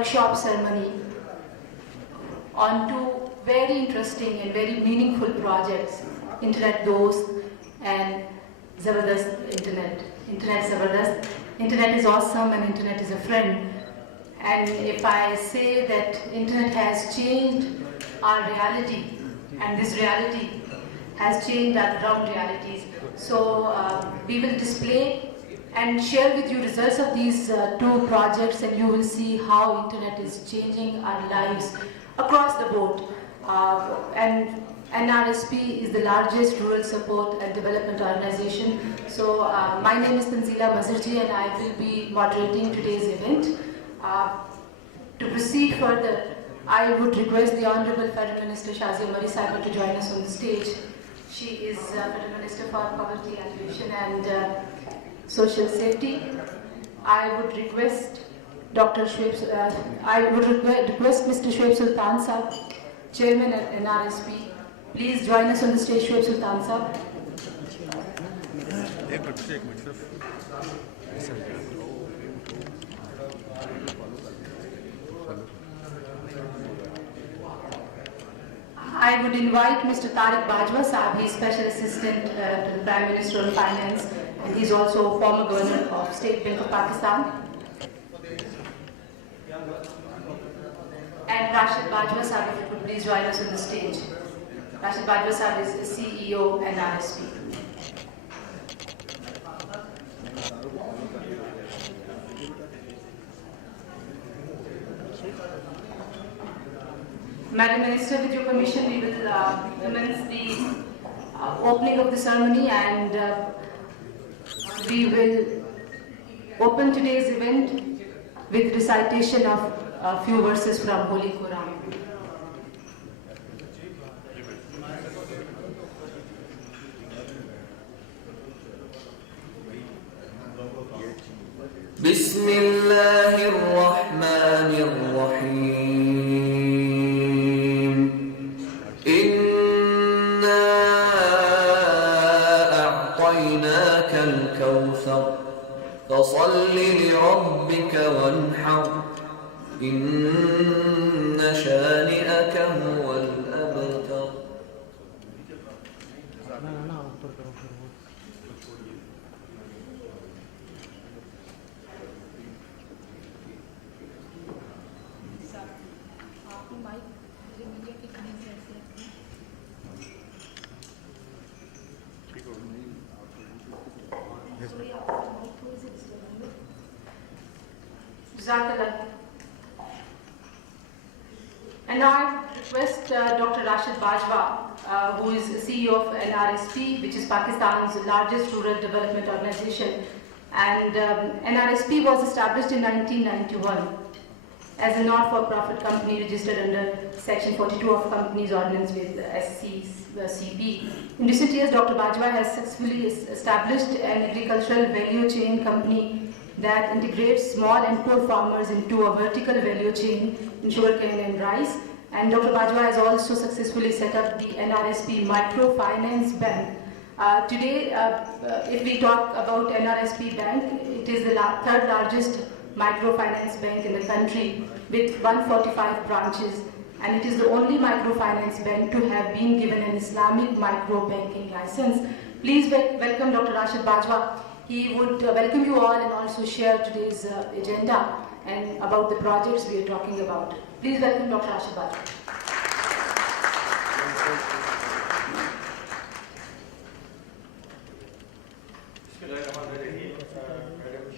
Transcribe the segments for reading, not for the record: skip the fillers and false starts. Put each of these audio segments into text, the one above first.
workshop ceremony on two very interesting and very meaningful projects, Internet Dost and Zabardast Internet. Internet Zabardast. Internet is awesome and Internet is a friend. And if I say that Internet has changed our reality, and this reality has changed our ground realities, so we will display and share with you results of these two projects, and you will see how Internet is changing our lives across the board. And NRSP is the largest rural support and development organization. So my name is Tanzila Mazirji and I will be moderating today's event. To proceed further, I would request the Honorable Federal Minister Shazia Mari Saiba to join us on the stage. She is Federal Minister for Poverty, Alleviation and Social Safety. I would request Dr. request Mr. Shoaib Sultan Saab, Chairman at NRSP. Please join us on the stage, Shoaib Sultan Saab. I would invite Mr. Tariq Bajwa Saab. He is Special Assistant to the Prime Minister on Finance, and he is also former Governor of State Bank of Pakistan. And Rashid Bajwa Saab, if you could please join us on the stage. Rashid Bajwa Saab is the CEO and NRSP. Madam Minister, with your permission, we will commence the opening of the ceremony, and we will open today's event with recitation of a few verses from Holy Quran. Bismillahirrahmanirrahim. Inna a'tainaka al-kawthar fasalli li rabbika wanhar inna shani'aka huwal abtar. And now I request Dr. Rashid Bajwa, who is CEO of NRSP, which is Pakistan's largest rural development organization. And NRSP was established in 1991 as a not-for-profit company registered under Section 42 of Companies Ordinance with SCCP. In recent years, Dr. Bajwa has successfully established an agricultural value chain company that integrates small and poor farmers into a vertical value chain in sugarcane and rice. And Dr. Bajwa has also successfully set up the NRSP Microfinance Bank. Today, if we talk about NRSP Bank, it is the third largest microfinance bank in the country with 145 branches, and it is the only microfinance bank to have been given an Islamic micro-banking license. Please welcome Dr. Rashid Bajwa. He would welcome you all and also share today's agenda and about the projects we are talking about. Please welcome Dr. Rashid Bajwa. Madam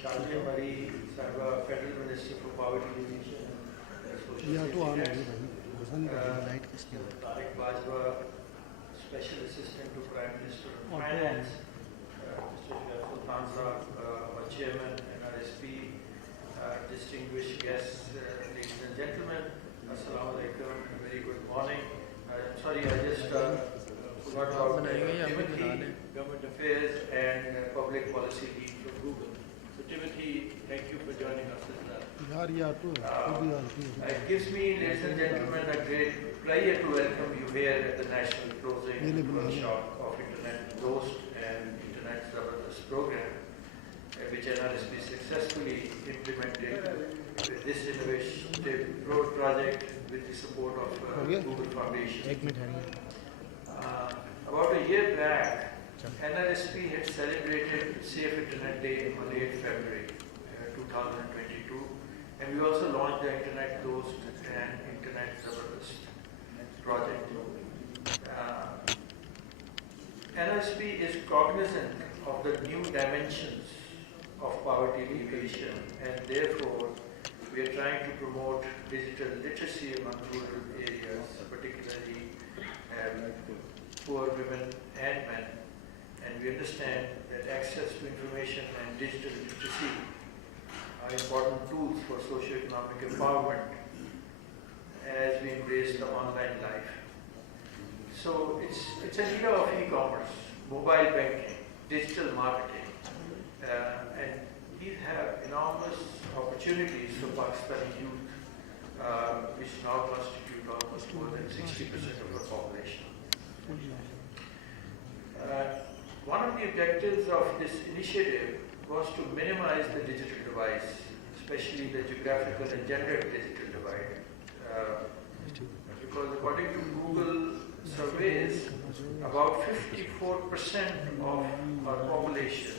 Shazia Mari Saiba, Federal Minister for Poverty, Alleviation and Social Safety. Tariq Bajwa, Special Assistant to Prime Minister on Finance. Mr. Shoaib Sultan Saab, our Chairman, NRSP, distinguished guests, ladies and gentlemen, Assalamu alaikum, very good morning. I'm sorry, I just forgot about Timothy, Government Affairs and Public Policy Lead from Google. So Timothy, thank you for joining us as well. It gives me, ladies and gentlemen, a great pleasure to welcome you here at the national closing workshop of Internet Dost and Internet Zabardast program. which NRSP successfully implemented with this innovative project with the support of Google Foundation. About a year back, NRSP had celebrated Safe Internet Day on 8 February 2022, and we also launched the Internet Dost and Internet Zabardast project. NRSP is cognizant of the new dimensions of poverty alleviation, and therefore we are trying to promote digital literacy among rural areas, particularly poor women and men. And we understand that access to information and digital literacy are important tools for socio-economic empowerment as we embrace the online life. So it's an era of e-commerce, mobile banking, digital marketing, and these have enormous opportunities for Pakistani youth, which now constitute almost more than 60% of the population. One of the objectives of this initiative was to minimize the digital divide, especially the geographical and gender digital divide, because according to Google surveys, about 54% of our population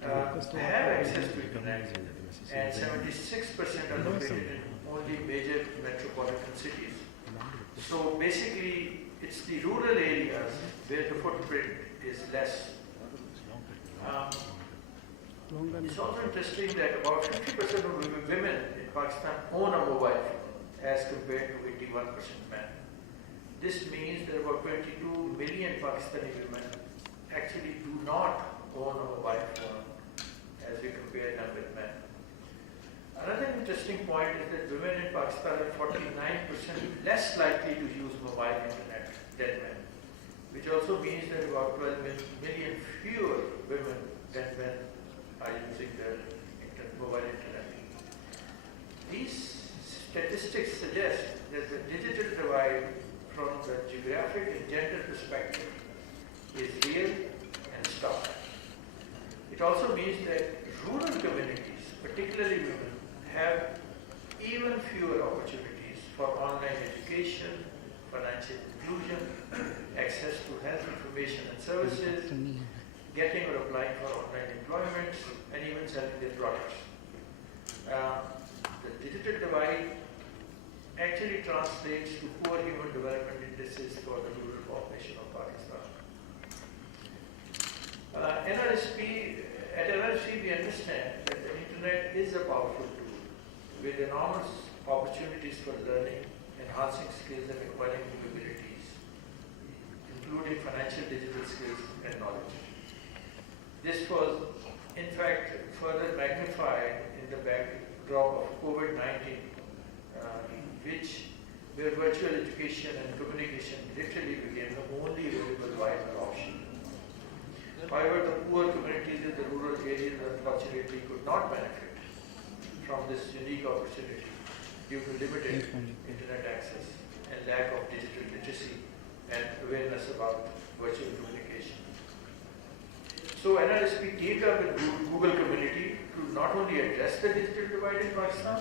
have access to internet, and 76% are located in only major metropolitan cities. So basically, it's the rural areas where the footprint is less. It's also interesting that about 50% of women in Pakistan own a mobile phone as compared to 81% men. This means that about 22 million Pakistani women actually do not own a mobile phone as we compare them with men. Another interesting point is that women in Pakistan are 49% less likely to use mobile internet than men, which also means that about 12 million fewer women than men are using the mobile internet. These statistics suggest that the digital divide from the geographic and gender perspective is real and stark. It also means that rural communities, particularly women, have even fewer opportunities for online education, financial inclusion, access to health information and services, getting or applying for online employment, and even selling their products. The digital divide actually translates to poor human development indices for the rural population of Pakistan. At NRSP, we understand that the internet is a powerful tool with enormous opportunities for learning, enhancing skills and acquiring new abilities, including financial digital skills and knowledge. This was, in fact, further magnified in the backdrop of COVID-19, where virtual education and communication literally became the only available viable option. However, the poor communities in the rural areas unfortunately could not benefit from this unique opportunity due to limited internet access and lack of digital literacy and awareness about virtual communication. So NRSP teamed up with Google community to not only address the digital divide in Pakistan,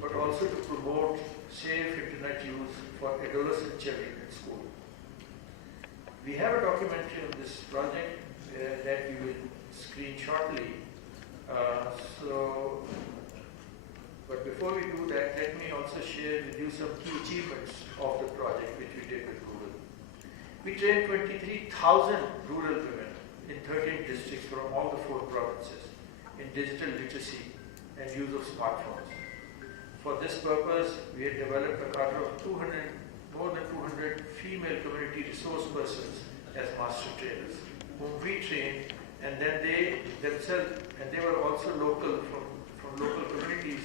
but also to promote safe internet use for adolescent children in school. We have a documentary of this project that we will screen shortly. But before we do that, let me also share with you some key achievements of the project which we did with Google. We trained 23,000 rural women in 13 districts from all the 4 provinces in digital literacy and use of smartphones. For this purpose, we had developed a cadre of more than 200 female community resource persons as master trainers, whom we trained, and then they themselves, and they were also local from local communities,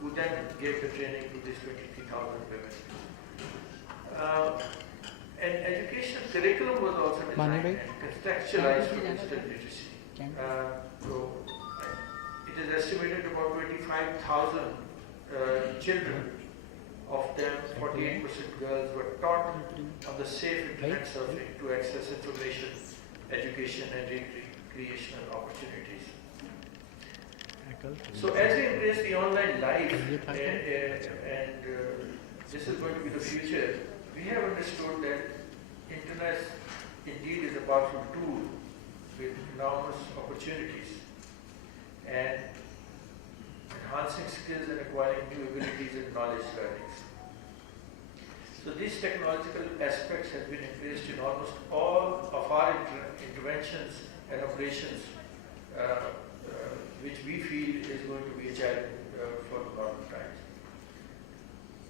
who then gave the training to these 23,000 women. And education curriculum was also designed and contextualized for digital literacy. So it is estimated about 25,000 children, of them 48% girls, were taught on the safe internet surfing to access information, education and recreational opportunities. So as we embrace the online life and this is going to be the future, we have understood that internet indeed is a powerful tool with enormous opportunities and enhancing skills and acquiring new abilities and knowledge learnings. So these technological aspects have been embraced in almost all of our interventions and operations, which we feel is going to be a challenge for modern times.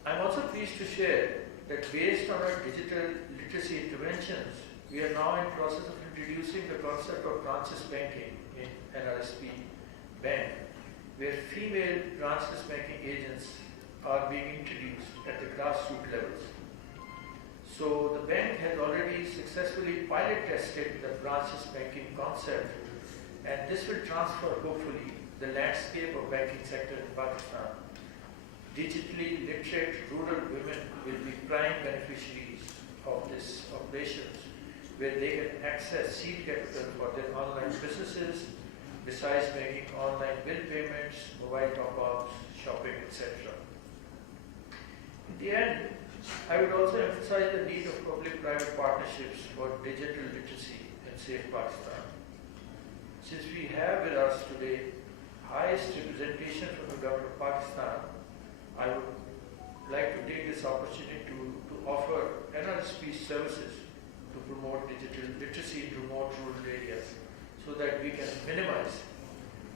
I'm also pleased to share that based on our digital literacy interventions, we are now in process of introducing the concept of branchless banking in NRSP Bank, where female branchless banking agents are being introduced at the grassroots levels. So the bank has already successfully pilot tested the branchless banking concept, and this will transfer, hopefully, the landscape of banking sector in Pakistan. Digitally literate rural women will be prime beneficiaries of this operations, where they can access seed capital for their online businesses, besides making online bill payments, mobile top-ups, shopping, etc. In the end, I would also emphasize the need of public-private partnerships for digital literacy and safe Pakistan. Since we have with us today highest representation from the government of Pakistan, I would like to take this opportunity to offer NRSP services to promote digital literacy in remote rural areas so that we can minimize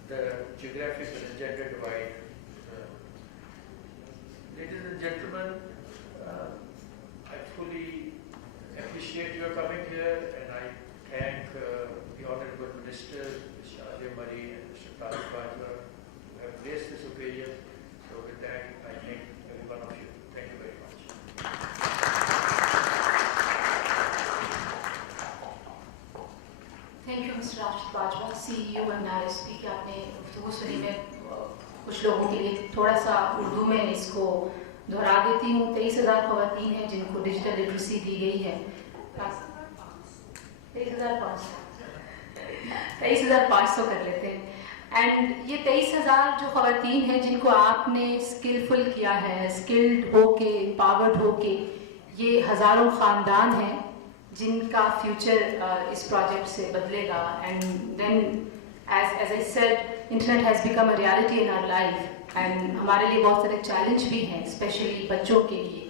the geographical and gender divide. Ladies and gentlemen, I fully appreciate your coming here, and I thank the Honorable Minister, Ms. Shadia Mari, and Mr. Tariq Bajwa, who have graced this occasion. So with that, I thank every one of you. Thank you very much. Thank you mister Rashid Bajwa, CEO and NRSP के आपने गुफ्तगू सुनी। मैं कुछ लोगों के लिए थोड़ा सा उर्दू में इसको दोहरा देती हूँ। 23,000 ख़वातीन हैं जिनको डिजिटल लिटरेसी दी गई है। 23,500 कर लेते हैं। एंड ये 23,000 जो ख़वातीन हैं जिनको आपने स्किलफुल किया है, स्किल्ड होके, एम्पावर्ड होके, ये हज़ारों ख़ानदान हैं जिनका फ्यूचर इस प्रोजेक्ट से बदलेगा। And then as I said, internet has become a reality in our life, and हमारे लिए बहुत सारे चैलेंज भी हैं, स्पेशली बच्चों के लिए।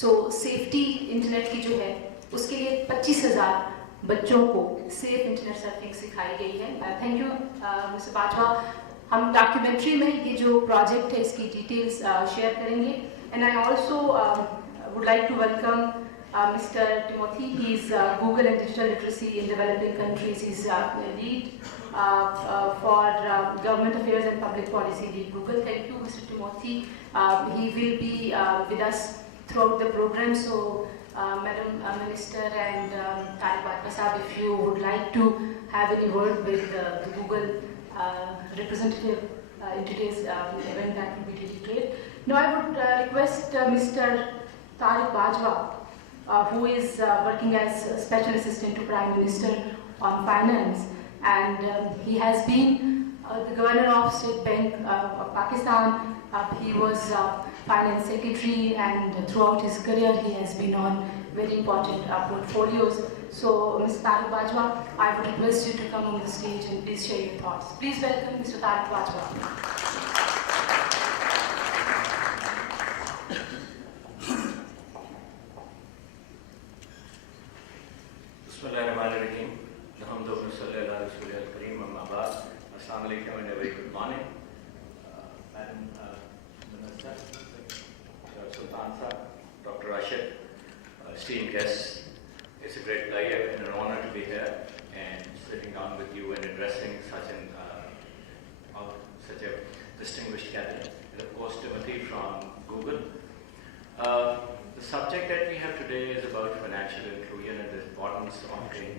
सो सेफ्टी इंटरनेट की जो है उसके लिए 25,000 बच्चों को सेफ इंटरनेट सर्फिंग सिखाई गई है। Thank you mister Bajwa. हम डॉक्यूमेंट्री में ये जो प्रोजेक्ट है इसकी डिटेल्स शेयर करेंगे। And I also would like to welcome Mr. Timothy. He is Google and Digital Literacy in Developing Countries. He is lead for Government Affairs and Public Policy lead Google. Thank you, Mr. Timothy. He will be with us throughout the program. So, Madam Minister and Tariq Bajwa Sahab, if you would like to have any word with the Google representative in today's event, that would be really great. Now, I would request Mr. Tariq Bajwa, who is working as a special assistant to Prime Minister on finance, and he has been the governor of State Bank of Pakistan. He was finance secretary, and throughout his career he has been on very important portfolios. So, Mr. Tariq Bajwa, I would request you to come on the stage and please share your thoughts. Please welcome Mr. Tariq Bajwa. Bismillahirrahmanirrahim. Alhamdulillah sallallahu alaihi wa kareem amma ba'd. Assalamu alaikum and a very good morning. Madam Minister, Sultan Sir, Dr. Rashid, esteemed guests, it's a great pleasure and an honor to be here and sitting down with you and addressing such a distinguished gathering. And of course, Timothy from Google. The subject that we have today is about financial inclusion and the importance of in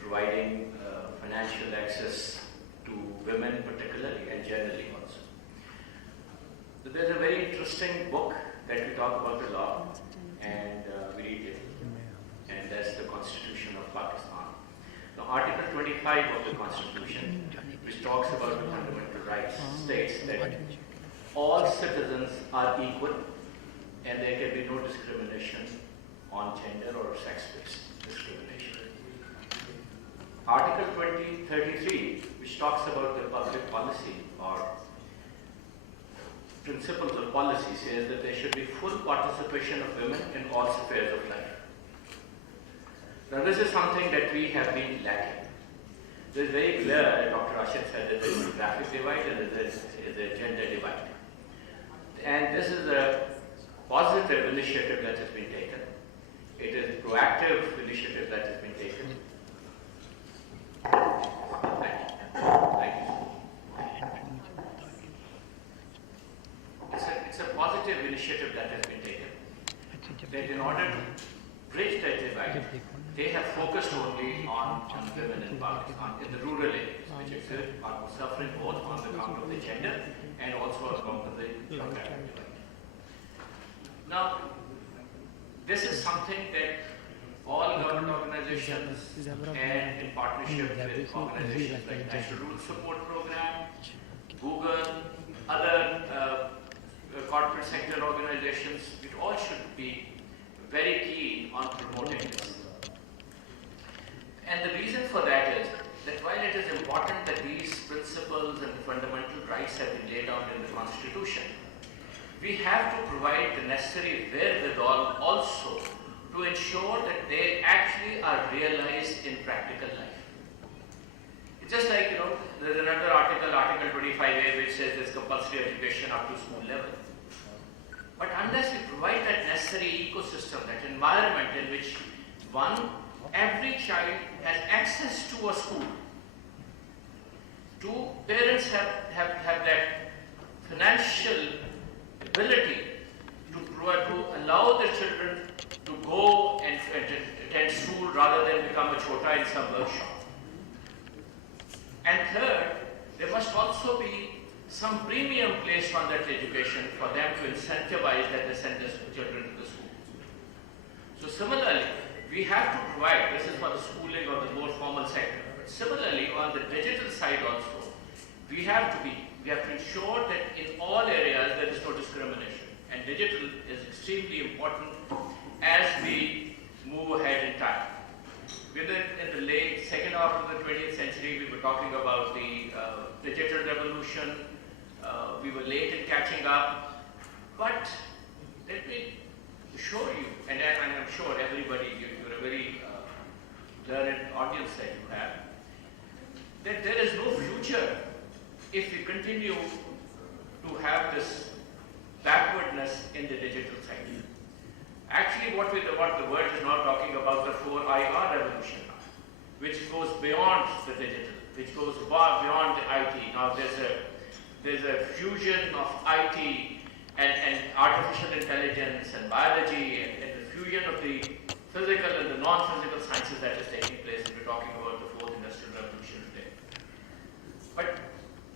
providing financial access to women particularly and generally also. So there's a very interesting book that we talk about a lot and we read it, and that's the Constitution of Pakistan. The Article 25 of the Constitution, which talks about the fundamental rights, states that all citizens are equal and there can be no discrimination on gender or sex-based discrimination. Article 33, which talks about the public policy or principles of policy, says that there should be full participation of women in all spheres of life. Now this is something that we have been lacking. It is very clear, Dr. Rashid said, that there is a graphic divide and there is a gender divide. And this is a positive initiative that has been taken. It is a proactive initiative that has been taken. Thank you. It's a positive initiative that has been taken. That in order to bridge that divide, they have focused only on women in Pakistan, in the rural areas, which are suffering both on account of the gender and also on account of the geographic divide. Now, this is something that all government organizations and in partnership with organizations like National Rural Support Program, Google, other corporate sector organizations, it all should be very keen on promoting this. And the reason for that is that while it is important that these principles and fundamental rights have been laid down in the Constitution, we have to provide the necessary wherewithal also to ensure that they actually are realized in practical life. It's just like, there's another article, Article 25A, which says there's compulsory education up to school level. But unless we provide that necessary ecosystem, that environment in which every child has access to a school, two parents have that financial ability to allow their children to go and attend school rather than become a chota in some workshop. And third, there must also be some premium placed on that education for them to incentivize that they send their children to the school. So similarly, we have to provide, this is for the schooling or the more formal sector, but similarly on the digital side also, we have to ensure that in all areas there is no discrimination. And digital is extremely important as we move ahead in time. In the late second half of the 20th century, we were talking about the digital revolution. We were late in catching up. But let me assure you, and I'm sure everybody, you're a very learned audience that you have, that there is no future if we continue to have this backwardness in the digital side. Actually, what the world is now talking about the 4IR revolution now, which goes beyond the digital, which goes beyond the IT. Now there's a fusion of IT and artificial intelligence and biology and the fusion of the physical and the non-physical sciences that is taking place, and we're talking about the fourth industrial revolution today. But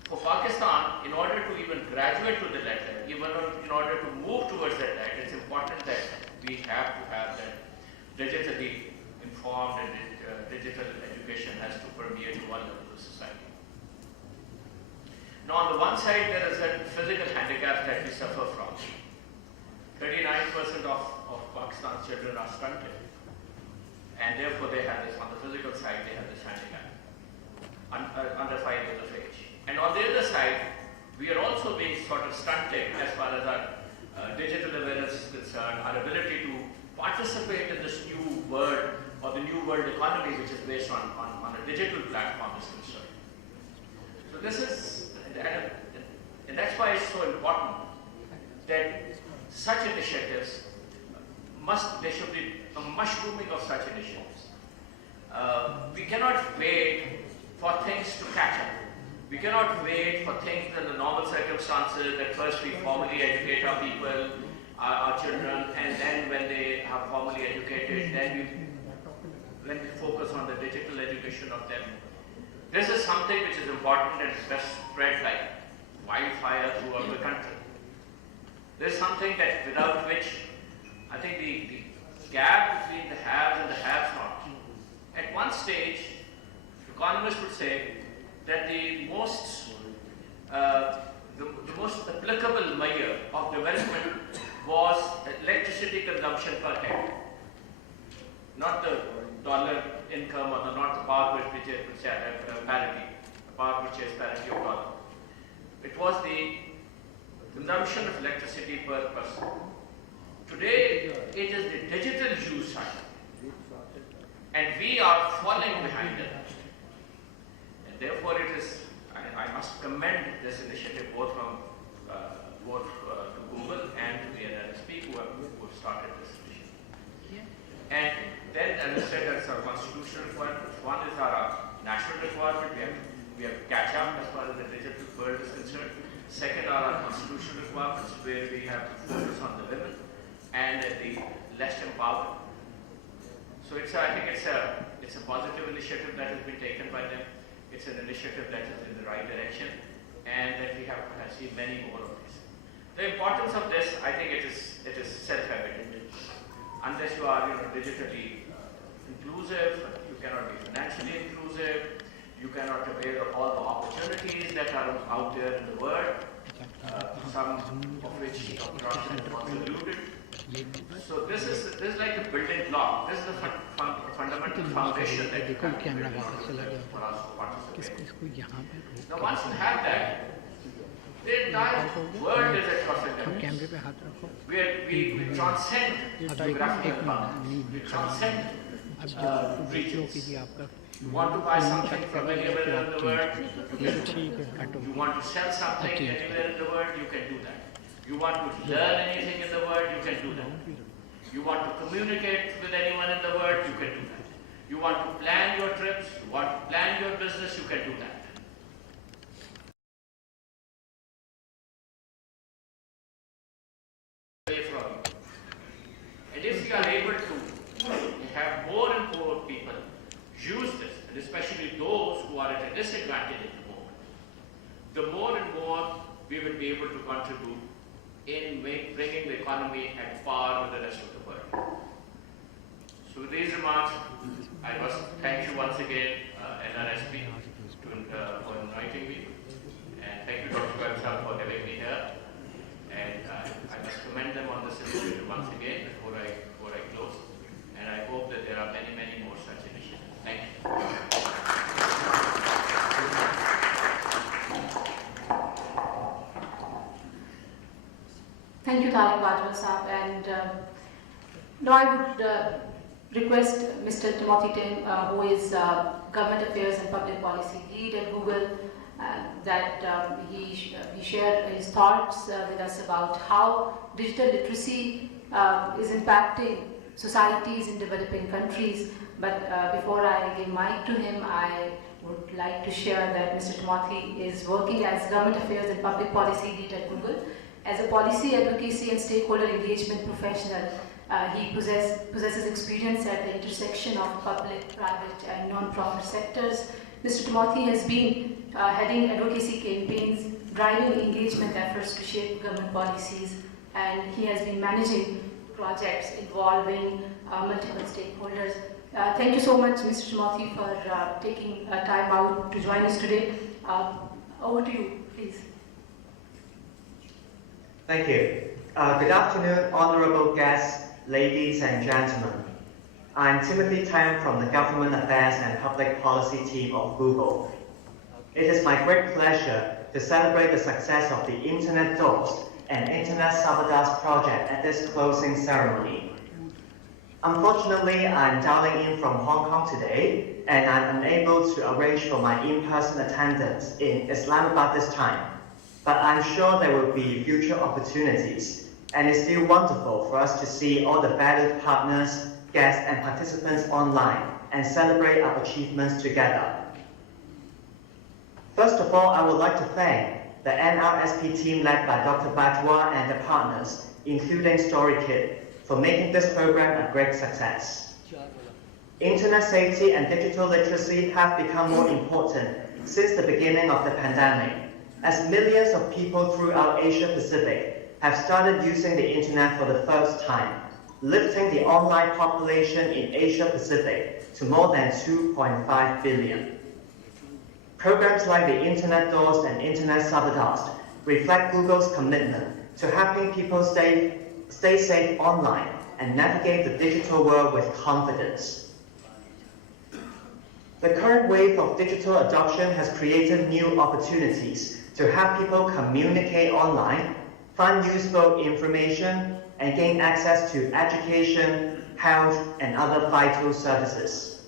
for Pakistan, in order to even graduate to the latter, even in order to move towards that latter, it's important that we have to have that digitally informed and digital education has to permeate all levels of society. Now, on the one side, there is a physical handicap that we suffer from. 39% of Pakistan's children are stunted, and therefore they have this, on the physical side, they have this handicap, under 5 years of age. And on the other side, we are also being sort of stunted as far as our digital awareness is concerned, our ability to participate in this new world or the new world economy, which is based on a digital platform is concerned. So this is, and that's why it's so important that such initiatives there should be a mushrooming of such initiatives. We cannot wait for things to catch up. We cannot wait for things in the normal circumstances that first we formally educate our people, our children, and then when they are formally educated, then we focus on the digital education of them. This is something which is important and best spread like wildfire throughout the country. This is something that without which I think the gap between the haves and the have-nots. At one stage, economists would say that the most applicable measure of development was electricity consumption per head, not the dollar income or not the power purchase parity, the power purchase parity of dollar. It was the consumption of electricity per person. Today, it is the digital use cycle, and we are falling behind it. And therefore, it is. I must commend this initiative both to Google and to the NRSP who have started this initiative. Yeah. And then, as I said, that's our constitutional requirements. One is our national requirement. We have to catch up as far as the digital world is concerned. Second are our constitutional requirements, where we have to focus on the women and the less empowered. So I think it's a positive initiative that has been taken by them. It's an initiative that is in the right direction, and that we have to see many more of this. The importance of this, I think it is self-evident. Unless you are digitally inclusive, you cannot be financially inclusive, you cannot avail of all the opportunities that are out there in the world, some of which Dr. Roshan has also alluded. So this is like the building block. This is the fundamental foundation that you have for us to participate. Now once you have that, the entire world is a cross-independence. We transcend geographical boundaries. We transcend regions. You want to buy something from anywhere in the world, you can do that. You want to sell something anywhere in the world, you can do that. You want to learn anything in the world, you can do that. You want to communicate with anyone in the world, you can do that. You want to plan your trips, you want to plan your business, you can do that. And if we are able to have more and more people use this, and especially those who are at a disadvantage at the moment, the more and more we will be able to contribute in bringing the economy at par with the rest of the world. So with these remarks, I must thank you once again, NRSP, for inviting me, and thank you, Dr. Bansal, for having me here. And I must commend them on this initiative once again before I close. And I hope that there are many, many more such initiatives. Thank you. Thank you, Tariq Bajwa Saab. And now I would request Mr. Timothy Tim, who is Government Affairs and Public Policy Lead at Google, that he shared his thoughts with us about how digital literacy is impacting societies in developing countries. But before I give mic to him, I would like to share that Mr. Timothy is working as Government Affairs and Public Policy Lead at Google. As a policy advocacy and stakeholder engagement professional, he possesses experience at the intersection of public, private and non-profit sectors. Mr. Timothy has been heading advocacy campaigns, driving engagement efforts to shape government policies, and he has been managing projects involving multiple stakeholders. Thank you so much, Mr. Timothy, for taking time out to join us today. Over to you, please. Thank you. Good afternoon, honorable guests, ladies and gentlemen. I'm Timothy Tam from the Government Affairs and Public Policy team of Google. It is my great pleasure to celebrate the success of the Internet Dost and Internet Zabardast project at this closing ceremony. Unfortunately, I'm dialing in from Hong Kong today, and I'm unable to arrange for my in-person attendance in Islamabad this time. But I'm sure there will be future opportunities, and it's still wonderful for us to see all the valued partners, guests and participants online and celebrate our achievements together. First of all, I would like to thank the NRSP team led by Dr. Bajwa and the partners, including StoryKit, for making this program a great success. Internet safety and digital literacy have become more important since the beginning of the pandemic, as millions of people throughout Asia Pacific have started using the internet for the first time, lifting the online population in Asia Pacific to more than 2.5 billion. Programs like the Internet Dost and Internet Zabardast reflect Google's commitment to helping people stay safe online and navigate the digital world with confidence. The current wave of digital adoption has created new opportunities to help people communicate online, find useful information, and gain access to education, health, and other vital services.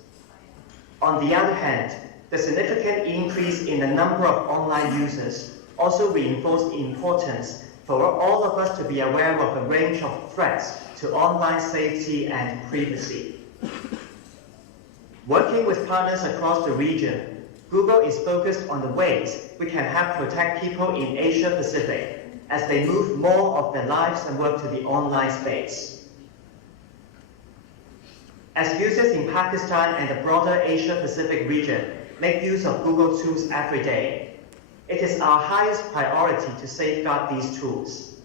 On the other hand, the significant increase in the number of online users also reinforced the importance for all of us to be aware of a range of threats to online safety and privacy. Working with partners across the region, Google is focused on the ways we can help protect people in Asia Pacific as they move more of their lives and work to the online space. As users in Pakistan and the broader Asia Pacific region make use of Google tools every day, it is our highest priority to safeguard these tools.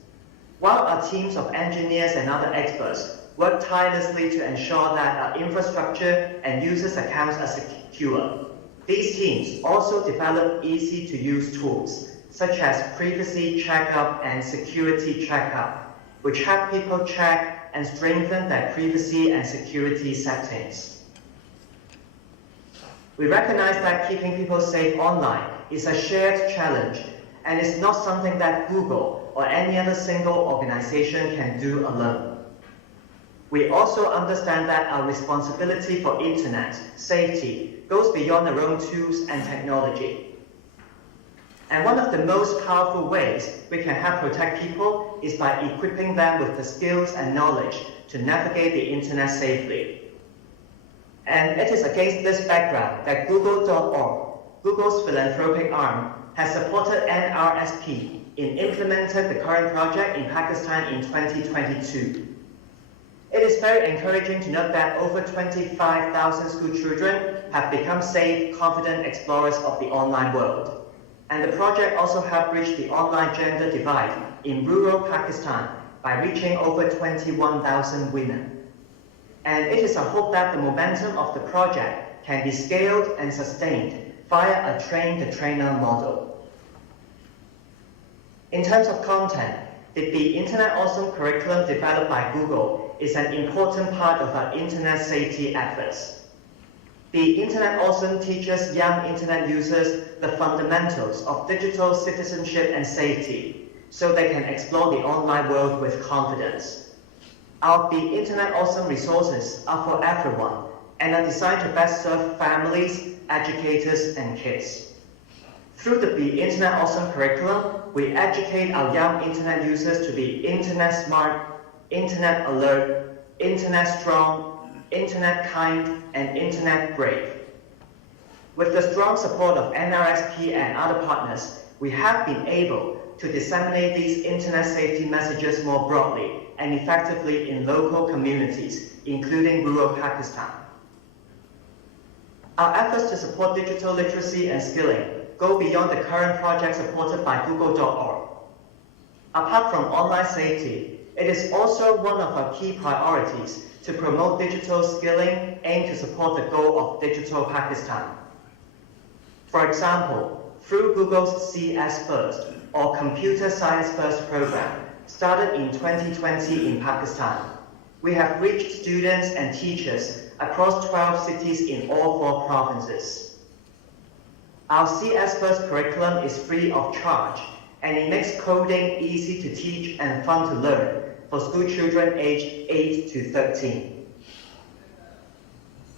While our teams of engineers and other experts work tirelessly to ensure that our infrastructure and users' accounts are secure, these teams also develop easy-to-use tools such as Privacy Checkup and Security Checkup, which help people check and strengthen their privacy and security settings. We recognize that keeping people safe online is a shared challenge and is not something that Google or any other single organization can do alone. We also understand that our responsibility for internet safety goes beyond our own tools and technology. And one of the most powerful ways we can help protect people is by equipping them with the skills and knowledge to navigate the internet safely. And it is against this background that Google.org, Google's philanthropic arm, has supported NRSP in implementing the current project in Pakistan in 2022. It is very encouraging to note that over 25,000 school children have become safe, confident explorers of the online world. And the project also helped bridge the online gender divide in rural Pakistan by reaching over 21,000 women. And it is a hope that the momentum of the project can be scaled and sustained via a train-the-trainer model. In terms of content, the Internet Awesome curriculum developed by Google is an important part of our internet safety efforts. The Internet Awesome teaches young internet users the fundamentals of digital citizenship and safety so they can explore the online world with confidence. Our Be Internet Awesome resources are for everyone and are designed to best serve families, educators, and kids. Through the Be Internet Awesome curriculum, we educate our young internet users to be internet smart, internet alert, internet strong, internet kind, and internet brave. With the strong support of NRSP and other partners, we have been able to disseminate these internet safety messages more broadly and effectively in local communities, including rural Pakistan. Our efforts to support digital literacy and skilling go beyond the current project supported by Google.org. Apart from online safety, it is also one of our key priorities to promote digital skilling aimed to support the goal of Digital Pakistan. For example, through Google's CS First, or Computer Science First program, started in 2020 in Pakistan, we have reached students and teachers across 12 cities in all 4 provinces. Our CS First curriculum is free of charge, and it makes coding easy to teach and fun to learn for school children aged 8 to 13.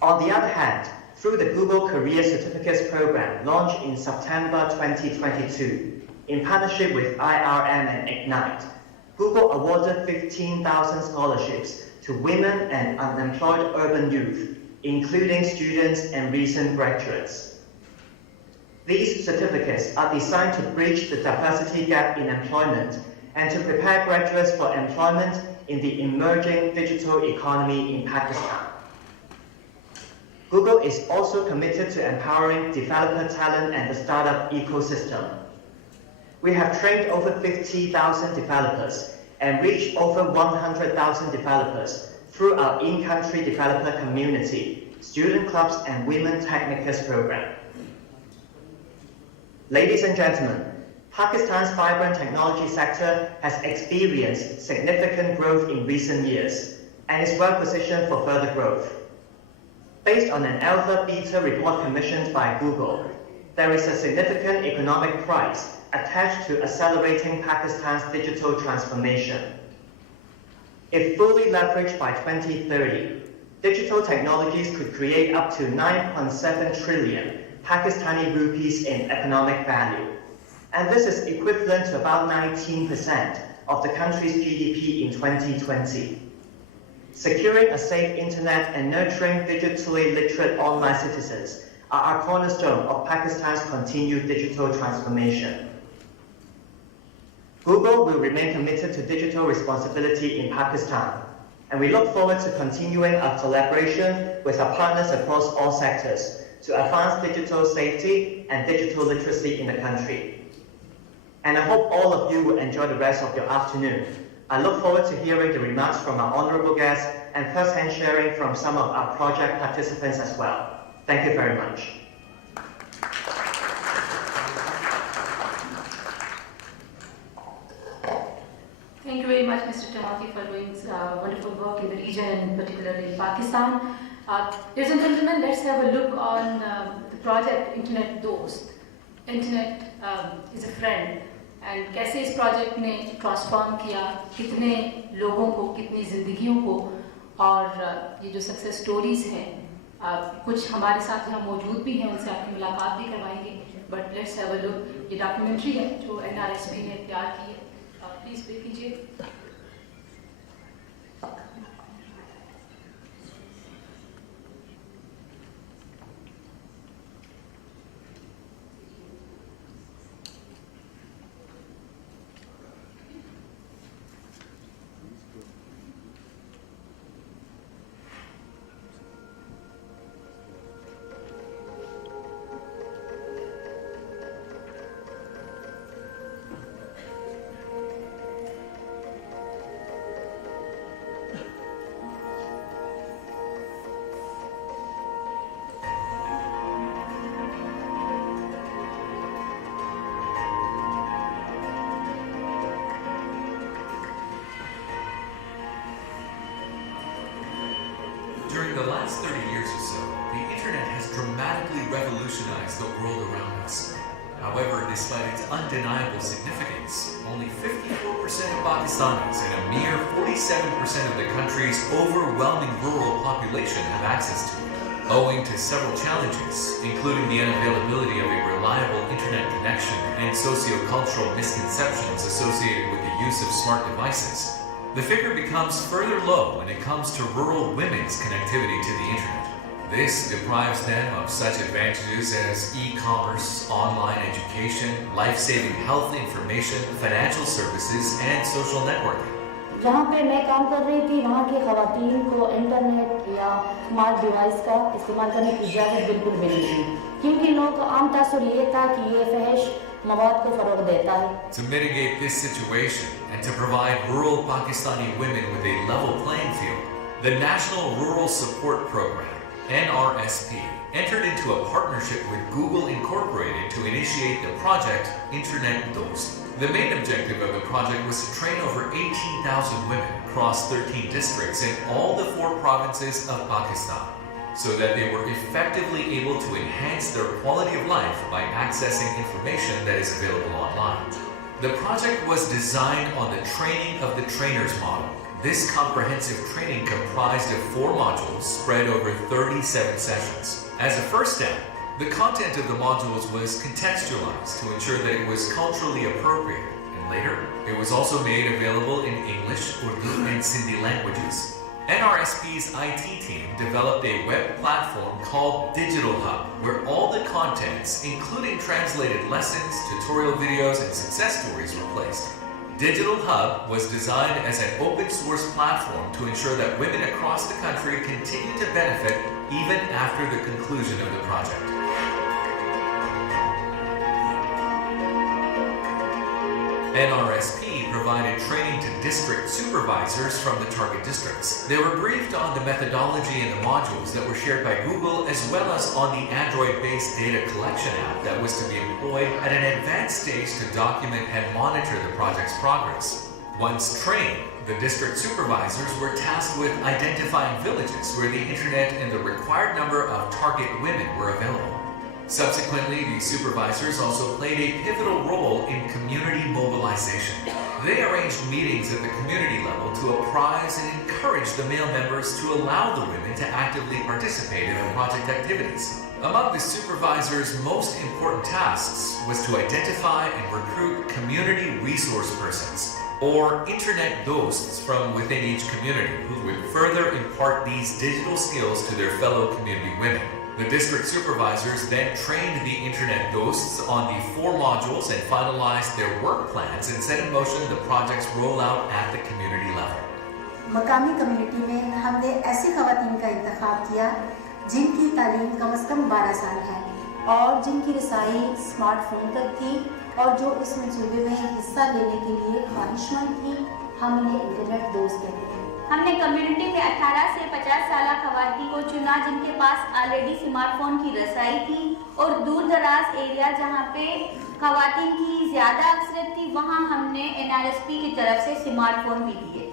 On the other hand, through the Google Career Certificates program launched in September 2022, in partnership with IRM and Ignite, Google awarded 15,000 scholarships to women and unemployed urban youth, including students and recent graduates. These certificates are designed to bridge the diversity gap in employment and to prepare graduates for employment in the emerging digital economy in Pakistan. Google is also committed to empowering developer talent and the startup ecosystem. We have trained over 50,000 developers and reached over 100,000 developers through our in-country developer community, student clubs, and Women Technicus program. Ladies and gentlemen, Pakistan's vibrant technology sector has experienced significant growth in recent years and is well positioned for further growth. Based on an alpha-beta report commissioned by Google, there is a significant economic price attached to accelerating Pakistan's digital transformation. If fully leveraged by 2030, digital technologies could create up to 9.7 trillion Pakistani rupees in economic value, and this is equivalent to about 19% of the country's GDP in 2020. Securing a safe internet and nurturing digitally literate online citizens are a cornerstone of Pakistan's continued digital transformation. Google will remain committed to digital responsibility in Pakistan, and we look forward to continuing our collaboration with our partners across all sectors to advance digital safety and digital literacy in the country. And I hope all of you will enjoy the rest of your afternoon. I look forward to hearing the remarks from our honorable guests and first-hand sharing from some of our project participants as well. Thank you very much. Thank you very much, Mr. Tamaki, for doing wonderful work in the region and particularly in Pakistan. Ladies and gentlemen, let's have a look on the project Internet Dost. Internet is a friend. And कैसे इस project ने transform किया, कितने लोगों को, कितनी ज़िंदगियों को, और ये जो सक्सेस स्टोरीज़ हैं, कुछ हमारे साथ यहाँ मौजूद भी हैं, उनसे आपकी मुलाकात भी करवाएंगे. But let's have a look. ये डॉक्यूमेंट्री है जो NRSP ने तैयार की है. प्लीज़ प्ले कीजिए. During the last 30 years or so, the internet has dramatically revolutionized the world around us. However, despite its undeniable significance, only 54% of Pakistanis and a mere 47% of the country's overwhelming rural population have access to it, owing to several challenges, including the unavailability of a reliable internet connection and socio-cultural misconceptions associated with the use of smart devices. The figure becomes further low when it comes to rural women's connectivity to the internet. This deprives them of such advantages as e-commerce, online education, life-saving health information, financial services, and social networking. जहाँ पे मैं काम कर रही थी वहाँ की ख़वातीन को इंटरनेट या स्मार्ट डिवाइस का इस्तेमाल करने की इजाज़त बिल्कुल भी नहीं थी, क्योंकि लोगों का आम तासुर ये था कि ये फहश मवाद को फ़रोग़ देता है. To mitigate this situation and to provide rural Pakistani women with a level playing field, the National Rural Support Program, NRSP, entered into a partnership with Google Incorporated to initiate the project Internet Dost. The main objective of the project was to train over 18,000 women across 13 districts in all the 4 provinces of Pakistan, so that they were effectively able to enhance their quality of life by accessing information that is available online. The project was designed on the training of the trainers model. This comprehensive training comprised of 4 modules spread over 37 sessions. As a first step, the content of the modules was contextualized to ensure that it was culturally appropriate, and later, it was also made available in English, Urdu, and Sindhi languages. NRSP's IT team developed a web platform called Digital Hub, where all the contents, including translated lessons, tutorial videos, and success stories were placed. Digital Hub was designed as an open source platform to ensure that women across the country continue to benefit even after the conclusion of the project. NRSP provided training to district supervisors from the target districts. They were briefed on the methodology and the modules that were shared by Google, as well as on the Android-based data collection app that was to be employed at an advanced stage to document and monitor the project's progress. Once trained, the district supervisors were tasked with identifying villages where the internet and the required number of target women were available. Subsequently, these supervisors also played a pivotal role in community mobilization. They arranged meetings at the community level to apprise and encourage the male members to allow the women to actively participate in their project activities. Among the supervisors' most important tasks was to identify and recruit community resource persons, or internet Dosts, from within each community who would further impart these digital skills to their fellow community women. The district supervisors then trained the internet Dosts on the 4 modules and finalized their work plans and set in motion the project's rollout at the community level. मकामी community में हमने ऐसी ख़वातीन का इंतखाब किया जिनकी तालीम कम से कम 12 साल है और जिनकी रसाई स्मार्टफोन तक थी और जो इस मंसूबे में हिस्सा लेने के लिए ख्वाहिशमंद थी। हम इन्हें इंटरनेट दोस्त कहते हैं। हमने कम्युनिटी में 18 से 50 साल खवातीन को चुना जिनके पास ऑलरेडी स्मार्टफोन की रसाई थी और दूर दराज एरिया जहाँ पे खवातीन की ज़्यादा अक्सरियत थी वहाँ हमने NRSP की तरफ से स्मार्टफोन भी दिए।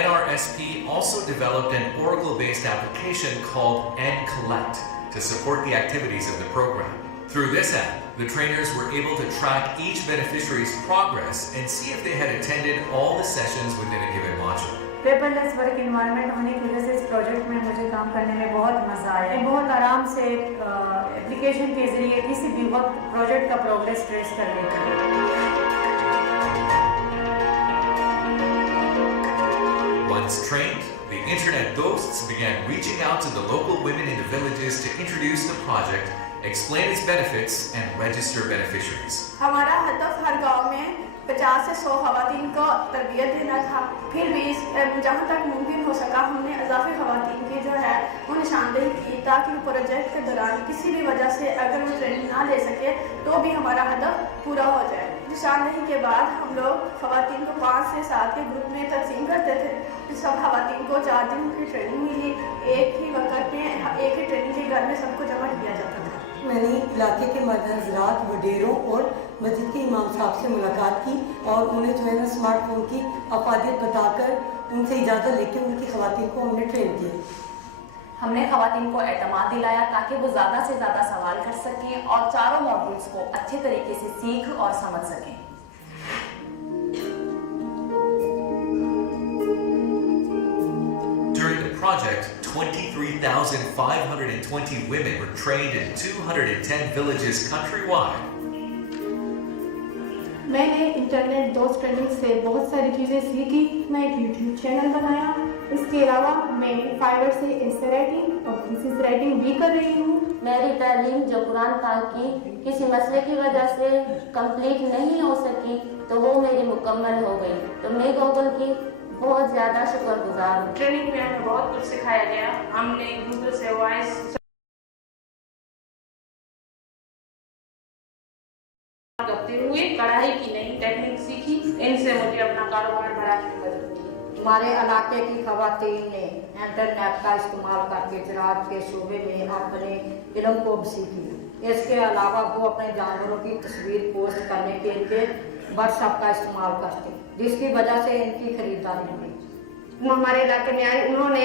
NRSP also developed an Oracle-based application called nCollect to support the activities of the program. Through this app, the trainers were able to track each beneficiary's progress and see if they had attended all the sessions within a given module. Paperless work environment होने की वजह से इस project में मुझे काम करने में बहुत मज़ा आया। मैं बहुत आराम से एप्लीकेशन के ज़रिए किसी भी वक्त प्रोजेक्ट का प्रोग्रेस ट्रेस कर लेती हूँ। Once trained, the internet Dosts began reaching out to the local women in the villages to introduce the project, explain its benefits, and register beneficiaries. हमारा हदफ हर गांव में 50 से 100 खवातीन को तरबियत देना था। फिर भी जहाँ तक मुमकिन हो सका हमने इजाफी खवातीन की जो है वो निशानदेही की ताकि प्रोजेक्ट के दौरान किसी भी वजह से अगर वो ट्रेनिंग ना ले सके तो भी हमारा हदफ पूरा हो जाए। निशानदेही के बाद हम लोग खवातीन को 5 से 7 के ग्रुप में तकसीम करते थे। सब खवातीन को 4 दिन की ट्रेनिंग मिली। एक ही वक्त में एक ही ट्रेनिंग के घर में सबको जमा किया जाता था। मैंने इलाके के मर्द हज़रात वडेरों और मस्जिद के इमाम साहब से मुलाकात की और उन्हें जो है ना स्मार्टफोन की अफादियत बताकर उनसे इजाज़त लेकर उनकी ख़वातीन को हमने ट्रेन किया। हमने ख़वातीन को एतमाद दिलाया ताकि वो ज़्यादा से ज़्यादा सवाल कर सकें और चारों मॉड्यूल्स को अच्छे तरीके से सीख और समझ सकें। During the project, 23,520 women were trained in 210 villages countrywide. मैंने इंटरनेट दोस्त ट्रेनिंग से बहुत सारी चीज़ें सीखी। मैं एक यूट्यूब चैनल बनाया। इसके अलावा मैं फाइवर से एसे राइटिंग और थीसिस राइटिंग भी कर रही हूँ। मेरी तालीम जो कुरान पाक की किसी मसले की वजह से कंप्लीट नहीं हो सकी तो वो मेरी मुकम्मल हो गई, तो मैं गूगल की बहुत ज़्यादा शुक्रगुजार हूँ। ट्रेनिंग में हमें बहुत कुछ सिखाया गया। हमने गूगल से वॉइस करते हुए कढ़ाई की नई टेक्निक सीखी। इनसे मुझे अपना कारोबार बढ़ाने में मदद की। हमारे इलाके की ख़वातीन ने इंटरनेट का इस्तेमाल करके ज़राअत के शोबे में अपने इल्म को भी सीखी। इसके अलावा वो अपने जानवरों की तस्वीर पोस्ट करने के लिए व्हाट्सएप का इस्तेमाल करते, जिसकी वजह से इनकी खरीदारी हुई। हमारे इलाके में आए, उन्होंने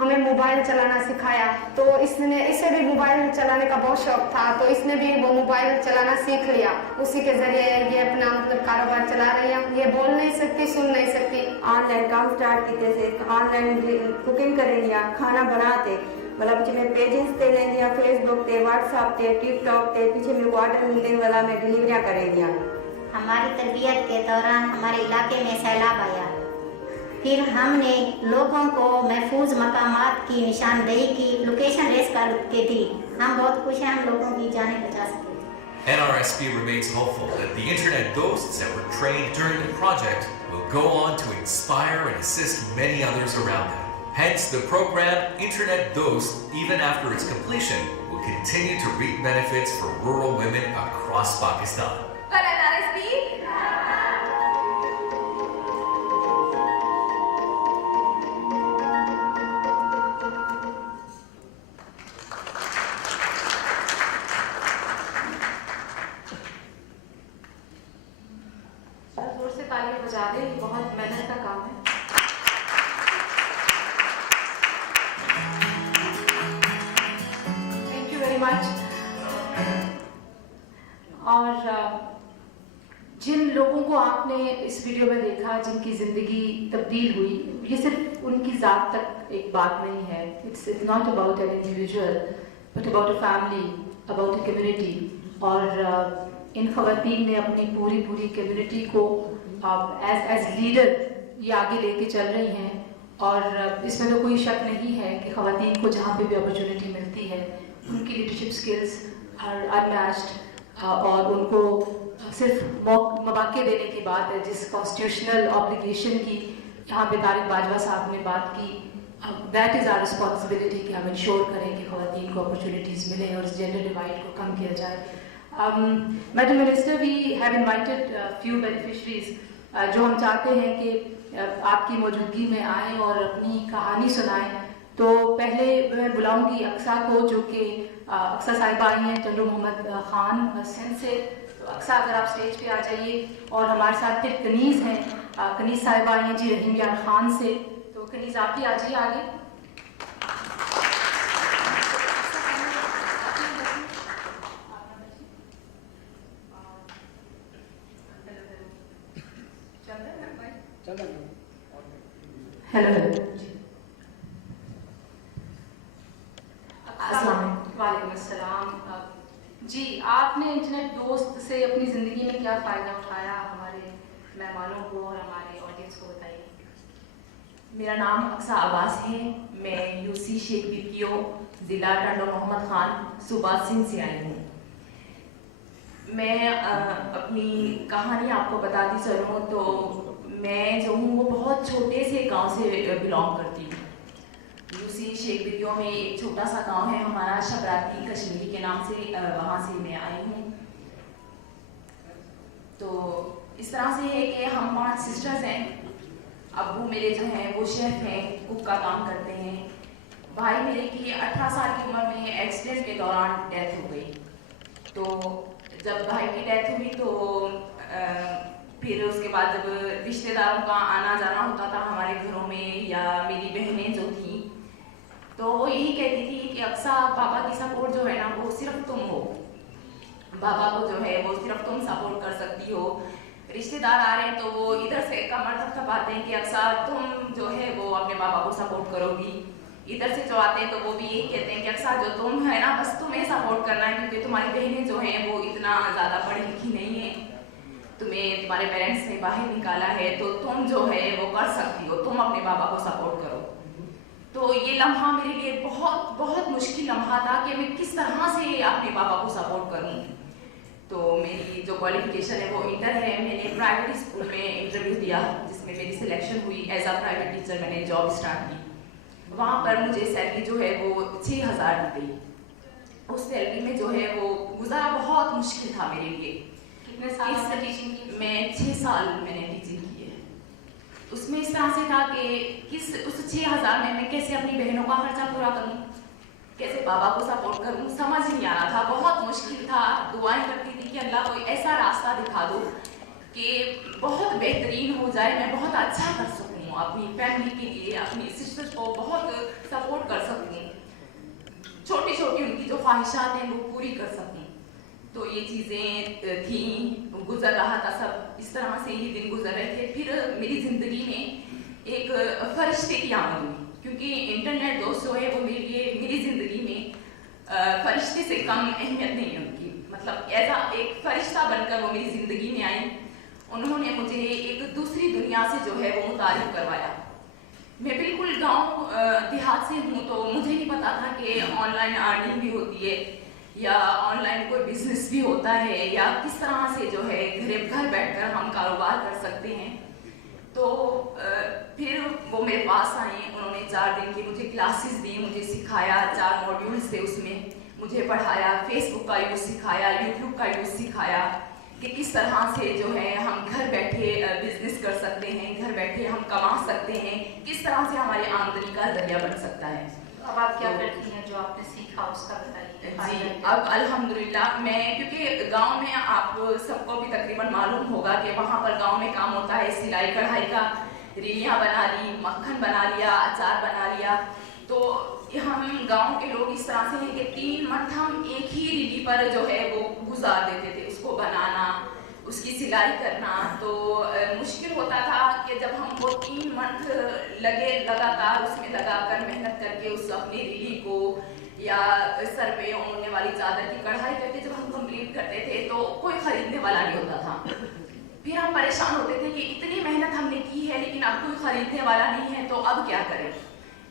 हमें मोबाइल चलाना सिखाया। तो इसे भी मोबाइल चलाने का बहुत शौक था, तो इसने भी वो मोबाइल चलाना सीख लिया। उसी के ज़रिए ये अपना कारोबार चला रही है। ये बोल नहीं सकती, सुन नहीं सकती। ऑनलाइन काम स्टार्ट किए थे, ऑनलाइन कुकिंग कर रही हैं, खाना बनाते मतलब मैं पेजेस ते लेंदी फेसबुक ते व्हाट्सएप ते टिकटॉक ते पीछे मेरे को ऑर्डर मिलने वाला मैं डिलीवरियाँ कर रही हूँ। हमारी तरबियत के दौरान हमारे इलाके में सैलाब आया। फिर हमने लोगों को महफूज मकामात की निशानदेही की, लोकेशन रेस करके दी। हम बहुत खुश हैं, हम लोगों की जानें बचा सके। NRSP remains hopeful that the internet Dosts that were trained during the project will go on to inspire and assist many others around them. Hence, the program Internet Dost, even after its completion, will continue to reap benefits for rural women across Pakistan. NRSP आपने इस video में देखा जिनकी ज़िंदगी तब्दील हुई, ये सिर्फ उनकी ज़ात तक एक बात नहीं है. It's not about an individual, but about a family, about a community. और इन ख़वातीन ने अपनी पूरी कम्युनिटी को एज लीडर ये आगे लेके चल रही हैं. और इसमें तो कोई शक नहीं है कि ख़वातीन को जहाँ पे भी अपॉर्चुनिटी मिलती है उनकी लीडरशिप स्किल्स आर अनमैच्ड, और उनको सिर्फ मौके देने की बात है. जिस कॉन्स्टिट्यूशनल ऑब्लिगेशन की यहाँ पे तारिक बाजवा साहब ने बात की, दैट इज़ आवर रिस्पॉन्सिबिलिटी कि हम इंश्योर करें कि ख़वातीन को अपॉर्चुनिटीज़ मिलें और इस जेंडर डिवाइड को कम किया जाए. Madam minister, we have invited few beneficiaries जो हम चाहते हैं कि आपकी मौजूदगी में आएँ और अपनी कहानी सुनाएं. तो पहले मैं बुलाऊंगी अक्सा को, जो कि अक्सा साहिबा आई हैं टंडू मोहम्मद खान सिंध से. तो अक्सा, अगर आप स्टेज पे आ जाइए. और हमारे साथ फिर कनीज़ हैं, कनीज़ साहिबा आई हैं जी रहीम यार खान से. तो कनीज़ आप भी आ जाइए आगे. हेलो वालेकुम अस्सलाम. जी, आपने इंटरनेट दोस्त से अपनी ज़िंदगी में क्या फ़ायदा उठाया, हमारे मेहमानों को और हमारे ऑडियंस को बताइए. मेरा नाम अक्सा अब्बास है. मैं यूसी शेख बीपीओ ज़िला टंडो मोहम्मद खान सूबा सिंध से आई हूँ. मैं अपनी कहानी आपको बताती चलूँ तो मैं जो हूँ वो बहुत छोटे से गांव से बिलोंग करती हूँ. यूसी शेख बीपीओ में एक छोटा सा गांव है हमारा, शबराती कश्मीरी के नाम से, वहाँ से मैं आई हूँ. तो इस तरह से है कि हम 5 सिस्टर्स हैं. अब्बू मेरे जो हैं वो शेफ हैं, कुक का काम करते हैं. भाई मेरे की 18 साल की उम्र में एक्सीडेंट के दौरान डेथ हो गई. तो जब भाई की डेथ हुई तो फिर उसके बाद जब रिश्तेदारों का आना जाना होता था हमारे घरों में, या मेरी बहनें जो थी, तो वो यही कहती थी कि अक्सा, पापा की सपोर्ट जो है ना वो सिर्फ तुम हो. पापा को जो है वो सिर्फ तुम सपोर्ट कर सकती हो. रिश्तेदार आ रहे हैं तो वो इधर से कमर थपथपाते हैं कि अक्सा तुम जो है वो अपने पापा को सपोर्ट करोगी. इधर से जो आते हैं तो वो भी यही कहते हैं कि अक्सा जो तुम है ना बस तुम्हें सपोर्ट करना है, क्योंकि तुम्हारी बहनें जो हैं वो इतना ज़्यादा पढ़ी लिखी नहीं है, तुम्हें तुम्हारे पेरेंट्स ने बाहर निकाला है, तो तुम जो है वो कर सकती हो, तुम अपने पापा को सपोर्ट करो. तो ये लम्हा मेरे लिए बहुत मुश्किल लम्हा था कि मैं किस तरह से अपने पापा को सपोर्ट करूं. तो मेरी जो क्वालिफिकेशन है वो इंटर है. मैंने प्राइवेट स्कूल में इंटरव्यू दिया जिसमें मेरी सिलेक्शन हुई. एज अ प्राइवेट टीचर मैंने जॉब स्टार्ट की. वहाँ पर मुझे सैलरी जो है वो 6,000 दी गई. उस सैलरी में जो है वो गुजारा बहुत मुश्किल था मेरे लिए. कितने साल से टीचिंग की? मैं 6 साल मैंने टीचिंग की है. उसमें इस तरह से था कि उस 6,000 में मैं कैसे अपनी बहनों का खर्चा पूरा करूं, कैसे बाबा को सपोर्ट करूं, समझ नहीं आ रहा था. बहुत मुश्किल था. दुआएं करती थी कि अल्लाह कोई ऐसा रास्ता दिखा दो कि बहुत बेहतरीन हो जाए, मैं बहुत अच्छा कर सकूं, अपनी फैमिली के लिए, अपनी सिस्टर्स को बहुत सपोर्ट कर सकूं, छोटी छोटी उनकी जो ख्वाहिशात हैं वो पूरी कर सकूं. तो ये चीज़ें थी, गुजर रहा था सब. इस तरह से ये दिन गुजर रहे थे. फिर मेरी ज़िंदगी में एक फरिश्ते की आमद हुई, क्योंकि इंटरनेट दोस्त जो है वो मेरी ज़िंदगी में फरिश्ते से कम अहमियत नहीं है उनकी. मतलब ऐसा एक फरिश्ता बनकर वो मेरी ज़िंदगी में आई. उन्होंने मुझे एक दूसरी दुनिया से जो है वो मुतारिफ करवाया. मैं बिल्कुल गांव देहात से हूँ, तो मुझे नहीं पता था कि ऑनलाइन अर्निंग भी होती है या ऑनलाइन कोई बिजनेस भी होता है, या किस तरह से जो है घर बैठकर हम कारोबार कर सकते हैं. तो फिर वो मेरे पास आए. उन्होंने 4 दिन की मुझे क्लासेस दी, मुझे सिखाया. 4 मॉड्यूल्स थे उसमें, मुझे पढ़ाया. फेसबुक का यूज़ सिखाया, यूट्यूब का यूज़ सिखाया कि किस तरह से जो है हम घर बैठे बिजनेस कर सकते हैं, घर बैठे हम कमा सकते हैं, किस तरह से हमारे आमदनी का जरिया बन सकता है. अब आप क्या करती हैं जो आपने सीखा उसका बताइए. जी, अब अल्हम्दुलिल्लाह मैं, क्योंकि गांव में आप सबको भी तकरीबन मालूम होगा कि वहाँ पर गांव में काम होता है सिलाई कढ़ाई का. रीलियाँ बना ली, मक्खन बना लिया, अचार बना लिया. तो हम गांव के लोग इस तरह से हैं कि 3 मंथ हम एक ही रीली पर जो है वो गुजार देते थे. उसको बनाना, اس کی سلائی کرنا تو مشکل ہوتا تھا کہ جب ہم کو 3 منتھ لگے لگاتار اس میں لگا کر محنت کر کے اس اپنی ریلی کو یا سر پہ اوڑھنے والی چادر کی کڑھائی کر کے جب ہم کمپلیٹ کرتے تھے تو کوئی خریدنے والا نہیں ہوتا تھا. پھر ہم پریشان ہوتے تھے کہ اتنی محنت ہم نے کی ہے لیکن اب کوئی خریدنے والا نہیں ہے تو اب کیا کریں.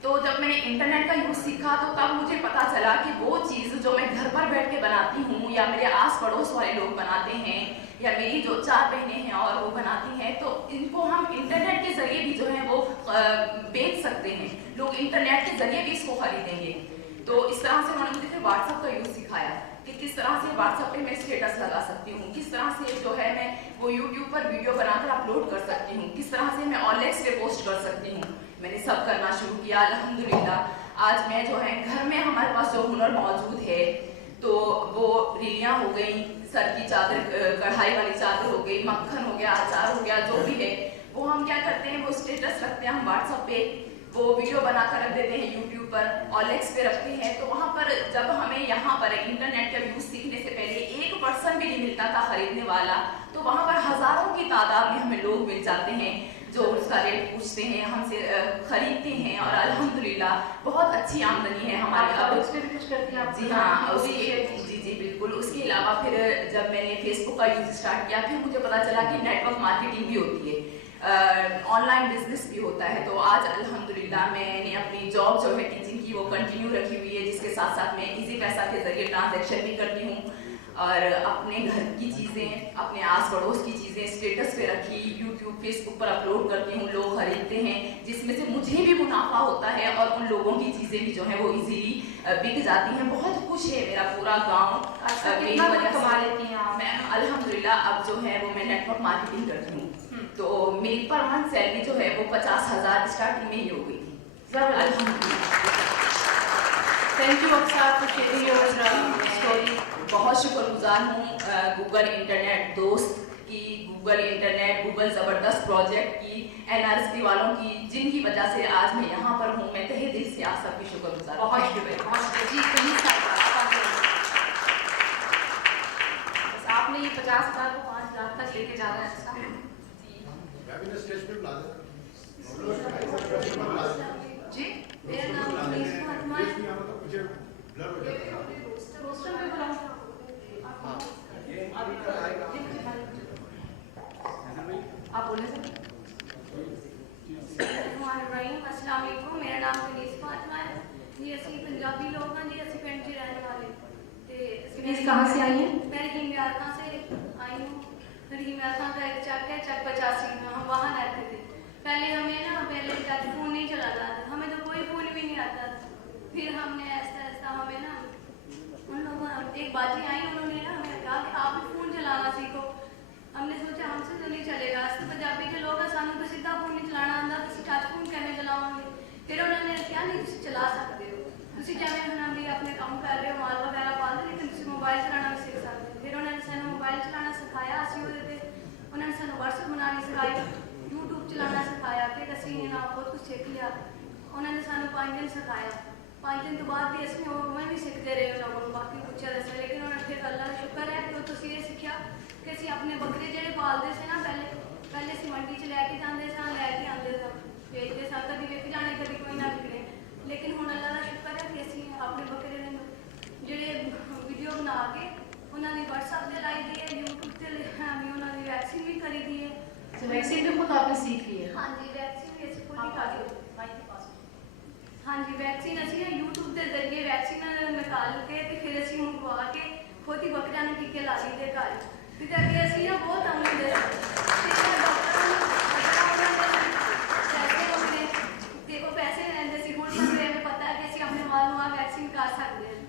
تو جب میں نے انٹرنیٹ کا یوز سیکھا تو تب مجھے پتا چلا کہ وہ چیز جو میں گھر پر بیٹھ کے بناتی ہوں یا میرے آس پڑوس والے لوگ بناتے ہیں یا میری جو 4 بہنیں ہیں اور وہ بناتی ہیں تو ان کو ہم انٹرنیٹ کے ذریعے بھی جو ہے وہ بیچ سکتے ہیں. لوگ انٹرنیٹ کے ذریعے بھی اس کو خریدیں گے. تو اس طرح سے انہوں نے مجھے پھر واٹس ایپ کا یوز سکھایا کہ کس طرح سے واٹس ایپ پہ میں اسٹیٹس لگا سکتی ہوں, کس طرح سے جو ہے میں وہ یوٹیوب پر ویڈیو بنا کر اپلوڈ کر سکتی ہوں, کس طرح سے میں OLX پہ پوسٹ کر سکتی ہوں. میں نے سب کرنا شروع کیا. الحمدللہ آج میں جو ہے گھر میں ہمارے پاس جو ہنر موجود ہے تو وہ ریلیاں ہو گئیں, سر کی چادر کڑھائی والی چادر ہو گئی, مکھن ہو گیا, اچار ہو گیا, جو بھی ہے وہ ہم کیا کرتے ہیں وہ اسٹیٹس رکھتے ہیں ہم واٹس ایپ پہ, وہ ویڈیو بنا کر رکھ دیتے ہیں یوٹیوب پر, OLX پہ رکھتے ہیں. تو وہاں پر جب ہمیں یہاں پر انٹرنیٹ کا یوز سیکھنے سے پہلے 1% بھی نہیں ملتا تھا خریدنے والا, تو وہاں پر ہزاروں کی تعداد میں ہمیں لوگ مل جاتے ہیں جو اس کا ریٹ پوچھتے ہیں, ہم سے خریدتے ہیں اور الحمدللہ بہت اچھی آمدنی ہے ہماری. اب اس پہ بھی کچھ کرتی ہیں آپ؟ جی ہاں, جی بالکل. اس کے علاوہ پھر جب میں نے فیس بک کا یوز اسٹارٹ کیا پھر مجھے پتا چلا کہ نیٹ ورک مارکیٹنگ بھی ہوتی ہے, آن لائن بزنس بھی ہوتا ہے. تو آج الحمدللہ میں نے اپنی جاب جو ہے ٹیچنگ کی وہ کنٹینیو رکھی ہوئی ہے, جس کے ساتھ ساتھ میں ایزی پیسہ کے ذریعے ٹرانزیکشن بھی کرتی ہوں اور اپنے گھر کی چیزیں, اپنے آس پڑوس کی چیزیں اسٹیٹس پہ رکھی, یوٹیوب فیس بک پر اپلوڈ کرتی ہوں, لوگ خریدتے ہیں جس میں سے مجھے بھی منافع ہوتا ہے اور ان لوگوں کی چیزیں بھی جو ہیں وہ ایزیلی بک جاتی ہیں. بہت خوش ہے میرا پورا گاؤں. کتنا کما لیتی ہیں آپ؟ میم الحمدللہ اب جو ہے وہ میں نیٹ ورک مارکیٹنگ کرتی ہوں تو میری پر منتھ سیلری جو ہے وہ 50,000 اسٹارٹنگ میں ہی ہو گئی تھی. الحمدللہ. تھینک یو اکثر فار شیئرنگ یور اسٹوری. بہت شکر گزار ہوں گوگل انٹرنیٹ دوست کی, گوگل انٹرنیٹ, گوگل زبردست پروجیکٹ کی, NRSP والوں کی, جن کی وجہ سے آج میں یہاں پر ہوں. میں تہہ دل سے آپ سب کی شکر گزار ہوں. بہت شکریہ. جی پلیز آپ نے یہ 50,000 کو 5 لاکھ تک لے کے جانا ہے. جی میرا نام آپ بولیں سر. السلام علیکم, میرا نام کنیز فاطمہ ہے جی. اسی پنجابی لوگ ہیں جی, اسی پنڈ چ رہنے والے. کہاں سے آئی ہیں؟ میں رحیم یار خان سے آئی ہوں. رحیم یار خان کا ایک چک ہے, چک 85 میں, ہم وہاں رہتے تھے. پہلے ہمیں پہلے ٹچ فون نہیں چلاتا تھا, ہمیں تو کوئی فون بھی نہیں آتا تھا. پھر ہم نے ایسا ایسا ہمیں ان لوگوں ایک باجی آئی, انہوں نے ہمیں کہا کہ آپ بھی فون چلانا سیکھو. ہم نے سوچا ہم سے تو نہیں چلے گا, پنجابی کے لوگ ہیں, سانو تو سیدھا فون نہیں چلانا آتا, تسی ٹچ فون کیویں چلاؤ گے. پھر انہوں نے کہا نہیں تسی چلا سکتے ہو, تسی جیویں ہن بھی اپنے کام کر رہے ہو, مال وغیرہ پالتے, لیکن تسی موبائل چلانا بھی سیکھ سکتے ہو. پھر انہوں نے سانو موبائل چلانا سکھایا. اسی انہوں نے سانو WhatsApp بنانی سکھائی, YouTube چلانا سکھایا. پھر اسی بہت کچھ سیکھ لیا. انہوں نے سانو 5 دن سکھایا. 5 دن تو بعد بھی اسی میں بھی سیکھتے رہے لوگوں کو, باقی کچھ ایسا. لیکن انہوں نے پھر اللہ کا شکر ہے کہ تسی یہ سیکھا کہ اسی اپنے بکرے جڑے پالتے سے نا, پہلے اسی منڈی چ لے کے جاندے سن, لے کے آندے سن, بیچتے سن, کبھی وک جانے کبھی کوئی نہ وکنے. لیکن ہن اللہ کا شکر ہے کہ اسی اپنے بکرے جڑے ویڈیو بنا کے انہوں نے WhatsApp تے لائی دی ہے, YouTube تے انہوں نے ویکسین بھی کری دی ہے. ویکسین بھی خود آپ نے سیکھ لی ہے؟ ہاں جی ویکسین بھی اسی خود ہی کر لی. ہاں جی ویکسین اسی YouTube کے ذریعے ویکسین نکال کے پھر اسی منگوا کے خود ہی بکریاں نے ٹیکے لا لیتے گھر. پھر اگے اسی بہت آمدنی پیسے رہتے سی. ہوں ہمیں پتا ہے کہ اسی اپنے مال نو ویکسین کر سکتے ہیں.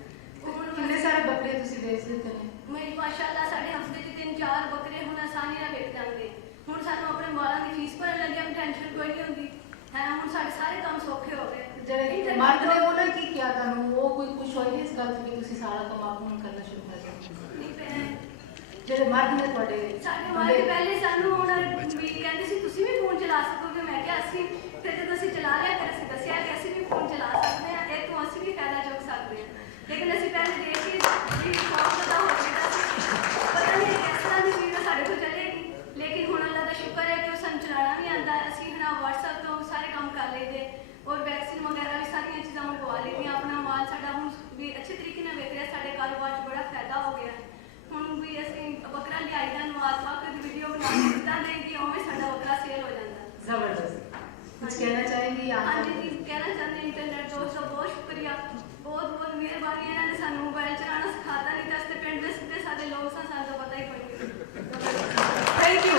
کتنے سارے بکرے تسی بیچ دیتے ہیں؟ میری ماشاء اللہ سارے ہفتے کے 3-4 بکرے ہوں آسانی نہ وک جاتے. ہوں سانو اپنے مالاں کی فیس بھرن لگے ہم ٹینشن کوئی نہیں ہوتی ہے. ہوں سارے سارے کام سوکھے ہو گئے. جڑے مرد نے بولا کہ کیا کروں, وہ کوئی خوش ہوئی نہیں اس گل سے کہ تسی سارا کام آپ ہوں کرنا شروع کر دیا؟ جڑے مرد نے تواڈے سارے مرد پہلے سانو ہن بھی کہندے سی تسی بھی فون چلا سکو گے. میں کہ اسی پھر جدوں اسی چلا لیا پھر اسی دسیا کہ اسی بھی فون چلا سکتے ہیں, یہ تو اسی بھی فائدہ چک سکتے ہیں. لیکن اسی پہلے دیکھ کے شوق پتا ہو گیا, پتا نہیں کس طرح کی چیز سارے کو چلے शुक्रिया बहुत बहुत मेहरबानी है ना सानू मोबाइल चलाना सिखाता नहीं दसते पिंड दे सीधे सादे लोग सा सानू तो पता ही कोई नहीं thank you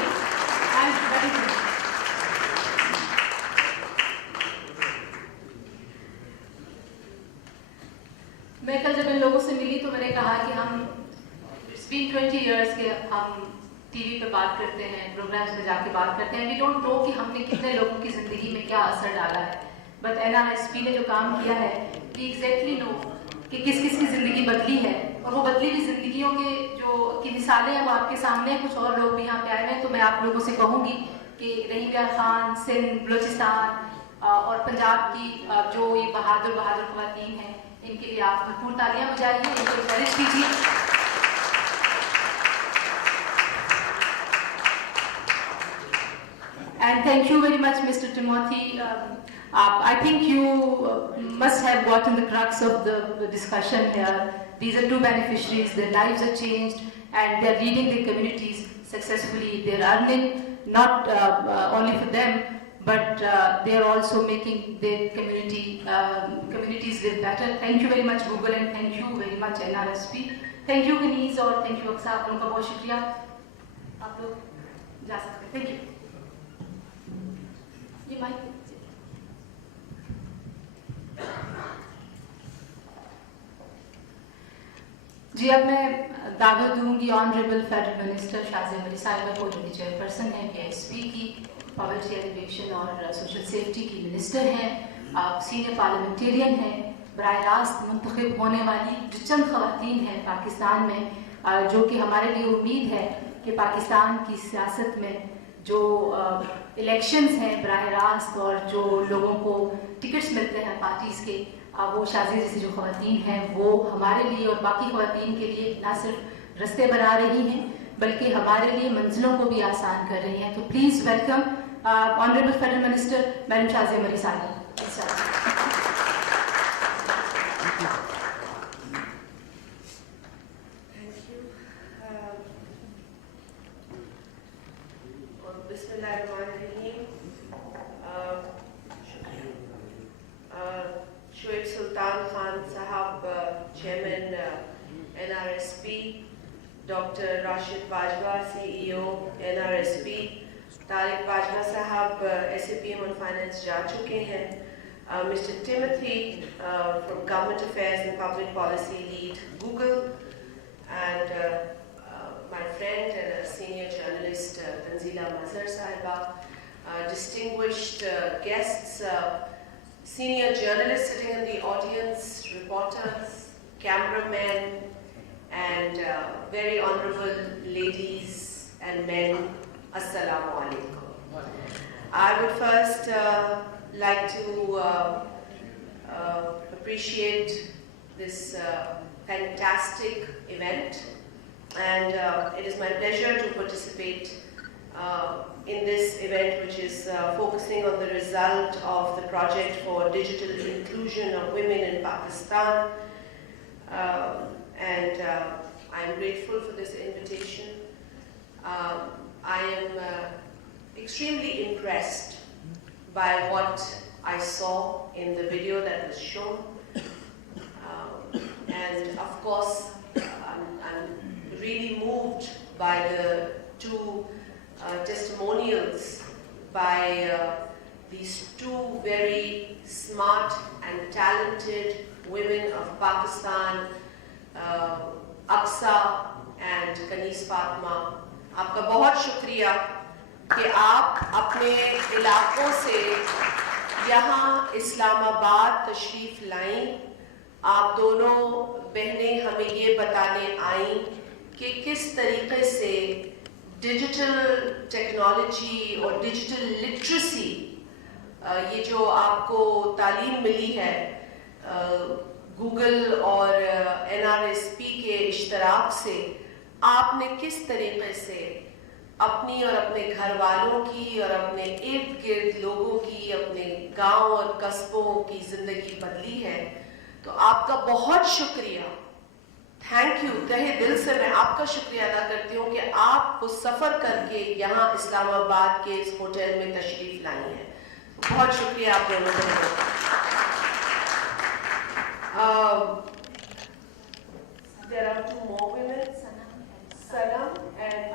and very good मैं कल जब इन लोगों से मिली तो मैंने कहा कि हम इट्स बीन 20 इयर्स के हम टीवी पे बात करते हैं, प्रोग्राम्स में जाके बात करते हैं, वी डोंट नो कि हमने कितने लोगों की ज़िंदगी में क्या असर डाला है, बट NRSP ने जो काम किया है वी एग्जैक्टली नो कि किस किस की ज़िंदगी बदली है, और वो बदली हुई ज़िंदगियों के जो की मिसालें हैं वो आपके सामने हैं। कुछ और लोग भी यहाँ पे आए हैं, तो मैं आप लोगों से कहूँगी कि रहीम प्यार खान, सिंध, बलूचिस्तान और पंजाब की जो ये बहादुर ख़वातीन हैं, इनके लिए आप भरपूर तालियां बजाइए, इनको एनकरेज कीजिए। And thank you very much, Mr. Timothy. I think you must have gotten the crux of the discussion here. These are two beneficiaries, their lives are changed and they're leading their communities successfully. They're earning not only for them, but they are also making their communities live better. Thank you very much Google and thank you very much NRSP. Thank you Kaniz और thank you Aqsa, आप लोगों का बहुत शुक्रिया। आप लोग जा सकते हैं। Thank you. ये माइक जी, अब मैं दावत दूंगी ऑनरेबल फेडरल मिनिस्टर शाज़िया मरी साहिबा को, जो चेयरपर्सन है PSP की, पॉवर्टी एलिवेशन और सोशल सेफ्टी की मिनिस्टर हैं, सीनियर पार्लियामेंटेरियन हैं, बराह रास्त मुंतखब होने वाली जो चंद ख़वातीन हैं पाकिस्तान में, जो कि हमारे लिए उम्मीद है कि पाकिस्तान की सियासत में जो इलेक्शंस हैं बराह रास्त और जो लोगों को टिकट्स मिलते हैं पार्टीज़ के, वो शाज़िया जैसी जो ख़वातीन हैं वो हमारे लिए और बाकी ख़वातीन के लिए ना सिर्फ रास्ते बना रही हैं बल्कि हमारे लिए मंजिलों को भी आसान कर रही हैं। तो please welcome honourable federal minister madam Shazia मरी साहिबा। Shoaib Sultan Khan Sahab, Chairman NRSP, Dr. Rashid Bajwa, CEO NRSP, Tariq Bajwa Sahab, SAPM on Finance जा चुके हैं, Mr. Timothy from Government Affairs and Public Policy Lead Google, and my friend and a senior journalist Tanzila Mazhar Sahiba, distinguished guests, senior journalists sitting in the audience, reporters, cameramen, and very honorable ladies and men, Assalamu alaikum. I would first like to appreciate this fantastic event, and it is my pleasure to participate in this event, which is focusing on the result of the project for digital inclusion of women in Pakistan. And I'm grateful for this invitation. I am extremely impressed by what I saw in the video that was shown. And of course, I'm really moved by the two testimonials by these two very smart and talented women of Pakistan, Aqsa and Kanis Fatma. आपका बहुत शुक्रिया कि आप अपने इलाकों से यहाँ इस्लामाबाद तशरीफ़ लाईं। आप दोनों बहनें हमें ये बताने आईं कि किस तरीके से डिजिटल टेक्नोलॉजी और डिजिटल लिटरेसी, ये जो आपको तालीम मिली है गूगल और NRSP के इश्तराक से, आपने किस तरीके से अपनी और अपने घर वालों की और अपने इर्द गिर्द लोगों की, अपने गांव और कस्बों की ज़िंदगी बदली है। तो आपका बहुत शुक्रिया, थैंक यू, तहे दिल से मैं आपका शुक्रिया अदा करती हूँ कि आप वो सफ़र करके यहाँ इस्लामाबाद के इस होटल में तशरीफ़ लाई हैं। बहुत शुक्रिया आप दोनों का। there are two more women, Sanam and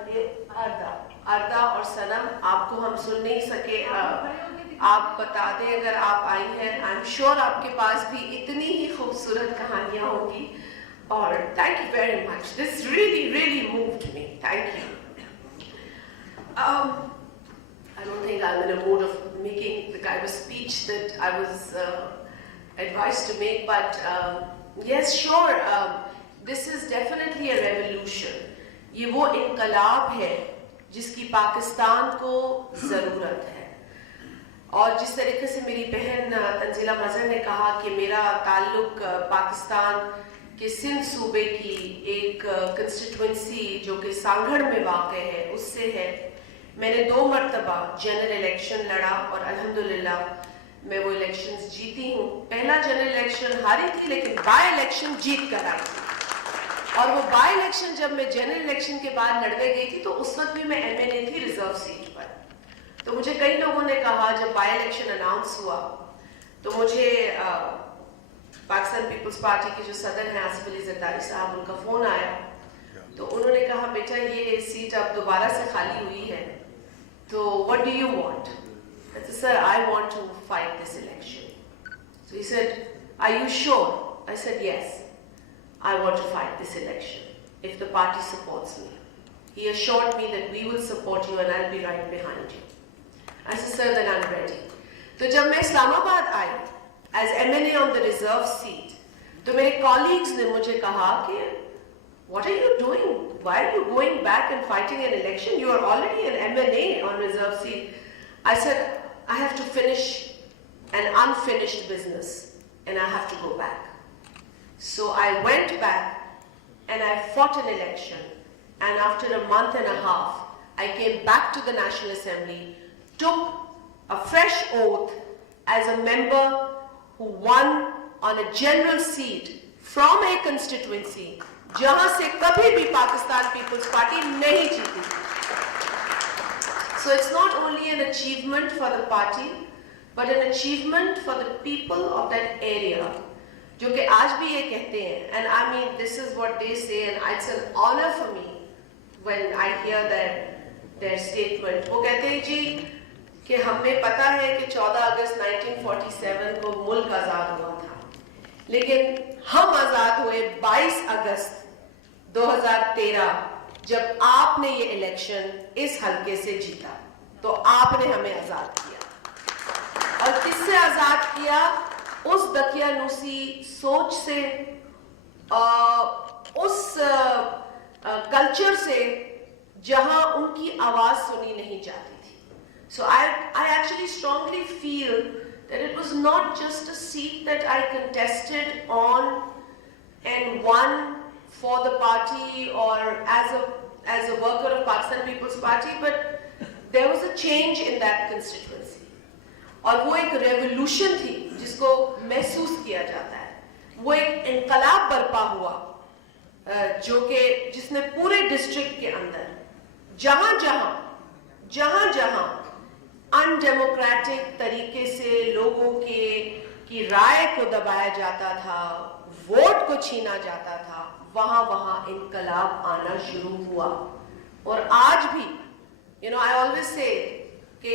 Arda और सनम, आपको हम सुन नहीं सके, आप बता दें अगर आप आई हैं. I'm sure आपके पास भी इतनी ही खूबसूरत कहानियाँ होंगी. और thank you very much. This really moved me. Thank you. I don't think I'm in a mood of making the kind of speech that I was advised to make, but yes, sure, this is definitely a revolution. ये वो इनकलाब है जिसकी पाकिस्तान को ज़रूरत है. और जिस तरीके से मेरी बहन तंजीला मजहर ने कहा कि मेरा ताल्लुक पाकिस्तान के सिंध सूबे की एक कंस्टिट्यूंसी जो कि सांगढ़ में वाक़ है उससे है. मैंने 2 मरतबा जनरल इलेक्शन लड़ा और अल्हम्दुलिल्लाह मैं वो इलेक्शंस जीती हूँ. पहला जनरल इलेक्शन हारी थी लेकिन बाय इलेक्शन जीत कर आई. और वो बाय इलेक्शन जब मैं जनरल इलेक्शन के बाद लड़ने गई थी तो उस वक्त भी मैं MNA थी रिजर्व सीट पर. तो मुझे कई लोगों ने कहा जब बाय इलेक्शन अनाउंस हुआ तो मुझे पाकिस्तान पीपल्स पार्टी के जो सदर हैं आसिफ अली जरदारी साहब, उनका फ़ोन आया. तो उन्होंने कहा बेटा ये सीट अब दोबारा से खाली हुई है तो what do you want? I said, sir, I want to fight this election. So he said, are you sure? I said, yes, I want to fight this election if the party supports me. He assured me that we will support you and I'll be right behind you. I said, sir, then I'm ready. So जब मैं इस्लामाबाद आई as MNA on the reserve seat, तो मेरे colleagues ने मुझे कहा कि what are you doing? Why are you going back and fighting an election? You are already an MNA on reserve seat. I said, I have to finish an unfinished business and I have to go back. So I went back and I fought an election, and after a month and a half, I came back to the National Assembly, took a fresh oath as a member who won on a general seat from a constituency जहां से कभी भी Pakistan peoples party नहीं जीती. So it's not only an achievement for the party, but an achievement for the people of that area, जो कि आज भी ये कहते हैं, and I mean this is what they say, and it's an honor for me when I hear their statement. वो कहते हैं जी कि हमें पता है कि 14 अगस्त 1947 को मुल्क आज़ाद हुआ था, लेकिन हम आज़ाद हुए 22 अगस्त 2013 जब आपने ये इलेक्शन इस हलके से जीता. तो आपने हमें आज़ाद किया, और किससे आज़ाद किया? उस दकियानूसी सोच से, उस कल्चर से जहां उनकी आवाज़ सुनी नहीं जाती थी. So I actually strongly feel that it was not just a seat that I contested on and won for the party or as a worker of Pakistan People's Party, but there was a change in that constituency. और वो एक revolution थी जिसको महसूस किया जाता है. वो एक इनकलाब बरपा हुआ जो कि जिसने पूरे डिस्ट्रिक्ट के अंदर जहां अनडेमोक्रेटिक तरीके से लोगों की राय को दबाया जाता था, वोट को छीना जाता था, वहां इनकलाब आना शुरू हुआ. और आज भी I always say कि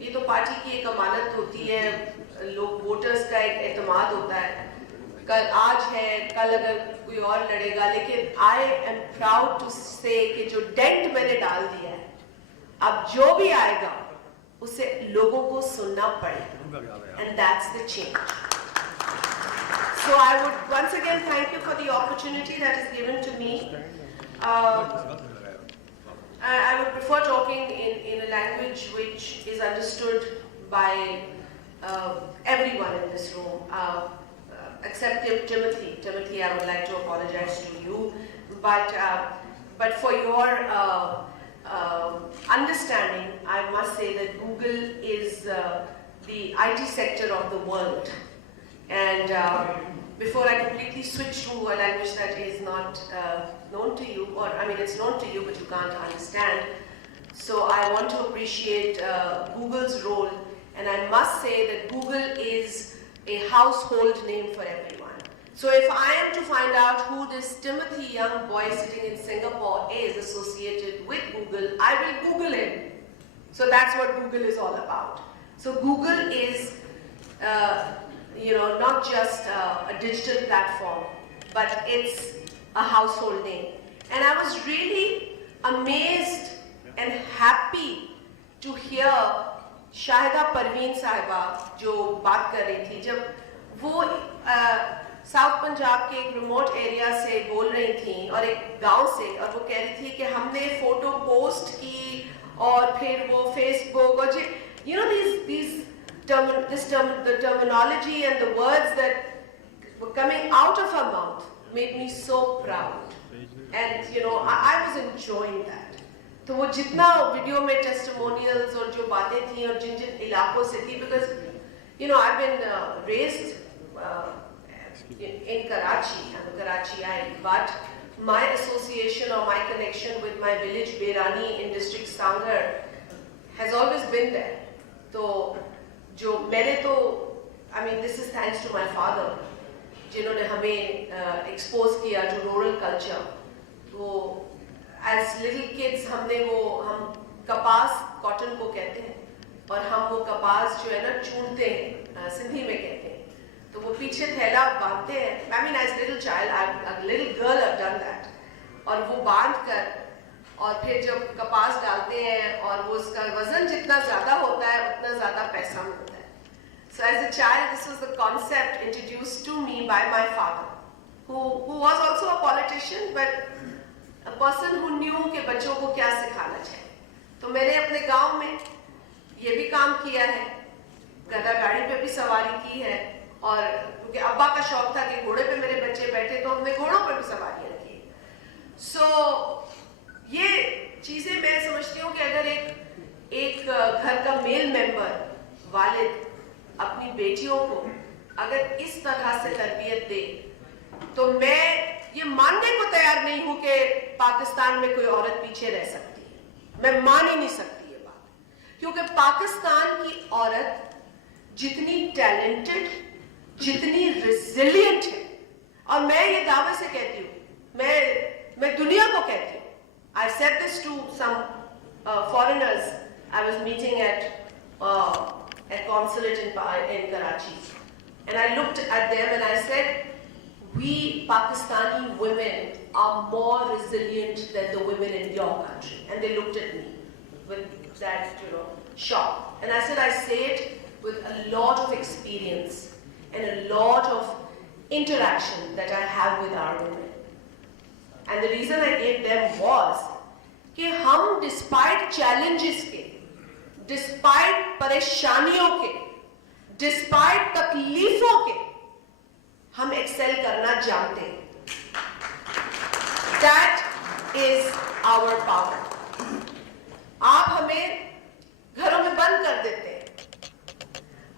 ये तो पार्टी की एक अमानत होती है, लोग वोटर्स का एक एतमाद होता है, कल आज है कल अगर कोई और लड़ेगा, लेकिन I am proud to say कि जो डेंट मैंने डाल दिया है, अब जो भी आएगा उसे लोगों को सुनना पड़ेगा, and that's the change. So I would once again thank you for the opportunity that is given to me. I would prefer talking in a language which is understood by everyone in this room, except Timothy. Timothy, I would like to apologize to you, but for your understanding, I must say that Google is the IT sector of the world. And before I completely switch to a language that is not known to you, or I mean it's known to you but you can't understand, so I want to appreciate Google's role, and I must say that Google is a household name for everyone. So if I am to find out who this Timothy young boy sitting in Singapore is associated with Google, I will Google him. So that's what Google is all about. So Google is, not just a digital platform, but it's a household name. And I was really amazed and happy to hear Shahida Parveen Sahiba जो बात कर रही थी, जब वो south Punjab के एक remote area से बोल रही थी और एक गांव से, और वो कह रही थी कि हमने फोटो पोस्ट की और फिर वो फेसबुक और the terminology and the words that were coming out of her mouth made me so proud. And I was enjoying that. तो वो जितना वीडियो में टेस्टिमोनियल्स और जो बातें थी और जिन जिन इलाकों से थी, because I've been raised in Karachi. I'm a Karachiite, but my association or my connection with my village Berani in district Sangar has always been there. तो जो मैंने तो this is thanks to my father, जिन्होंने हमें expose किया to rural culture. तो as little kids हम कपास कॉटन को कहते हैं और हम वो कपास जो है ना चूनते हैं, सिंधी में कहते हैं, तो वो पीछे थैला बांधते हैं. As little child, a little girl I've done that. और वो बांध कर और फिर जब कपास डालते हैं और वो उसका वजन जितना ज्यादा होता है उतना ज्यादा पैसा मिलता है. So as a child, this was the concept introduced to me by my father, who was also a politician, but a person who knew कि बच्चों को क्या सिखाना चाहिए. तो मैंने अपने गांव में ये भी काम किया है, गधा गाड़ी पे भी सवारी की है, और क्योंकि अब्बा का शौक था कि घोड़े पे मेरे बच्चे बैठे तो हमने घोड़ों पे भी सवारियां की. So ये चीजें मैं समझती हूँ कि अगर एक घर का मेल मेंबर वालिद अपनी बेटियों को अगर इस तरह से तरबियत दे, तो मैं ये मानने को तैयार नहीं हूं कि पाकिस्तान में कोई औरत पीछे रह सकती है. मैं मान ही नहीं सकती ये बात, क्योंकि पाकिस्तान की औरत जितनी टैलेंटेड, जितनी रिजिलियंट है, और मैं ये दावे से कहती हूँ, मैं दुनिया को कहती हूँ. I said this to some foreigners I was meeting at a consulate in Karachi, and I looked at them and I said, we Pakistani women are more resilient than the women in your country. And they looked at me with that, shock. And I said, I say it with a lot of experience and a lot of interaction that I have with our women. And the reason I gave them was कि हम despite challenges के, despite परेशानियों के, despite तकलीफों के, हम Excel करना जानते हैं. That is our power. आप हमें घरों में बंद कर देते हैं.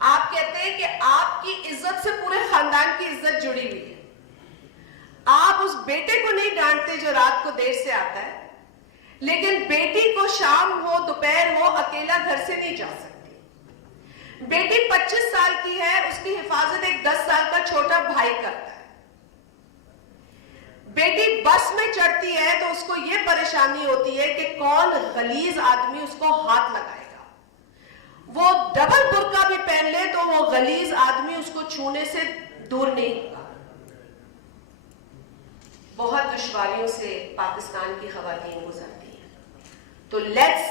आप कहते हैं कि आपकी इज्जत से पूरे खानदान की इज्जत जुड़ी हुई है. आप उस बेटे को नहीं डांटते जो रात को देर से आता है, लेकिन बेटी को शाम हो दोपहर हो अकेला घर से नहीं जा सकती. बेटी 25 साल की है, उसकी हिफाजत एक 10 साल का छोटा भाई करता है. बेटी बस में चढ़ती है तो उसको ये परेशानी होती है कि कौन गलीज आदमी उसको हाथ लगाएगा. वो डबल बुर्का भी पहन ले तो वो गलीज आदमी उसको छूने से दूर नहीं होगा. बहुत दुश्वारियों से पाकिस्तान की खवातीन गुजरती हैं. तो let's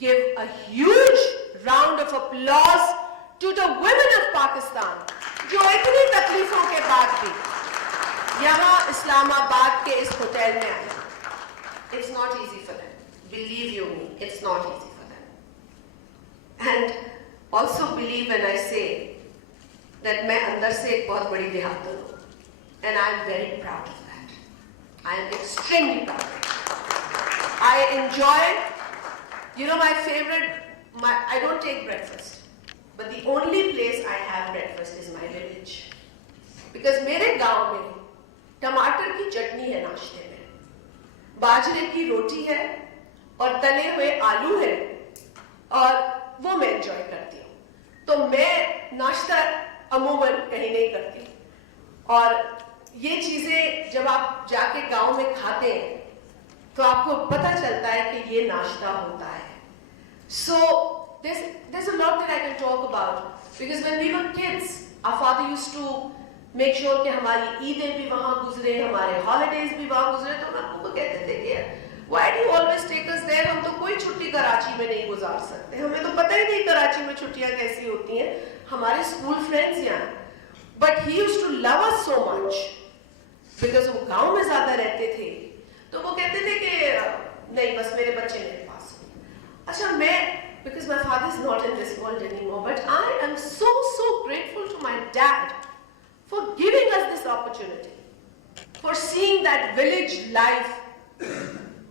give a huge round of applause to the women of Pakistan, जो इतनी तकलीफों के बाद भी यहाँ इस्लामाबाद के इस होटल में आए. It's not easy for them. Believe you me, it's not easy for them. And also believe when I say that मैं अंदर से एक बहुत बड़ी देहातन हूँ, and I am very proud of that. I am extremely proud of it. I enjoy. My favorite, I don't take breakfast, but the only place I have breakfast is my village. Because मेरे गांव में टमाटर की चटनी है नाश्ते में, बाजरे की रोटी है और तले हुए आलू है, और वो मैं एंजॉय करती हूँ. तो मैं नाश्ता अमूमन कहीं नहीं करती, और ये चीजें जब आप जाके गांव में खाते हैं तो आपको पता चलता है कि ये नाश्ता होता है. So there's a lot that I can talk about because when we were kids, our father used to make sure कि हमारी ईदें भी वहाँ गुजरे, हमारे holidays भी वहाँ गुजरे. तो हम आपको कहते थे कि why do you always take us there? हम तो कोई छुट्टी कराची में नहीं गुजार सकते. हमें तो पता ही नहीं कराची में छुट्टियाँ कैसी होती हैं. हमारे स्कूल फ्रेंड्स यहाँ. But he used to love us so much because वो गांव में ज्यादा रहते थे. तो वो कहते थे कि नहीं बस मेरे बच्चे मेरे पास. अच्छा मैं because my father is not in this world anymore, but I am so grateful to my dad for giving us this opportunity, for seeing that village life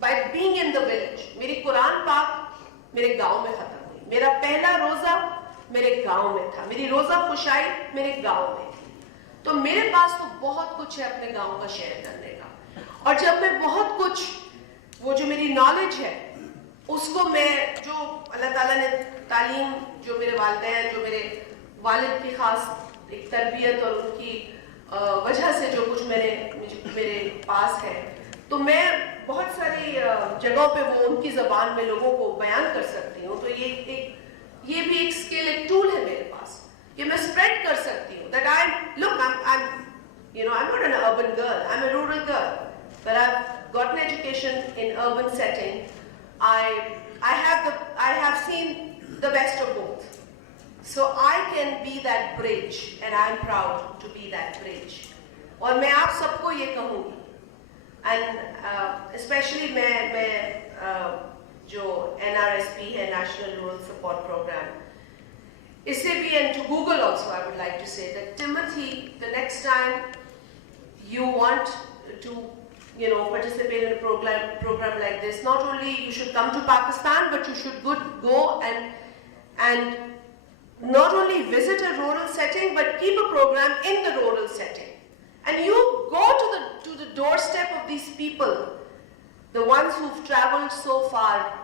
by being in the village. मेरी कुरान पाक मेरे गांव में खत्म हुई. मेरा पहला रोजा मेरे गांव में था. मेरी रोजा खुशाई मेरे गांव में थी. तो मेरे पास तो बहुत कुछ है अपने गांव का शेयर करने का. और जब मैं बहुत कुछ वो जो मेरी नॉलेज है उसको मैं जो अल्लाह ताला ने तालीम जो मेरे वालिदैन जो मेरे वालिद की खास एक तरबियत और उनकी वजह से जो कुछ मेरे पास है तो मैं बहुत सारी जगहों पे वो उनकी ज़बान में लोगों को बयान कर सकती हूँ. तो ये भी एक स्किल एक टूल है मेरे पास कि मैं स्प्रेड कर सकती हूँ. That I'm not an urban girl, I'm a rural girl, but I've got an education in urban setting. I have seen the best of both. So I can be that bridge and I'm proud to be that bridge. और मैं आप सबको ये कहूँगी and especially मैं जो NRSP है National Rural Support Program इससे भी and to Google also I would like to say that Timothy the next time you want to participate in a program like this, not only you should come to Pakistan but you should go and not only visit a rural setting but keep a program in the rural setting. And you go to the doorstep of these people, the ones who've traveled so far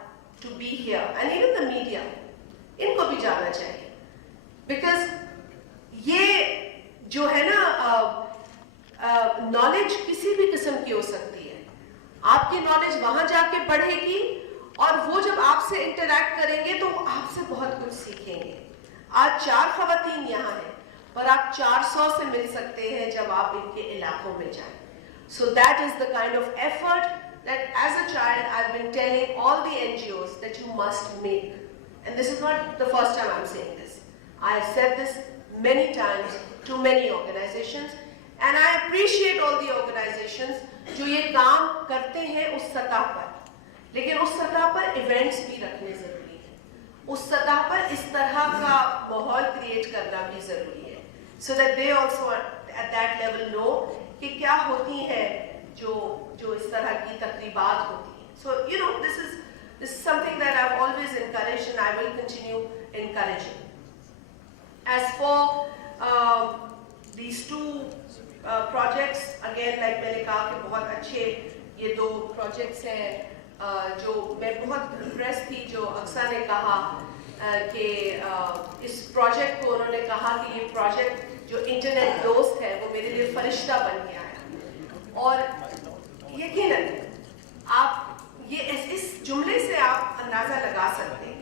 to be here, and even the media, इनको भी जाना चाहिए. Because ये जो है ना knowledge किसी भी किस्म की हो सकती है. आपकी knowledge वहाँ जाके बढ़ेगी और वो जब आपसे interact करेंगे तो आपसे बहुत कुछ सीखेंगे. आज 4 ख़वातीन यहाँ हैं पर आप 400 से मिल सकते हैं जब आप इनके इलाकों में जाएं. So that is the kind of effort that as a child I've been telling all the NGOs that you must make. And this is not the first time I'm saying this. I have said this many times to many organizations and I appreciate all the organizations जो ये काम करते हैं उस सतह पर. लेकिन उस सतह पर events भी रखने ज़रूरी है. उस सतह पर इस तरह का माहौल create करना भी ज़रूरी है. So that they also at that level know कि क्या होती है जो इस तरह की तकरीबात होती हैं. So this is something that I've always encouraged and I will continue encouraging. As for these two projects, again like मैंने कहा कि बहुत अच्छे ये 2 projects हैं जो मैं बहुत impressed थी जो अक्सा ने कहा कि इस प्रोजेक्ट को उन्होंने कहा कि ये प्रोजेक्ट जो इंटरनेट दोस्त है वो मेरे लिए फरिश्ता बन के आया. और यकीनन आप ये इस जुमले से आप अंदाज़ा लगा सकते हैं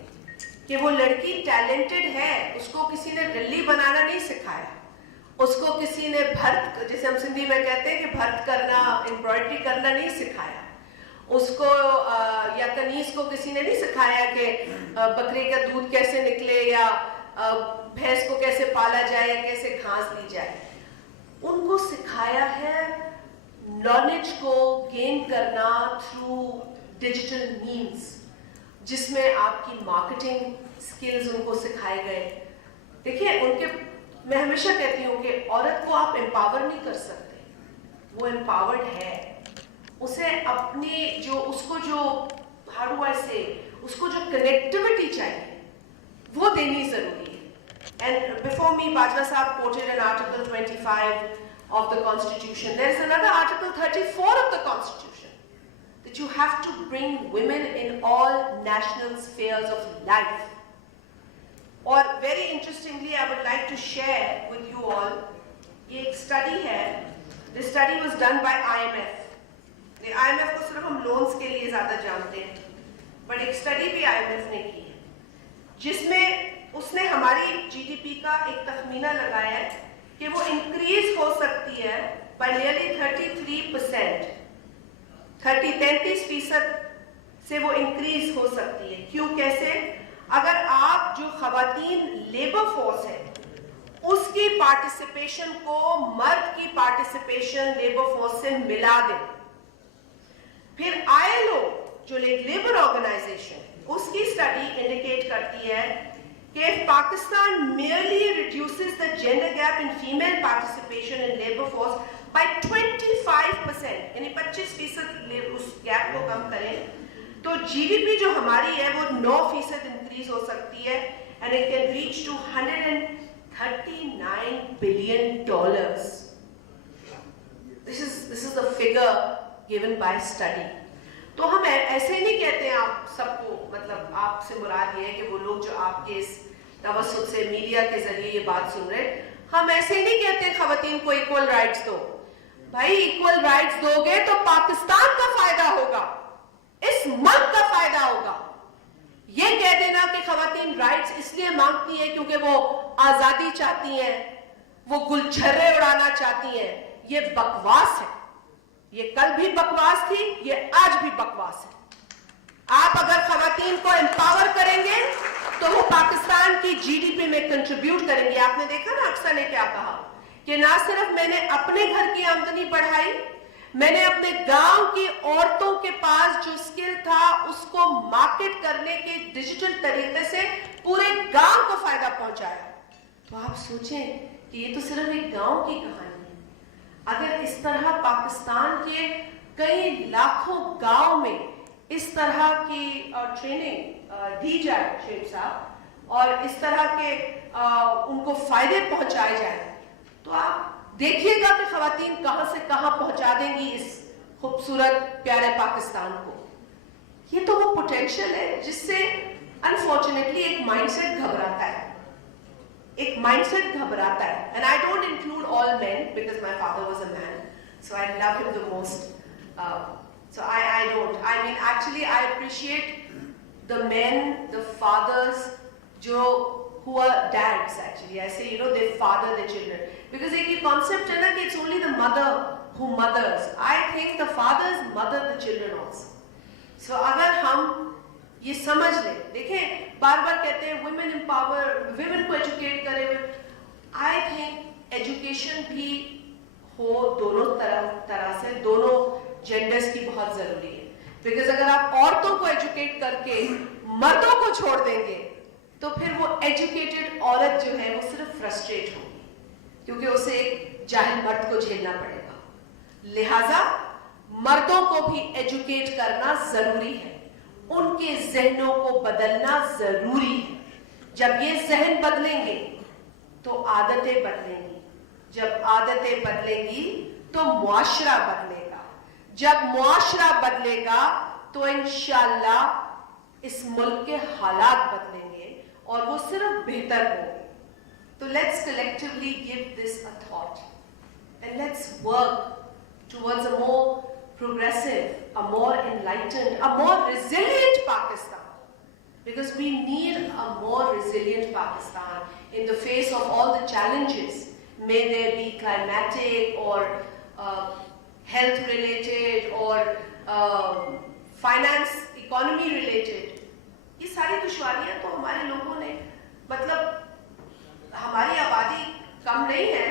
कि वो लड़की टैलेंटेड है. उसको किसी ने दिल्ली बनाना नहीं सिखाया. उसको किसी ने भर्त जैसे हम सिंधी में कहते हैं कि भर्त करना एम्ब्रॉयडरी करना नहीं सिखाया. उसको या कनीज को किसी ने नहीं सिखाया कि बकरे का दूध कैसे निकले या भैंस को कैसे पाला जाए या कैसे घास दी जाए. उनको सिखाया है नॉलेज को गेन करना थ्रू डिजिटल मीन्स जिसमें आपकी मार्केटिंग स्किल्स उनको सिखाए गए. देखिए मैं हमेशा कहती हूँ कि औरत को आप एम्पावर नहीं कर सकते. वो एम्पावर्ड है. उसे अपनी उसको जो उसको जो कनेक्टिविटी चाहिए वो देनी जरूरी है. And before me, Bajwa Saab quoted an Article 25 of the Constitution. There is another Article 34 of the Constitution that you have to bring women in all national spheres of life. Or very interestingly, I would like to share with you all a study है This study was done by IMF. IMF को सिर्फ हम loans के लिए ज़्यादा जानते हैं, but एक स्टडी भी IMF ने की है, जिसमें उसने हमारी GDP का एक तखमीना लगाया है कि वो इंक्रीज हो सकती है by nearly 33%, 33% से वो इंक्रीज हो सकती है। क्यों, कैसे? अगर आप जो खवातीन लेबर फोर्स है उसकी पार्टिसिपेशन को मर्द की पार्टिसिपेशन लेबर फोर्स से मिला दें, फिर ILO जो लेबर ऑर्गेनाइजेशन, उसकी स्टडी इंडिकेट करती है कि Pakistan merely reduces the gender gap in female participation in labor force by 25%, यानी 25% उस गैप को कम करें तो GDP जो हमारी है वो 9% इंक्रीज हो सकती है, and it can reach to $139 billion. This is the figure given by study. तो हम ऐसे नहीं कहते हैं आप सबको, मतलब आपसे मुराद ये है कि वो लोग जो आपके इस तवज्जुह से मीडिया के जरिए ये बात सुन रहे हैं, हम ऐसे नहीं कहते खवातीन को इक्वल राइट्स दो। भाई इक्वल राइट्स दोगे तो पाकिस्तान का फायदा होगा, इस मुल्क का फायदा होगा। ये कह देना कि खवातीन राइट्स इसलिए मांगती है क्योंकि वो आजादी चाहती हैं, वो गुलछर्रे उड़ाना चाहती हैं, ये बकवास है। ये कल भी बकवास थी, ये आज भी बकवास है। आप अगर खवातीन को एम्पावर करेंगे तो वो पाकिस्तान की GDP में कंट्रीब्यूट करेंगे। आपने देखा ना अक्सर ने क्या कहा कि ना सिर्फ मैंने अपने घर की आमदनी बढ़ाई, मैंने अपने गांव की औरतों के पास जो स्किल था उसको मार्केट करने के डिजिटल तरीके से पूरे गांव को फायदा पहुंचाया। तो आप सोचें कि ये तो सिर्फ एक गांव की कहानी है। अगर इस तरह पाकिस्तान के कई लाखों गांव में इस तरह की ट्रेनिंग दी जाए शेख साहब, और इस तरह के उनको फायदे पहुंचाए जाए, तो आप देखिएगा कि खवातीन कहां से कहां पहुंचा देंगी इस खूबसूरत प्यारे पाकिस्तान को। ये तो वो पोटेंशियल है जिससे अनफॉर्चुनेटली एक माइंडसेट घबराता है, एक माइंडसेट घबराता है। And I don't include all main because my father was a man, so I love him the most. So I don't. I mean, actually, I appreciate the men, the fathers, who are dads. Actually, I say, they father the children because एक concept है ना कि it's only the mother who mothers. I think the fathers mother the children also. So अगर हम ये समझ लें, देखें बार-बार कहते हैं women empower, women को educate करें. I think education भी हो दोनों तरह से, दोनों जेंडर्स की बहुत जरूरी है। बिकॉज अगर आप औरतों को एजुकेट करके मर्दों को छोड़ देंगे तो फिर वो एजुकेटेड औरत जो है वो सिर्फ फ्रस्ट्रेट होगी क्योंकि उसे एक जाहिल मर्द को झेलना पड़ेगा। लिहाजा मर्दों को भी एजुकेट करना जरूरी है, उनके जहनों को बदलना जरूरी है। जब ये जहन बदलेंगे तो आदतें बदलेंगी, जब आदतें बदलेंगी तो मुआशरा बदलेगा, जब मुआशरा बदलेगा तो इंशाअल्लाह इस मुल्क के हालात बदलेंगे और वो सिर्फ बेहतर होंगे। तो let's collectively give this a thought and let's work towards a more progressive, a more enlightened, a more resilient Pakistan, because we need a more resilient Pakistan in the face of all the challenges, may they be climatic or health related or finance economy related. ये सारी दुश्वारियां तो हमारे लोगों ने, मतलब हमारी आबादी कम नहीं है,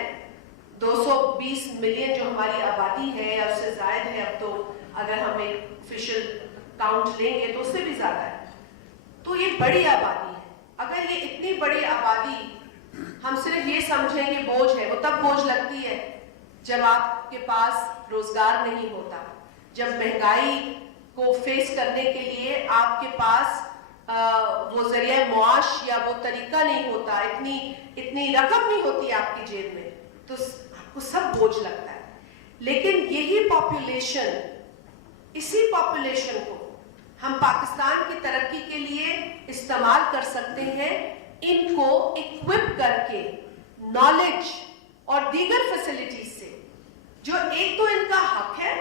220 मिलियन जो हमारी आबादी है या उससे ज़्यादा है, अब तो अगर हम एक ऑफिशियल काउंट लेंगे तो उससे भी ज़्यादा है। तो ये बड़ी आबादी है। अगर ये इतनी बड़ी आबादी हम सिर्फ ये समझें कि बोझ है, वो तब बोझ लगती है जब आपके पास रोजगार नहीं होता, जब महंगाई को फेस करने के लिए आपके पास वो जरिया मुआश या वो तरीका नहीं होता, इतनी रकम नहीं होती आपकी जेब में, तो आपको सब बोझ लगता है। लेकिन यही पॉपुलेशन, इसी पॉपुलेशन को हम पाकिस्तान की तरक्की के लिए इस्तेमाल कर सकते हैं, इनको इक्विप करके नॉलेज और दीगर फैसिलिटीज से जो एक तो इनका हक है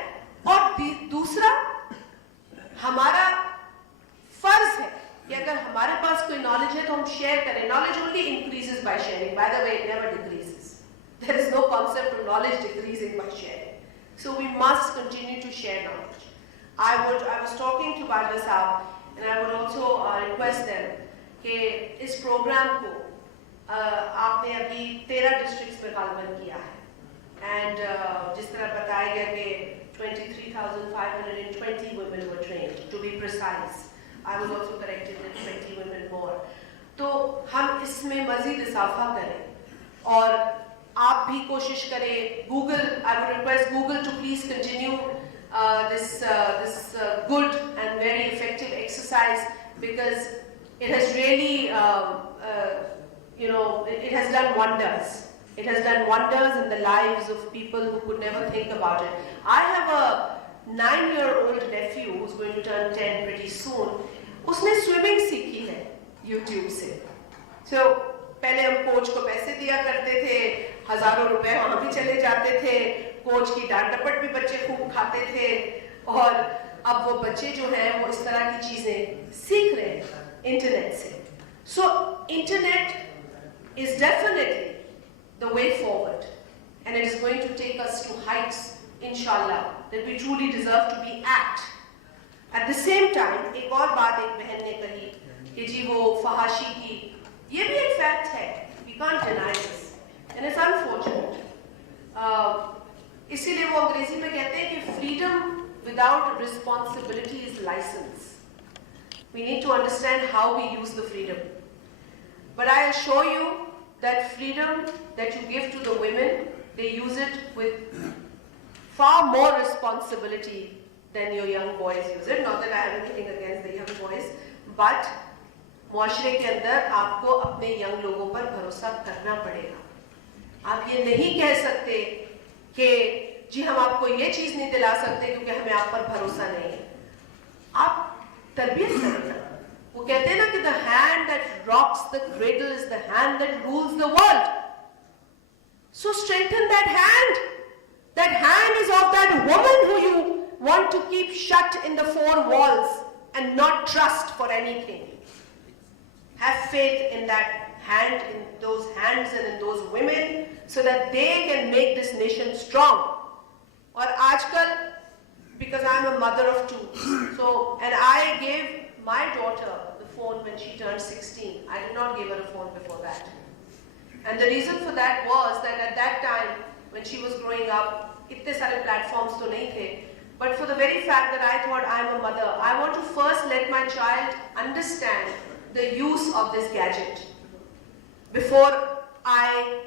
और दूसरा हमारा फर्ज है कि अगर हमारे पास कोई नॉलेज है तो हम शेयर करें. Knowledge only increases by sharing. By the way, it never decreases. There is no concept of knowledge decreasing by sharing. So we must continue to share knowledge. I was talking to Bajwa Saab and I would also request them कि इस programme को आपने अभी 13 districts में गालबन किया है. And जिस तरह बताया गया कि 23,520 women were trained, to be precise. I was also corrected that 20 women more. तो हम इसमें मजीद इजाफा करें और आप भी कोशिश करें. Google, I would request Google to please continue this good and very effective exercise because it has really, it has done wonders. It has done wonders in the lives of people who could never think about it. I have a 9-year-old nephew who's going to turn 10 pretty soon. उसने swimming सीखी है YouTube से. So पहले हम coach को पैसे दिया करते थे, हजारों रुपए वहाँ भी चले जाते थे, कोच की डांट डपट भी बच्चे खूब खाते थे और अब वो बच्चे जो हैं वो इस तरह की चीजें सीख रहे हैं इंटरनेट से. So internet is definitely the way forward and it is going to take us to heights inshallah that we truly deserve to be at. At the same time एक और बात एक बहन ने कही कि जी वो फहाशी की, ये भी एक फैक्ट है. We can't deny this and it's unfortunate. इसीलिए वो अंग्रेजी में कहते हैं कि freedom without responsibility is license. We need to understand how we use the freedom. But I assure you that freedom that you give to the women, they use it with far more responsibility than your young boys use it. Not that I am anything against the young boys, but मुआशरे के अंदर आपको अपने young लोगों पर भरोसा करना पड़ेगा. आप ये नहीं कह सकते कि जी हम आपको ये चीज नहीं दिला सकते क्योंकि हमें आप पर भरोसा नहीं है. आप तरबियत करें. वो कहते हैं ना कि the hand that rocks the cradle is the hand that rules the world. So strengthen that hand. That hand is of that woman who you want to keep shut in the four walls and not trust for anything. Have faith in that hand, in those hands and in those women so that they can make this nation strong. Or aajkal, because I am a mother of two, so and I gave my daughter the phone when she turned 16. I did not give her a phone before that. And the reason for that was that at that time, when she was growing up, itne sare platforms to nahi the. But for the very fact that I thought I'm a mother, I want to first let my child understand the use of this gadget before I,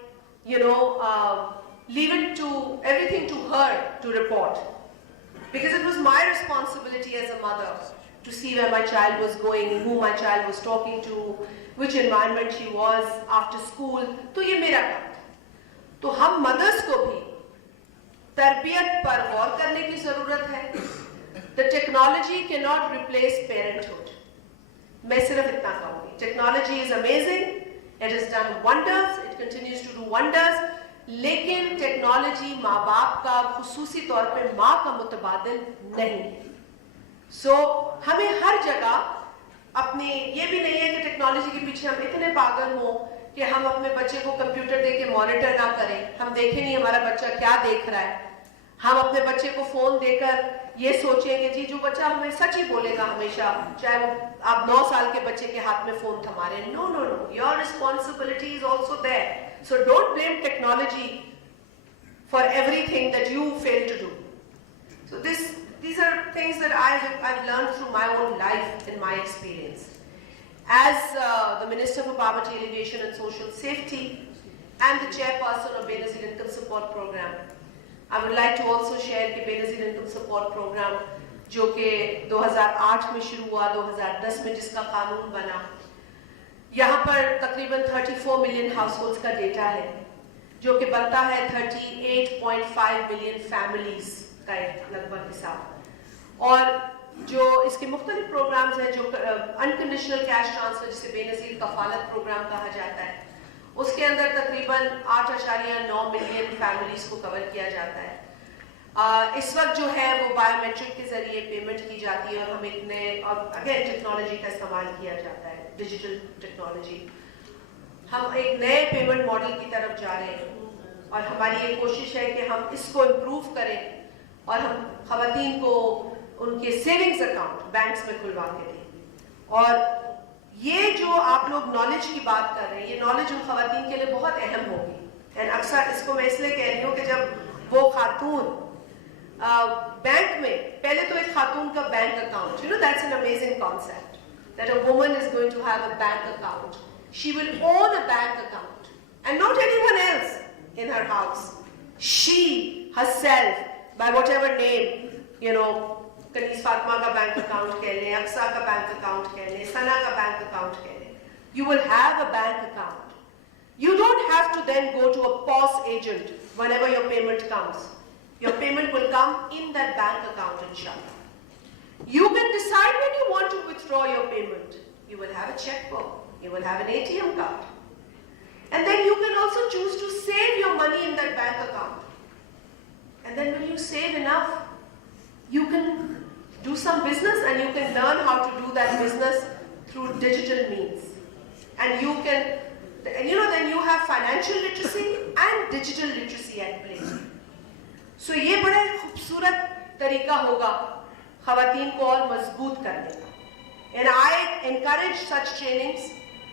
leave it to everything to her to report. Because it was my responsibility as a mother to see where my child was going, who my child was talking to, which environment she was after school. तो ये मेरा काम था. तो हम mothers को भी तरबियत पर गौर करने की जरूरत है. The technology cannot replace parenthood. मैं सिर्फ इतना कहूँगी. Technology is amazing. It has done wonders. It continues to do wonders. लेकिन टेक्नोलॉजी माँ बाप का, खुसूसी तौर पे माँ का मुतबादिल नहीं है. हमें हर जगह अपने, ये भी नहीं है कि टेक्नोलॉजी के पीछे हम इतने पागल हों कि हम अपने बच्चे को कंप्यूटर दे के मॉनिटर ना करें. हम देखें नहीं हमारा बच्चा क्या देख रहा है. हम अपने बच्चे को फोन देकर ये सोचेंगे जी जो बच्चा हमें सच ही बोलेगा हमेशा, चाहे वो आप 9 साल के बच्चे के हाथ में फोन थमा रहे हैं. No, your responsibility is also there. So don't blame technology for everything that you fail to do. So these are things that I've learned through my own life and my experience. As the Minister for Poverty Alleviation and Social Safety and the chairperson of Benazir Income Support Program, I would like to also share the Benazir Income Support Program जो कि 2008 में शुरू हुआ, 2010 में जिसका कानून बना. यहाँ पर तकरीबन 34 मिलियन हाउस होल्ड्स का डेटा है जो कि बनता है 38.5 मिलियन फैमिलीज का लगभग हिसाब. और जो इसके मुख्तलिफ प्रोग्राम्स हैं, जो अनकंडीशनल कैश ट्रांसफर जिसे बेनज़ीर कफालत प्रोग्राम कहा जाता है, उसके अंदर तकरीबन 8.9 मिलियन फैमिलीज को कवर किया जाता है. इस वक्त जो है वो बायोमेट्रिक के जरिए पेमेंट की जाती है और हम एक नए और अगेन टेक्नोलॉजी का इस्तेमाल किया जाता है, डिजिटल टेक्नोलॉजी। हम एक नए पेमेंट मॉडल की तरफ जा रहे हैं और हमारी ये कोशिश है कि हम इसको इम्प्रूव करें और हम खवातीन को उनके सेविंग्स अकाउंट बैंक्स में खुलवा के दें। और ये जो आप लोग नॉलेज की बात कर रहे हैं, ये नॉलेज उन खवातीन के लिए बहुत अहम होगी। एंड अक्सर इसको मैं इसलिए कह रही हूँ कि जब वो खातून बैंक में, पहले तो एक खातून का bank account, you know that's an amazing concept that a woman is going to have a bank account. She will own a bank account and not anyone else in her house. She herself, by whatever name, you know, Kaneez Fatima का bank account कह लें, अक्सा का bank account कह लें, सना का bank account कह लें, you will have a bank account. You don't have to then go to a POS agent whenever your payment comes. Your payment will come in that bank account, inshallah. You can decide when you want to withdraw your payment. You will have a checkbook. You will have an ATM card. And then you can also choose to save your money in that bank account. And then when you save enough, you can do some business and you can learn how to do that business through digital means. And you can, and you know, then you have financial literacy and digital literacy at play. So ये बड़ा खूबसूरत तरीका होगा खवातीन को और मजबूत करने का. And I encourage such trainings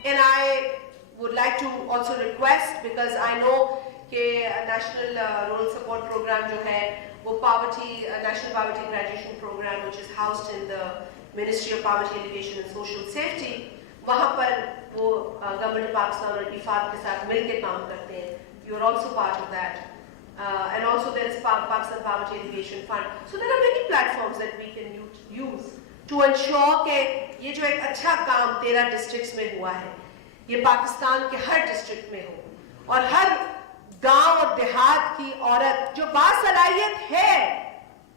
and I would like to also request, because I know कि National Rural Support Program जो है वो poverty, National Poverty Graduation Program, which is housed in the Ministry of Poverty Alleviation and Social Safety, वहाँ पर वो government of Pakistan और इफाद के साथ मिलकर काम करते हैं. You are also part of that. And also there is Pakistan Poverty Alleviation Fund. So there are many platforms that we can use to ensure कि ये जो एक अच्छा काम 13 डिस्ट्रिक्ट्स में हुआ है, ये पाकिस्तान के हर डिस्ट्रिक्ट में हो और हर गांव और देहात की औरत जो बासलाहियत है,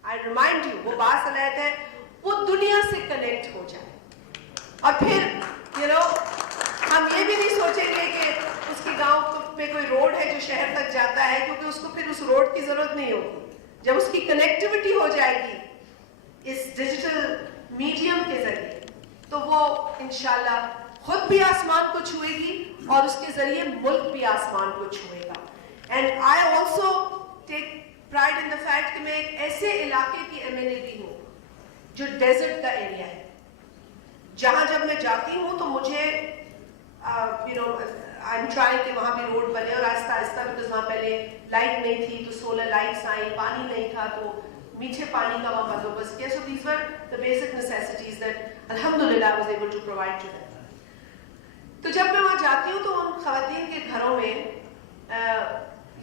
I remind you, वो बासलाहियत है, वो दुनिया से कनेक्ट हो जाए. और फिर you know, हम ये भी नहीं सोचेंगे कि उसके गांव पे कोई रोड है जो शहर तक जाता है, क्योंकि उसको फिर उस रोड की जरूरत नहीं होगी. जब उसकी कनेक्टिविटी हो जाएगी इस डिजिटल मीडियम के जरिए, तो वो इंशाल्लाह खुद भी आसमान को छुएगी और उसके जरिए मुल्क भी आसमान को छुएगा. And I also take pride in the fact कि मैं एक ऐसे इलाके की MLA भी हूँ जो डेजर्ट का एरिया है, जहाँ जब मैं जाती हूँ तो मुझे you know, I'm trying कि वहाँ भी रोड बने और आहिस्ता आहिस्ता, बिकॉज वहाँ पहले लाइट नहीं थी तो सोलर लाइट्स आई, पानी नहीं था तो मीठे पानी का वहाँ बंदोबस्त किया. So these were the basic necessities that alhamdulillah I was able to provide to them. तो जब मैं वहाँ जाती हूँ तो उन खवातीन के घरों में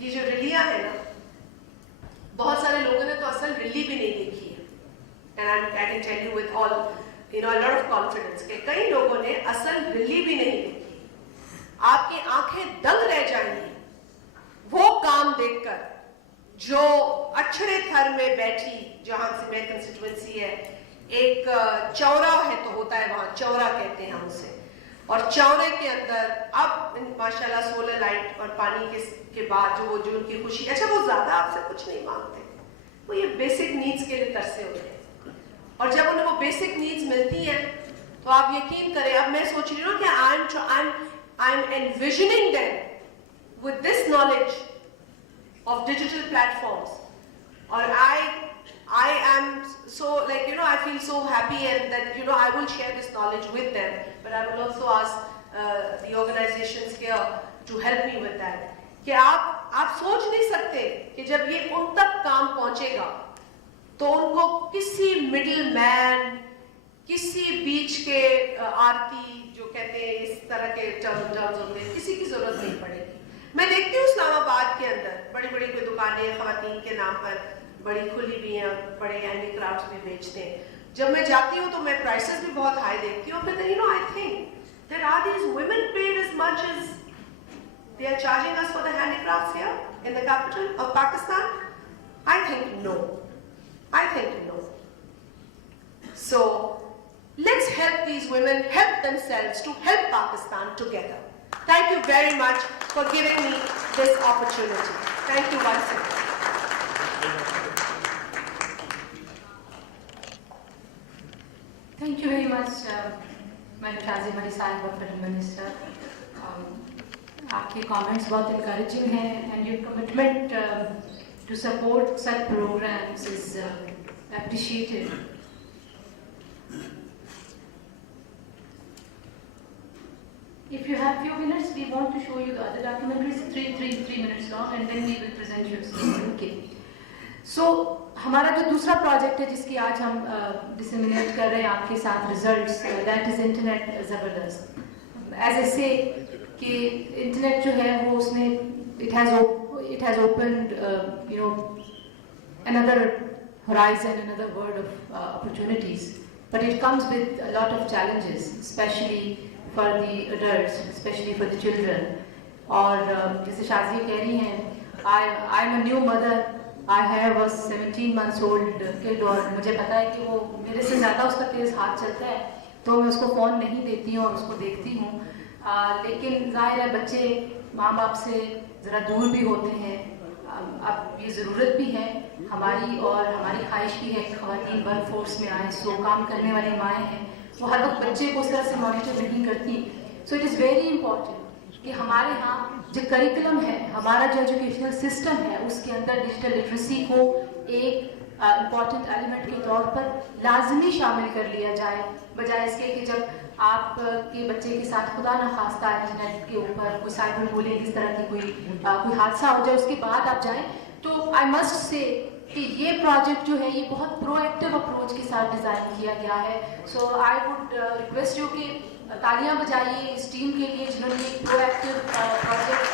ये जो रिलियाँ है ना, बहुत सारे लोगों ने तो असल रिली भी नहीं देखी है. And I can tell you with all, you know, a lot of confidence कि कई लोगों ने असल रिली भी नहीं देखी. आपकी आंखें दंग रह जाएंगी वो काम देखकर जो अछड़े थर में बैठी, जहां से मेरी कंस्टिट्यूएंसी है, एक चौरा है तो होता है वहां, चौरा कहते हैं हम उसे, और चौरे के अंदर अब माशाल्लाह सोलर लाइट और पानी के बाद जो उनकी खुशी, अच्छा वो ज्यादा आपसे कुछ नहीं मांगते, वो ये बेसिक नीड्स के लिए तरसे होते हैं. और जब उन्हें वो बेसिक नीड्स मिलती हैं तो आप यकीन करें, अब मैं सोच रही हूँ कि I'm envisioning them with this knowledge of digital platforms, or I am so, like, you know, I feel so happy and that, you know, I will share this knowledge with them, but I will also ask the organizations here to help me with that. कि आप सोच नहीं सकते कि जब ये उन तक काम पहुंचेगा तो उनको किसी मिडिल मैन, किसी बीच के आरती जो कहते हैं इस तरह के टर्म्स होते हैं, किसी की जरूरत नहीं पड़ेगी. मैं देखती हूँ इस्लामाबाद के अंदर बड़ी बड़ी कोई दुकानें खवातीन के नाम पर बड़ी खुली भी हैं, बड़े हैंडीक्राफ्ट्स भी बेचते हैं. जब मैं जाती हूँ तो मैं प्राइसेस भी बहुत हाई देखती हूँ. फिर you know, I think that are these women paid as much as they are charging us for the handicrafts here in the capital of Pakistan? I think no. I think no. So let's help these women help themselves to help Pakistan together. Thank you very much for giving me this opportunity. Thank you once again. much, Madam Shazia Bari Sahib, Prime Minister. आपके comments बहुत encouraging हैं, and your commitment to support such programs is appreciated. If you have few minutes, we want to show you the other documentaries, three minutes long, and then we will present you. Okay. So हमारा जो दूसरा project है जिसकी आज हम disseminate कर रहे हैं आपके साथ रिजल्ट्स, दैट इज इंटरनेट ज़बरदस्त. एज ए से कि इंटरनेट जो है वो उसने it has opened you know another horizon, another world of opportunities, but it comes with a lot of challenges, especially for the adults, especially for the children. और जैसे शाज़िया कह रही हैं, I am a new mother. I have a 17 months old kid और मुझे पता है कि वो मेरे से ज़्यादा उसका तेज़ हाथ चलता है, तो मैं उसको फ़ोन नहीं देती हूँ और उसको देखती हूँ. लेकिन ज़ाहिर है बच्चे माँ बाप से ज़रा दूर भी होते हैं. अब ये ज़रूरत भी है हमारी और हमारी ख्वाहिश भी है कि ख़वातीन वर्क फोर्स में आए. सो काम करने वाली माएँ हैं वो हर वक्त बच्चे को उस तरह से मॉनिटर नहीं करती. So it is very important कि हमारे यहाँ जो करिकुलम है, हमारा जो एजुकेशनल सिस्टम है, उसके अंदर डिजिटल लिटरेसी को एक इम्पॉर्टेंट एलिमेंट के तौर पर लाजमी शामिल कर लिया जाए, बजाय इसके कि जब आपके बच्चे के साथ खुदा न खास्ता इंटरनेट के ऊपर कोई साइबर बुलिंग इस तरह की कोई हादसा हो जाए उसके बाद आप जाएं. तो आई मस्ट से कि ये प्रोजेक्ट जो है ये बहुत प्रोएक्टिव अप्रोच के साथ डिज़ाइन किया गया है. सो आई वुड रिक्वेस्ट यू कि तालियां बजाइए इस टीम के लिए जिन्होंने एक प्रोएक्टिव प्रोजेक्ट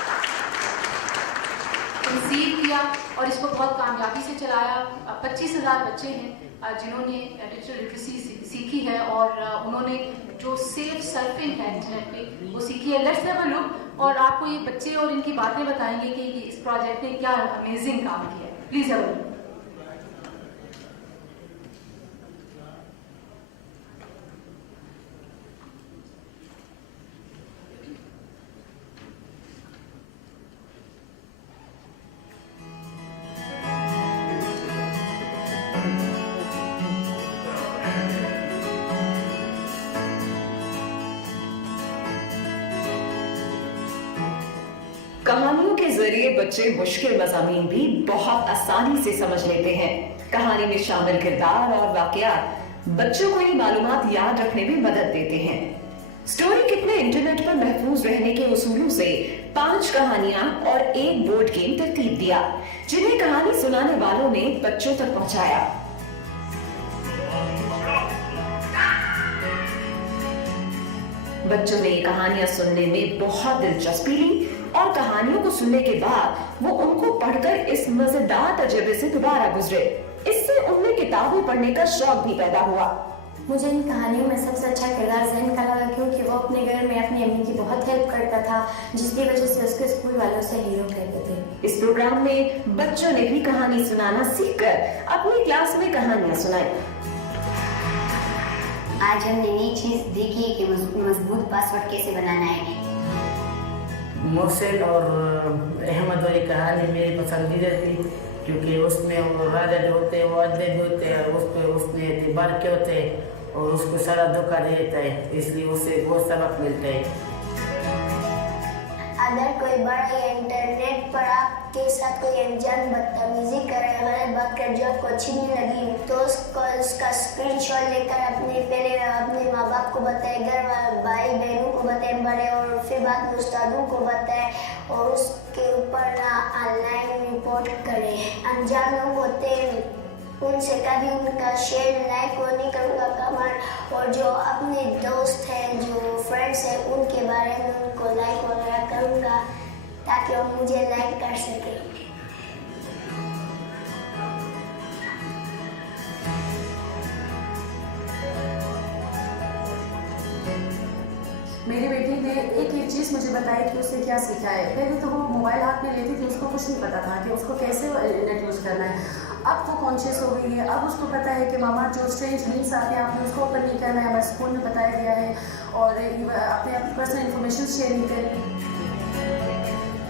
कंसीव किया और इसको बहुत कामयाबी से चलाया. 25,000 बच्चे हैं जिन्होंने डिजिटल लिटरेसी सीखी है और उन्होंने जो सेफ सर्फिंग है इंटरनेट पे वो सीखी है. लेट्स हैव अ लुक और आपको ये बच्चे और इनकी बातें बताएंगे कि इस प्रोजेक्ट ने क्या अमेजिंग काम किया है. Please have a look. कहानियों के जरिए बच्चे मुश्किल मज़ामीन भी बहुत आसानी से समझ लेते हैं. कहानी में शामिल किरदार और वाकयात बच्चों को ये मालूमात याद रखने में मदद देते हैं. स्टोरी किट ने इंटरनेट पर महफूज रहने के उसूलों से 5 कहानियां और एक बोर्ड गेम तरतीब दिया, जिन्हें कहानी सुनाने वालों ने बच्चों तक पहुंचाया. बच्चों ने ये कहानियां सुनने में बहुत दिलचस्पी ली और कहानियों को सुनने के बाद वो उनको पढ़कर इस मजेदार तजुर्बे से दोबारा गुजरे. इससे उनमें किताबें पढ़ने का शौक भी पैदा हुआ. मुझे इन कहानियों में सबसे अच्छा किरदार ज़ैन का लगा, क्योंकि वो अपने घर में अपनी अम्मी की बहुत हेल्प करता था, जिसकी वजह से उसके स्कूल वालों से हीरो कहते थे. इस प्रोग्राम में बच्चों ने भी कहानी सुनाना सीखकर अपनी क्लास में कहानियां सुनाई. आज हमने नई चीज देखी कि मजबूत पासवर्ड कैसे बनाना है. मोहसिन और अहमद वाली कहानी मेरी पसंदीदा थी, क्योंकि उसमें वो राजा जो होते हैं वो अजनबी होते हैं और उसने एतबार के होते हैं और उसको सारा धोखा दे देता है, इसलिए उससे बहुत सबक मिलता है. अगर कोई बड़ा या इंटरनेट पर आपके साथ कोई अनजान बदतमीजी करे, गलत बात करे जो आपको अच्छी नहीं लगी, तो उसका स्क्रीनशॉट लेकर पहले अपने माँ बाप को बताए, घर भाई बहनों को बताए बड़े, और फिर बाद में उस्तादों को बताए और उसके ऊपर ऑनलाइन रिपोर्ट करे. अनजान लोग होते हैं उनसे कभी उनका शेयर लाइक वो नहीं करूँगा कमेंट, और जो अपने दोस्त हैं जो फ्रेंड्स हैं उनके बारे में उनको लाइक वगैरह करूँगा ताकि वो मुझे लाइक कर सके. मेरी बेटी ने एक चीज़ मुझे बताई कि उसने क्या सीखा है. पहले तो वो मोबाइल हाथ में लेती थी, उसको कुछ नहीं पता था कि उसको कैसे नेट यूज़ करना है. अब वो कॉन्शियस हो गई है, अब उसको पता है कि मामा जो स्ट्रेंज लिंक्स आते हैं आपने उसको ओपन नहीं करना है, हमारे स्कूल में बताया गया है, और अपने पर्सनल इन्फॉर्मेशन शेयर नहीं करनी.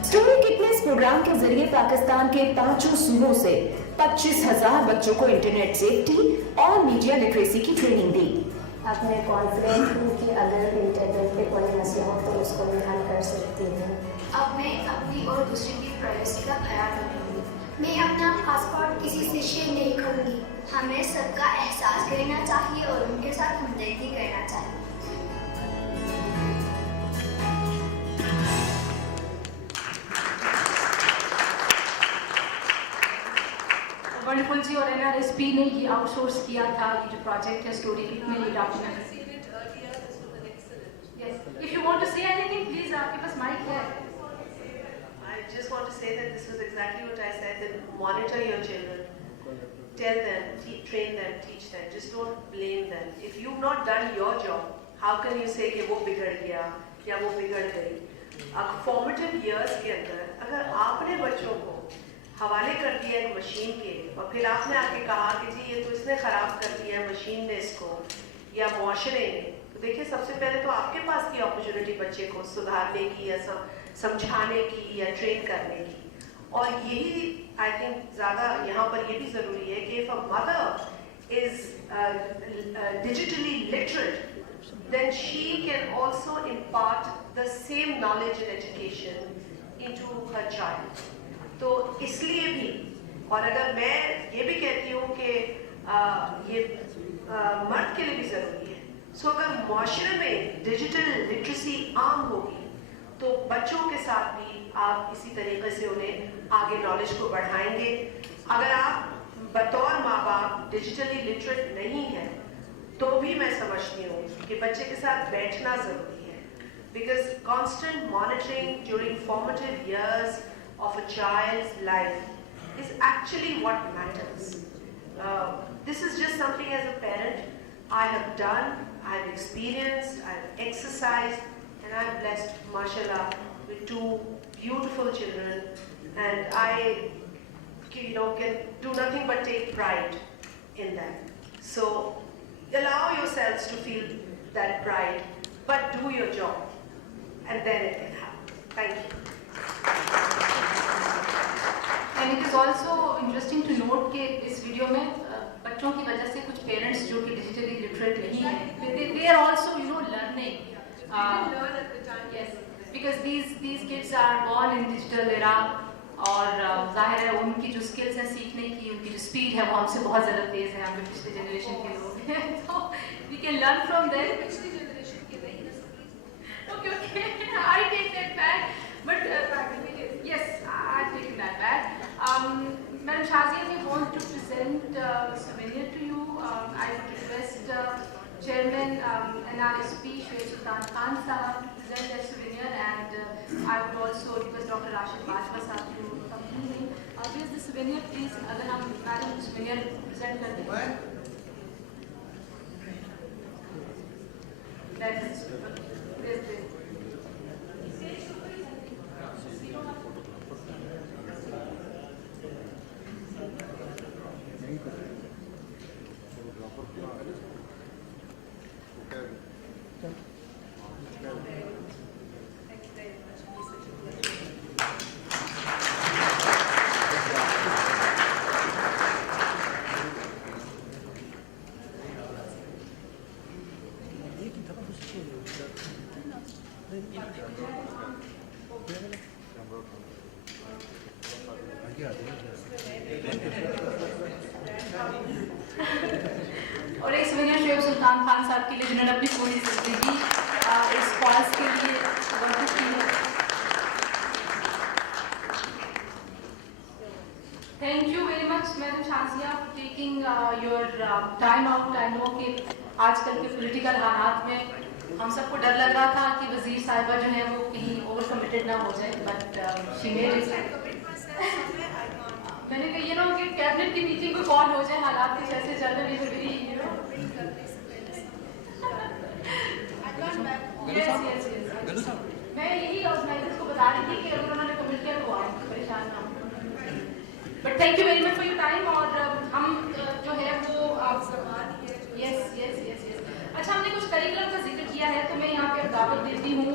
स्टोरी किट ने इस प्रोग्राम के जरिए पाकिस्तान के 5 सूबों से 25,000 बच्चों को इंटरनेट सेफ्टी और मीडिया लिटरेसी की ट्रेनिंग दी. अपने कॉन्फिडेंट हूँ कि अगर इंटरनेट पे कोई मसला हो तो उसको भी हल कर सकती हूँ। अब मैं अपनी और दूसरे की प्राइवेसी का ख्याल रखूँगी। मैं अपना पासपोर्ट किसी से शेयर नहीं करूँगी। हमें सबका एहसास करना चाहिए और उनके साथ हमदर्दी करना चाहिए। वंडरफुल जी, और NRSP ने ये आउटसोर्स किया था, ये जो प्रोजेक्ट है स्टोरी क्लिक में, ये document. If you want to say anything, please keep us mic here. I just want to say that this was exactly what I said, that monitor your children. Tell them, train them, teach them. Just don't blame them. If you've not done your job, how can you say कि वो बिगड़ गया या वो बिगड़ गई? Formative years के अंदर अगर आपने बच्चों को हवाले कर दिया एक मशीन के और फिर आपने आके कहा कि जी ये तो इसने ख़राब कर दिया मशीन ने इसको या मुआशरे ने, तो देखिए सबसे पहले तो आपके पास की अपॉर्चुनिटी बच्चे को सुधारने की या समझाने की या ट्रेन करने की। और यही आई थिंक ज़्यादा यहाँ पर ये भी ज़रूरी है कि if a mother is digitally literate, then she can also impart the same knowledge and education into her child. तो इसलिए भी, और अगर मैं ये भी कहती हूँ कि ये मर्द के लिए भी ज़रूरी है, सो अगर माशरे में डिजिटल लिटरेसी आम होगी तो बच्चों के साथ भी आप इसी तरीके से उन्हें आगे नॉलेज को बढ़ाएंगे। अगर आप बतौर माँ बाप डिजिटली लिटरेट नहीं हैं तो भी मैं समझती हूँ कि बच्चे के साथ बैठना ज़रूरी है, because constant monitoring during formative years of a child's life is actually what matters. This is just something as a parent I have done, I have experienced, I have exercised, and I am blessed, mashallah, with two beautiful children, and I, can do nothing but take pride in them. So allow yourselves to feel that pride, but do your job, and then it can happen. Thank you. And it is also interesting to note कि इस video में बच्चों की वजह से कुछ parents जो कि डिजिटली लिटरेट नहीं हैं, they are also learning. Yes, because these kids are born in digital era, और जाहिर है उनकी जो स्किल्स हैं सीखने की, उनकी जो स्पीड है वो हमसे बहुत ज़्यादा तेज़ है, हम पिछले जनरेशन के लोग हैं, तो we can learn from them. पिछली जनरेशन के नहीं, okay, I take that back. But yes, I'm taking that back. Madam Shazia, we want to present a souvenir to you. I would request Chairman NRSP, Sheikh Sultan Khan Sahab to present that souvenir, and I would also request Dr. Rashid Bajwa Sahab to accompany me. Here's the souvenir, please. अगर हम madam souvenir present कर दें. That is this. और एक souvenir Sheikh Sultan Khan साहब के लिए जिन्होंने अपनी पूरी जिंदगी इस कॉज के लिए वक्त की है। Thank you very much, Madam Shazia, for taking your time out. I know कि आजकल के पॉलिटिकल हालात में हम सबको डर लग रहा था कि वजीर साहिबा जो है वो कहीं ओवर कमिटेड ना हो जाए, बट शी मेड इट। मैंने कहा कि कैबिनेट की मीटिंग को कॉल हो जाए, हालात कुछ ऐसे चल रहे हैं, मैं यही ऑर्गेनाइजर्स को बता रही थी कि अगर उन्होंने कमिट किया तो आए, परेशान ना हो। But thank you very much for your time. और हम जो है वो यस। अच्छा, हमने कुछ करिकुलम का जिक्र किया है, तो मैं यहाँ पे दावत देती हूँ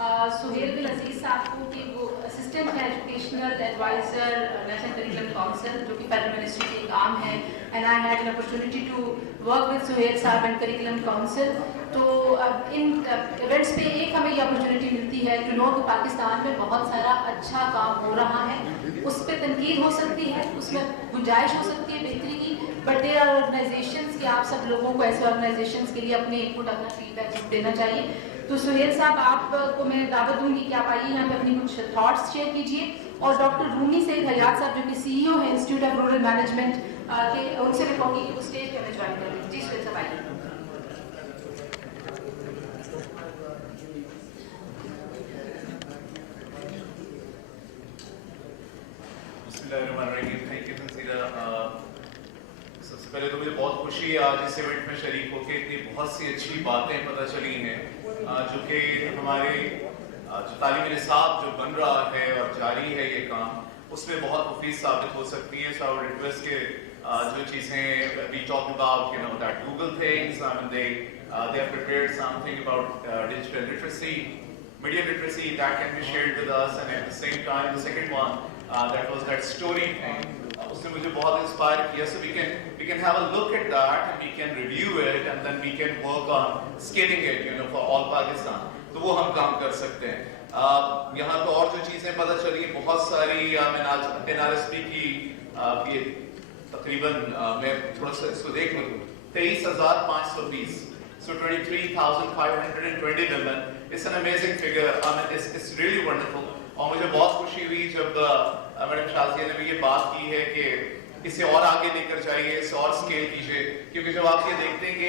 सुहेल बिन अजीज साहब को कि वो असिस्टेंट है educational adviser national curriculum council जो कि फेडरल मिनिस्ट्री के काम है and I had an opportunity to work with Suhail sahab and curriculum council. तो इन इवेंट्स पे एक हमें ये अपॉर्चुनिटी मिलती है टू नो कि पाकिस्तान में बहुत सारा अच्छा काम हो रहा है. उस पर तनकीद हो सकती है, उसमें गुंजाइश हो सकती है बेहतरी की, बट देयर आर ऑर्गेनाइजेशंस कि आप सब लोगों को ऐसे ऑर्गेनाइजेशंस के लिए अपने इनपुट अपना फीडबैक देना चाहिए. तो सुहेल साहब आपको मैं दावत दूंगी कि आप आइए यहाँ पे अपनी कुछ थॉट्स शेयर कीजिए. और डॉक्टर रूमी सईद हयात साहब जो कि CEO है इंस्टीट्यूट ऑफ रूरल मैनेजमेंट के, उनसे मैं कहूँगी कि वो स्टेज पे हमें ज्वाइन कर लीजिए. जी सुहेल साहब आइए. Thank you Sanseeda. सबसे पहले तो मुझे बहुत खुशी है आज इस इवेंट में शरीक होकर. इतनी बहुत सी अच्छी बातें पता चली हैं जो कि हमारे जो तालीमी निसाब जो बन रहा है और जारी है ये काम उसमें बहुत मुफीद साबित हो सकती है. सो आई वुड रिक्वेस्ट के जो चीज़ें we talk about you know that Google things and they have prepared something about digital literacy, media literacy that can be shared with us, and at the same time the second one that was that story thing. उसने मुझे बहुत inspire किया. So we can have a look at that and we can review it and then we can work on scaling it, you know, for all Pakistan. तो वो हम काम कर सकते हैं. यहाँ तो और जो चीजें पता चली बहुत सारी. मैं आज NRSP की ये तकरीबन मैं थोड़ा सा इसको देख लूँ 23,520. So 23,520 women. It's an amazing figure. I mean, it's really wonderful. और मुझे बहुत खुशी हुई जब मैडम शाजिया ने भी ये बात की है कि इसे और आगे लेकर जाइए, इसे और स्केल कीजिए. क्योंकि जब आप ये देखते हैं कि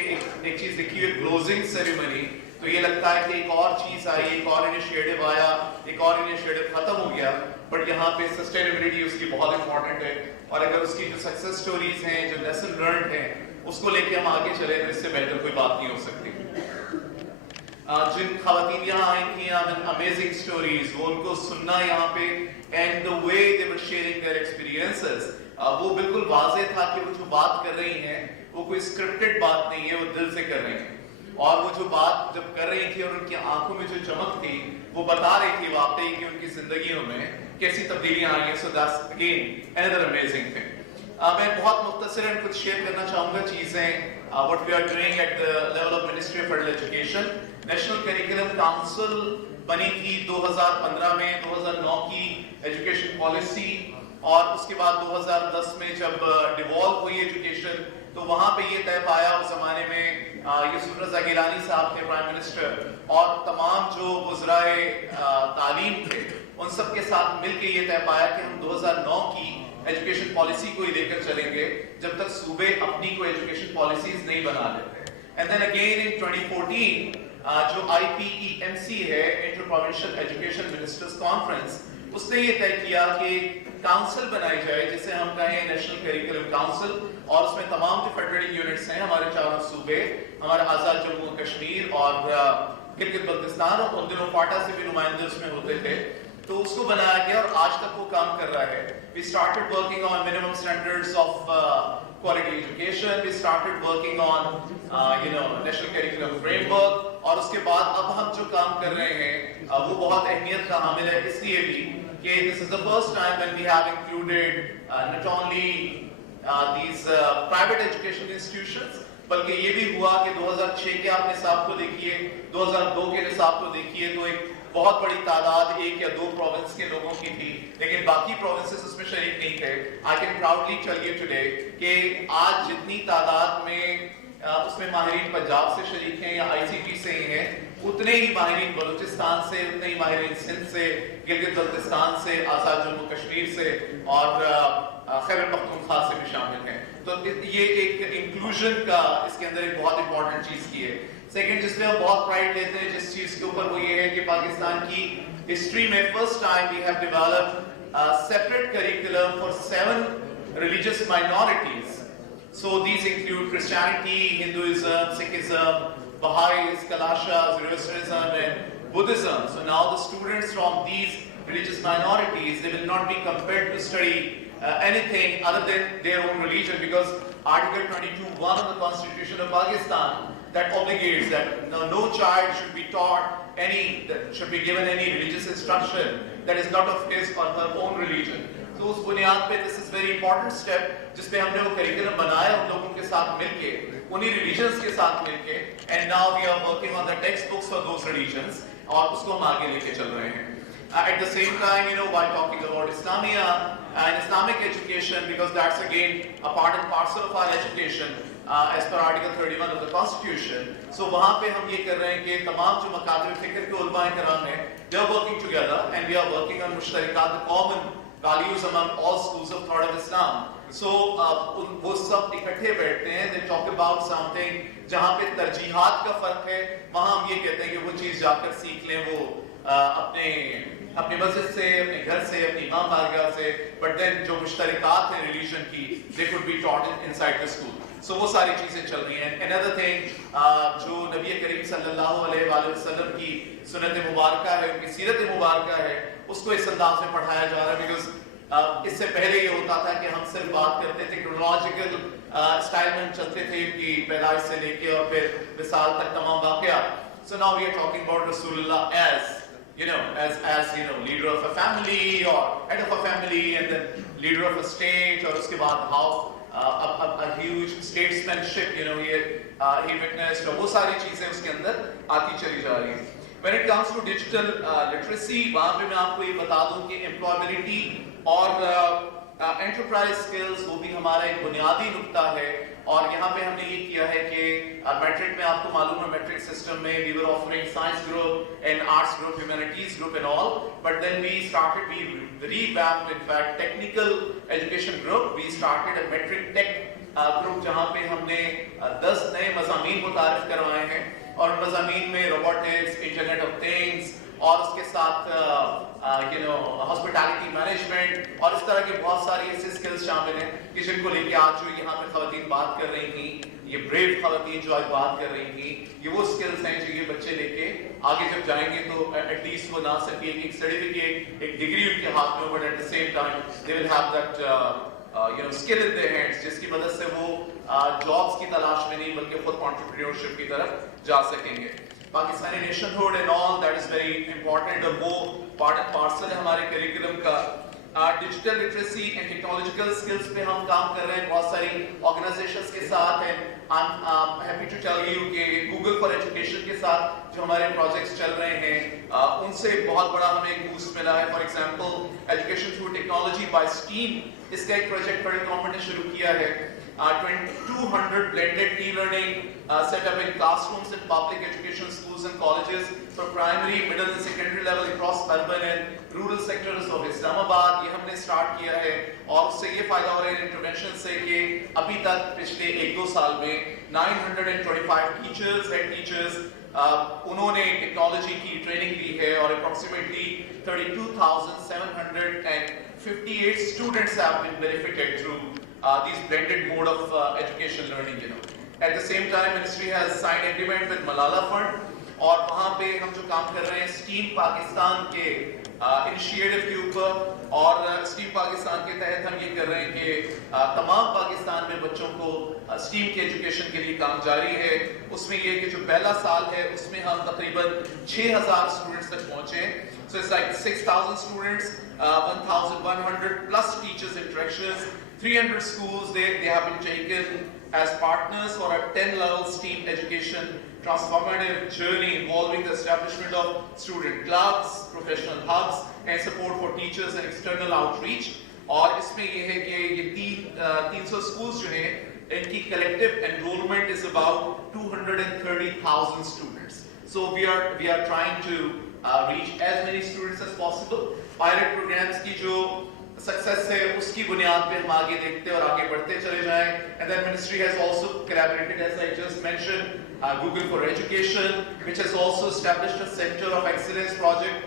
एक चीज देखिए क्लोजिंग सेरेमनी, तो ये लगता है कि एक और चीज आई, एक और इनिशिएटिव आया, एक और इनिशिएटिव खत्म हो गया. बट यहाँ पे सस्टेनेबिलिटी उसकी बहुत इंपॉर्टेंट है. और अगर उसकी जो सक्सेस स्टोरीज हैं, जो लेसन लर्न हैं, उसको लेके हम आगे चले तो इससे बेहतर कोई बात नहीं हो सकती. जिन खवातीन यहाँ आई थी, अमेजिंग स्टोरीज, वो उनको सुनना यहाँ पे and the way they were sharing their experiences, वो बिल्कुल वाज़ेह था कि वो जो बात कर रही हैं वो कोई स्क्रिप्टेड बात नहीं है, वो दिल से कर रही हैं. और वो जो बात जब कर रही थी और उनकी आंखों में जो चमक थी, वो बता रही थी वाकई कि उनकी जिंदगियों में कैसी तब्दीलियां आई हैं. So that's again another amazing thing. मैं बहुत मुख्तसरन कुछ शेयर करना चाहूँगा चीज़ें what we are doing at the level of ministry of federal education. National curriculum council बनी थी 2015 में. 2009 की एजुकेशन पॉलिसी और उसके बाद 2010 में जब डिवॉल्व हुई एजुकेशन, तो वहाँ पे ये तय पाया उस जमाने में यूसुफ रजा गिलानी साहब थे प्राइम मिनिस्टर, और तमाम जो वज़राए तालीम थे उन सब के साथ मिलकर ये तय पाया कि हम 2009 की एजुकेशन पॉलिसी को ही लेकर चलेंगे जब तक सूबे अपनी कोई एजुकेशन पॉलिसीज नहीं बना लेते. एंड देन अगेन इन 2014 जो IPEMC है, inter provincial education ministers conference, उसने ये तय किया कि काउंसिल बनाई जाए जिसे हम कहें नेशनल करिकुलम काउंसिल. और उसमें तमाम जो फेडरेटिंग यूनिट्स हैं, हमारे चारों सूबे, हमारा आज़ाद जम्मू कश्मीर और गिलगित बल्तिस्तान, और उन दिनों क्वाटा से भी नुमाइंदे उसमें होते थे, तो उसको बनाया गया और आज तक वो काम कर रहा है. We started working on minimum standards of quality education. We started working on national curriculum framework. और उसके बाद अब हम जो काम कर रहे हैं वो बहुत अहमियत का हामिल है, इसलिए भी कि this is the first time when we have included not only these private education institutions, बल्कि ये भी हुआ कि 2006 के आप निसाब को देखिए, 2002 के निसाब को देखिए, तो एक बहुत बड़ी तादाद 1 या 2 प्रोविंस के लोगों की थी, लेकिन बाकी प्रोविंसेस उसमें शरीक नहीं थे. I can proudly tell you today कि आज जितनी तादाद में उसमें माहिरीन पंजाब से शरीक हैं या ICT से ही हैं, उतने ही माहिरीन बलूचिस्तान से, उतने ही माहिरीन सिंध से, गिलगित बल्तिस्तान से, आज़ाद जम्मू कश्मीर से और खैबर पख्तूनख्वा से भी शामिल हैं. तो ये एक इंक्लूजन का इसके अंदर एक बहुत इंपॉर्टेंट चीज की है. सेकंड जिसमें हम बहुत प्राइड लेते हैं जिस चीज के ऊपर, वो ये है कि पाकिस्तान की हिस्ट्री में first time we have developed separate curriculum for 7 religious minorities. So these include Christianity, Hinduism, Sikhism, Baha'is, Kalashas, Zoroastrianism and Buddhism. So now the students from these religious minorities, they will not be compelled to study anything other than their own religion, because Article 22(1) of the Constitution of Pakistan that obligates that no child should be taught should be given any religious instruction that is not of his or her own religion. तो उस बुनियाद पे this is very important step जिसपे हमने वो curriculum बनाया उन लोगों के साथ मिलके, उन्हीं religions के साथ मिलके, and now we are working on the textbooks for those religions और उसको हम आगे लेके चल रहे हैं. At the same time, while talking about Islamia and Islamic education, because that's again a part and parcel of our education as per Article 31 of the Constitution. So वहाँ पे हम ये कर रहे हैं कि तमाम जो मकातब फ़िक्र के उलमाए किराम हैं, they are working together and we are working on मुश्तरकात, the common values among all schools of thought of Islam. So वो सब इकट्ठे बैठते हैं, they talk about something जहाँ पे तरजीहात का फर्क है, वहाँ हम ये कहते हैं कि वो चीज़ जाकर सीख लें वो अपने मस्जिद से, अपने घर से, अपनी इमाम बारगाह से, but then जो मुश्तरकात हैं रिलीजन की, they could be taught inside the school. So वो सारी चीजें चल रही हैं. Another thing जो नबी करीम सल्लल्लाहु अलैहि वसल्लम की सुन्नत मुबारका है, उनकी सीरत मुबारका है, उसको इस अंदाज में पढ़ाया जा रहा है. Because इससे पहले ये होता था कि हम सिर्फ बात करते थे क्रोनोलॉजिकल स्टाइल में चलते थे कि पैदाइश से लेके और फिर विसाल तक तमाम वाक़यात. So now we are talking about Rasulullah as leader of a family or head of a family and then leader of a state, और उसके बाद how a huge statesmanship he witnessed, और वो सारी चीजें उसके अंदर आती चली जा रही हैं. When it comes to digital literacy, वहाँ पे मैं आपको ये बता दूं कि employability और enterprise skills वो भी हमारा एक बुनियादी नुक्ता है. और यहाँ पे हमने ये किया है कि मैट्रिक में आपको मालूम है मैट्रिक सिस्टम में we were offering science group and arts group, humanities group and all, but then we revamped in fact technical education group. We started a metric tech group जहाँ पे हमने 10 नए मज़ामीन मुतारिफ करवाए हैं और मज़ामीन में robotics, internet of things और उसके साथ हॉस्पिटैलिटी मैनेजमेंट और इस तरह के बहुत सारी ऐसे स्किल्स शामिल हैं कि जिनको लेके आज जो यहाँ पे खवातीन बात कर रही थी, ये ब्रेव खवातीन जो आज बात कर रही थी, ये वो स्किल्स हैं जो ये बच्चे लेके आगे जब जाएंगे तो एटलीस्ट वो ना सिर्फ एक सर्टिफिकेट, एक डिग्री उनके हाथ में, but at the same time they will have that skill in their hands जिसकी मदद से वो जॉब्स की तलाश में नहीं बल्कि खुद एंटरप्रेन्योरशिप की तरफ जा सकेंगे. Pakistani nationhood and all that is very important और वो पार्ट एंड पार्सल है हमारे करिकुलम का. Digital literacy and technological skills पे हम काम कर रहे हैं बहुत सारी ऑर्गेनाइजेशंस के साथ हैं. I am happy to tell you कि गूगल फॉर एजुकेशन के साथ जो हमारे प्रोजेक्ट्स चल रहे हैं उनसे बहुत बड़ा हमें एक बूस्ट मिला है. For example education through technology by steam, इसका एक प्रोजेक्ट फॉर गवर्नमेंट ने शुरू किया है. 200 blended e-learning set up in classrooms in public education schools and colleges for primary, middle and secondary level across urban and rural sectors of Islamabad. ये हमने start किया है और उससे ये फायदा हो रहा है इंटरवेंशन से कि अभी तक पिछले 1-2 साल में 925 टीचर्स हेड टीचर्स उन्होंने टेक्नोलॉजी की ट्रेनिंग ली है और approximately 32,758 students have been benefited through these blended mode of education learning. At the same time, Ministry has signed agreement with Malala Fund और वहाँ पे हम जो काम कर रहे हैं स्टीम पाकिस्तान के इनिशिएटिव के ऊपर और स्टीम पाकिस्तान के तहत हम ये कर रहे हैं कि तमाम पाकिस्तान में बच्चों को स्टीम के एजुकेशन के लिए काम जारी है. उसमें ये कि जो पहला साल है उसमें हम तकरीबन 6,000 स्टूडेंट्स तक पहुँचे. So it's like 6,000 students, 1,100 plus teachers interactions, 300 schools they have been taken as partners for a 10-level STEAM education transformative journey involving the establishment of student clubs, professional hubs and support for teachers and external outreach. और इसमें ये है कि ये 300 schools जो हैं इनकी collective enrollment is about 230,000 students. So we are trying to reach as many students as possible. Pilot programs की जो success है उसकी बुनियाद पे हम आगे देखते और आगे बढ़ते चले जाएं. And then ministry has also collaborated, as I just mentioned, Google for Education, which has also established a Center of Excellence project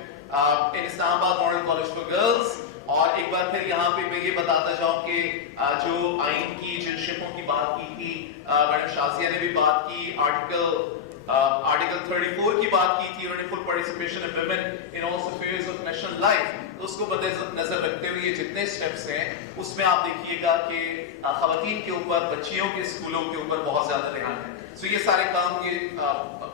in Islamabad Model College for Girls. और एक बार फिर यहाँ पे मैं ये बताता जाऊँ कि जो आइन की जिन शिपों की बात की थी मैडम शाजिया ने भी बात की, आर्टिकल 34 की बात की थी, उन्होंने full participation of women in all spheres of national life. तो उसको नजर रखते हुए ये जितने स्टेप्स हैं उसमें आप देखिएगा कि खवातीन के ऊपर, बच्चियों के स्कूलों के ऊपर बहुत ज्यादा ध्यान है. सो ये सारे काम ये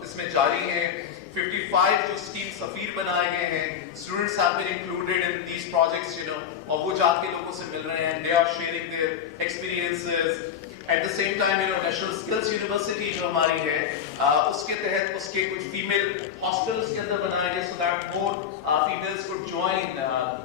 इसमें जारी हैं। 55 जो स्टीम सफीर बनाए गए हैं, students have been included in these projects, you know, और वो जाके लोगों से मिल रहे हैं, they are sharing their experiences. At the same time, you know, national skills university जो हमारी है, उसके तहत उसके कुछ फीमेल हॉस्टल्स के अंदर बनाए गए, so that more females could join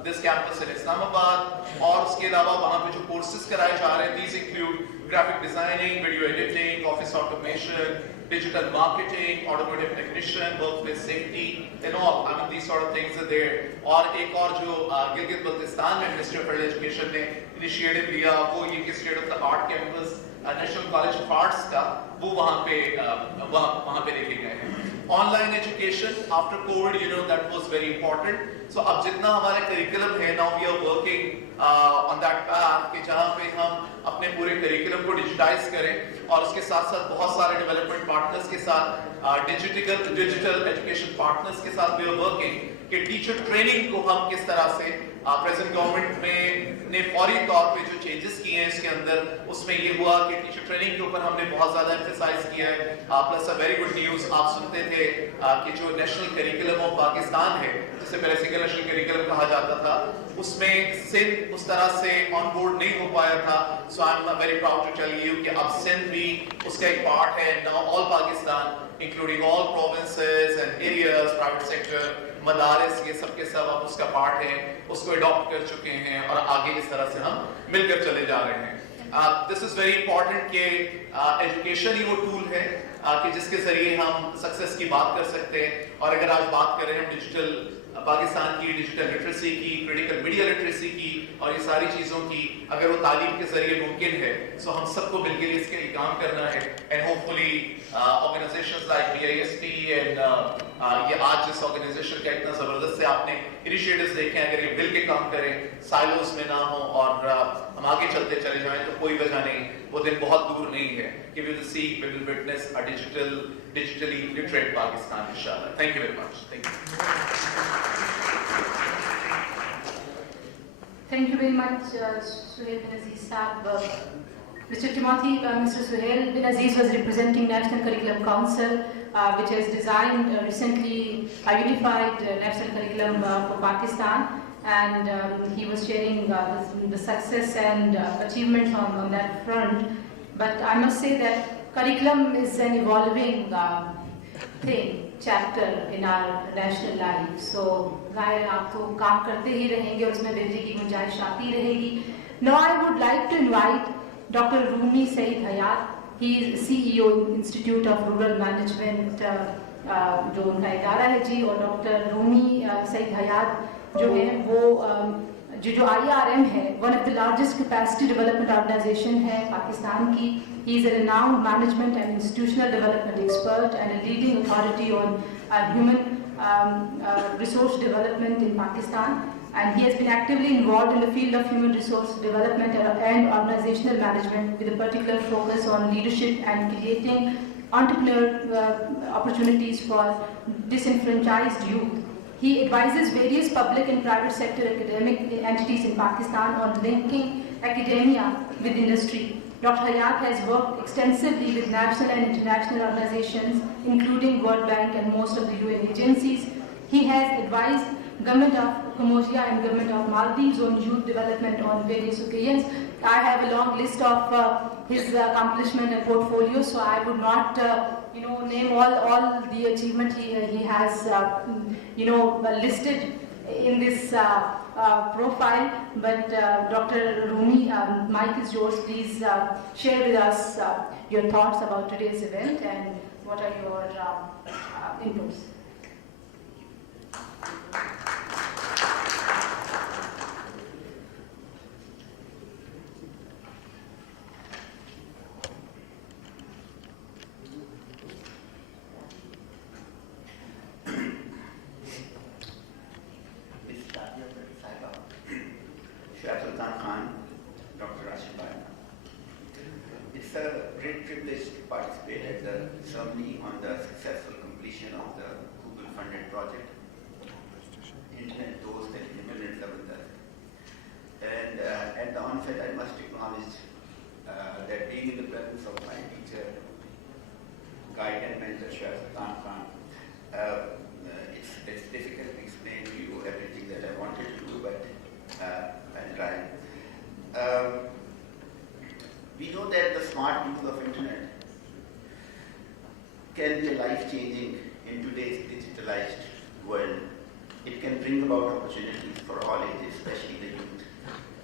this campus इन इस्लामाबाद। और उसके अलावा वहाँ पे जो कोर्सेज कराए जा रहे हैं, these include graphic designing, video editing, office automation, digital marketing, automotive technician, workplace safety, and all. I mean, these sort of things are there. और एक और जो गिलगित बल्तिस्तान में मिनिस्ट्री ऑफ फील्ड एजुकेशन ने इनिशिएटिव लिया, वो ये कि state of the art campus national college of arts का, वो वहाँ पे लेके गए हैं। Online education after COVID, you know, that was very important. So अब जितना हमारे करिकुलम है, now we are working on that path कि जहाँ पे हम अपने पूरे करिकुलम को डिजिटाइज करें, और उसके साथ साथ बहुत सारे डेवलपमेंट पार्टनर्स के साथ, डिजिटल एजुकेशन पार्टनर्स के साथ वी आर वर्किंग कि टीचर ट्रेनिंग को हम किस तरह से प्रेजेंट गवर्नमेंट में ने फौरी तौर पे जो चेंजेस किए हैं इसके अंदर, उसमें ये हुआ कि टीचर ट्रेनिंग के ऊपर हमने बहुत ज्यादा एम्फेसाइज किया है। Plus a very good news आप सुनते थे कि जो नेशनल करिकुलम ऑफ पाकिस्तान है, जिसे पहले सिंगल नेशनल करिकुलम कहा जाता था, उसमें सिंध उस तरह से ऑन बोर्ड नहीं हो पाया था। So I am very proud to tell you कि अब सिंध भी उसका एक पार्ट है। Now all Pakistan including all provinces and areas, private sector, मदारिस, ये सब के सब अब उसका पार्ट है, उसको अडॉप्ट कर चुके हैं, और आगे इस तरह से हम मिलकर चले जा रहे हैं। दिस इज वेरी इंपॉर्टेंट कि एजुकेशन ही वो टूल है कि जिसके जरिए हम सक्सेस की बात कर सकते हैं। और अगर आज बात करें हम डिजिटल पाकिस्तान की डिजिटल लिटरेसी की, क्रिटिकल मीडिया लिटरेसी की, और ये सारी चीज़ों की अगर वो तालीम के जरिए मुमकिन है, सो हम सबको मिलकर इसके लिए काम करना है। And hopefully organisations like BIST and ये आज जिस ऑर्गेनाइजेशन का इतना जबरदस्त से आपने इनिशिएटिव्स देखे हैं, अगर ये मिल के काम करें, साइलोस में ना हो, और हम आगे चलते चले जाएं, तो कोई वजह नहीं, वो दिन बहुत दूर नहीं है कि we will see, we will witness a digitally literate Pakistan, inshallah. Thank you very much. Thank you. Thank you very much, Suhail bin Aziz Saab. Mr. Timothy, Mr. Suhail bin Aziz was representing National Curriculum Council, which has designed recently a unified national curriculum for Pakistan, and he was sharing the success and achievements on that front. But I must say that curriculum is an evolving chapter in our national life. So, ज़ाहिर आप तो काम करते ही रहेंगे और उसमें बेहतरी की गुंजाइश आती रहेगी. Now I would like to invite Dr. Rumi Saeed Hayat. He is CEO Institute of Rural Management, जो उनका इदारा है जी, और Dr. Rumi Saeed Hayat जो है वो जो IRM है, one of the largest capacity development organization है पाकिस्तान की. He is a renowned management and institutional development expert and a leading authority on human resource development in Pakistan. And he has been actively involved in the field of human resource development and organizational management with a particular focus on leadership and creating entrepreneurial opportunities for disenfranchised youth. He advises various public and private sector academic entities in Pakistan on linking academia with industry. Dr. Hayat has worked extensively with national and international organizations, including World Bank and most of the UN agencies. He has advised Government of Cambodia and Government of Maldives on youth development on various occasions. I have a long list of his accomplishment and portfolio, so I would not name all the achievement he has listed in this profile. But Dr. Rumi, mic is yours. Please share with us your thoughts about today's event and what are your inputs. It's a great privilege to participate at the ceremony on the successful completion of the Google-funded project, Internet Dost and Internet Zabardast. And at the onset, I must acknowledge that being in the presence of my teacher, Shah Sultan Khan. It's difficult to explain to you everything that I wanted to do, but I'll try. We know that the smart use of internet can be life-changing in today's digitalized world. It can bring about opportunities for all ages, especially the youth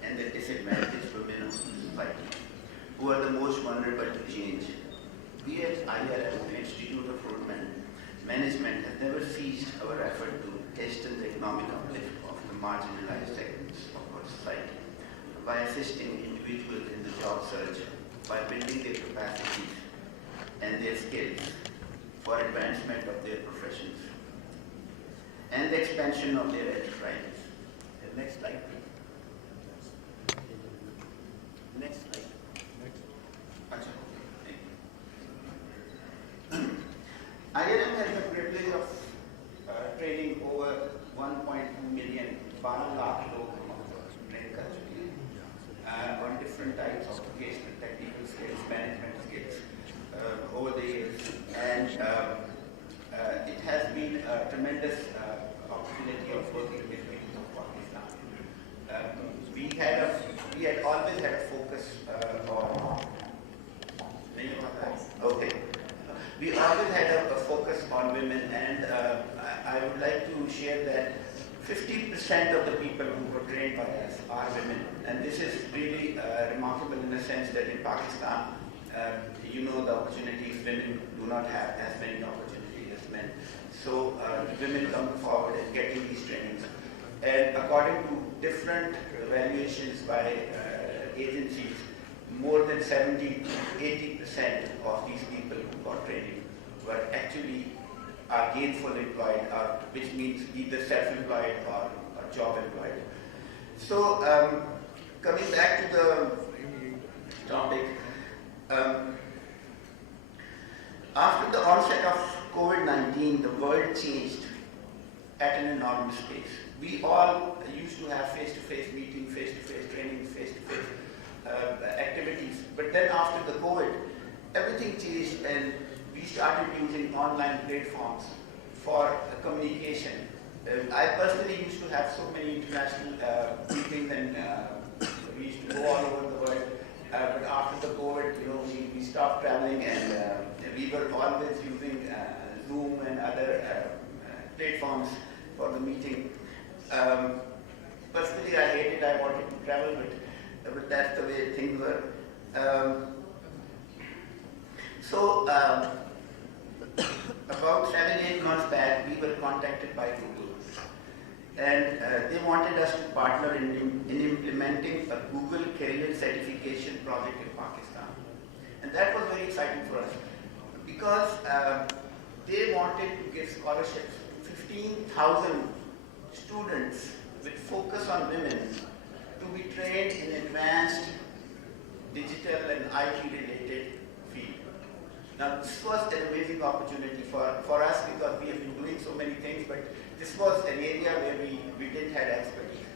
and the disadvantaged women of society, who are the most vulnerable to change. We at IRM, the Institute of Road Management, has never ceased our effort to hasten the economic uplift of the marginalized segments of our society by assisting individuals in the job search, by building their capacities and their skills for advancement of their professions and the expansion of their enterprises. Next slide, please. Next slide. IRM has the privilege of training over 1.2 million 12 lakh लोग train कर चुके हैं on different types of vocational, technical skills, management skills over the years, and it has been a tremendous opportunity of working with people of Pakistan. We had always had a focus on. Okay. We always had a focus on women, and I would like to share that 50% of the people who were trained by us are women, and this is really remarkable in the sense that in Pakistan, you know, the opportunities, women do not have as many opportunities as men. So women come forward and getting these trainings, and according to different evaluations by agencies, more than 70 to 80% of these people who got training were actually are gainful employed, which means either self-employed or job employed. So coming back to the topic, after the onset of COVID-19, the world changed at an enormous pace. We all used to have face-to-face meetings, face-to-face training, face-to-face activities. But then after the COVID, everything changed and we started using online platforms for communication. I personally used to have so many international meetings, and we used to go all over the world. But after the COVID, you know, we stopped traveling, and we were always using Zoom and other platforms for the meeting. Personally, I hated. I wanted to travel, but that's the way things were. So about 7-8 months back, we were contacted by Google, and they wanted us to partner in implementing a Google Career Certification project in Pakistan. And that was very exciting for us because they wanted to give scholarships to 15,000 students with focus on women to be trained in advanced digital and IT-related field. Now, this was an amazing opportunity for us because we have been doing so many things, but this was an area where we didn't have expertise.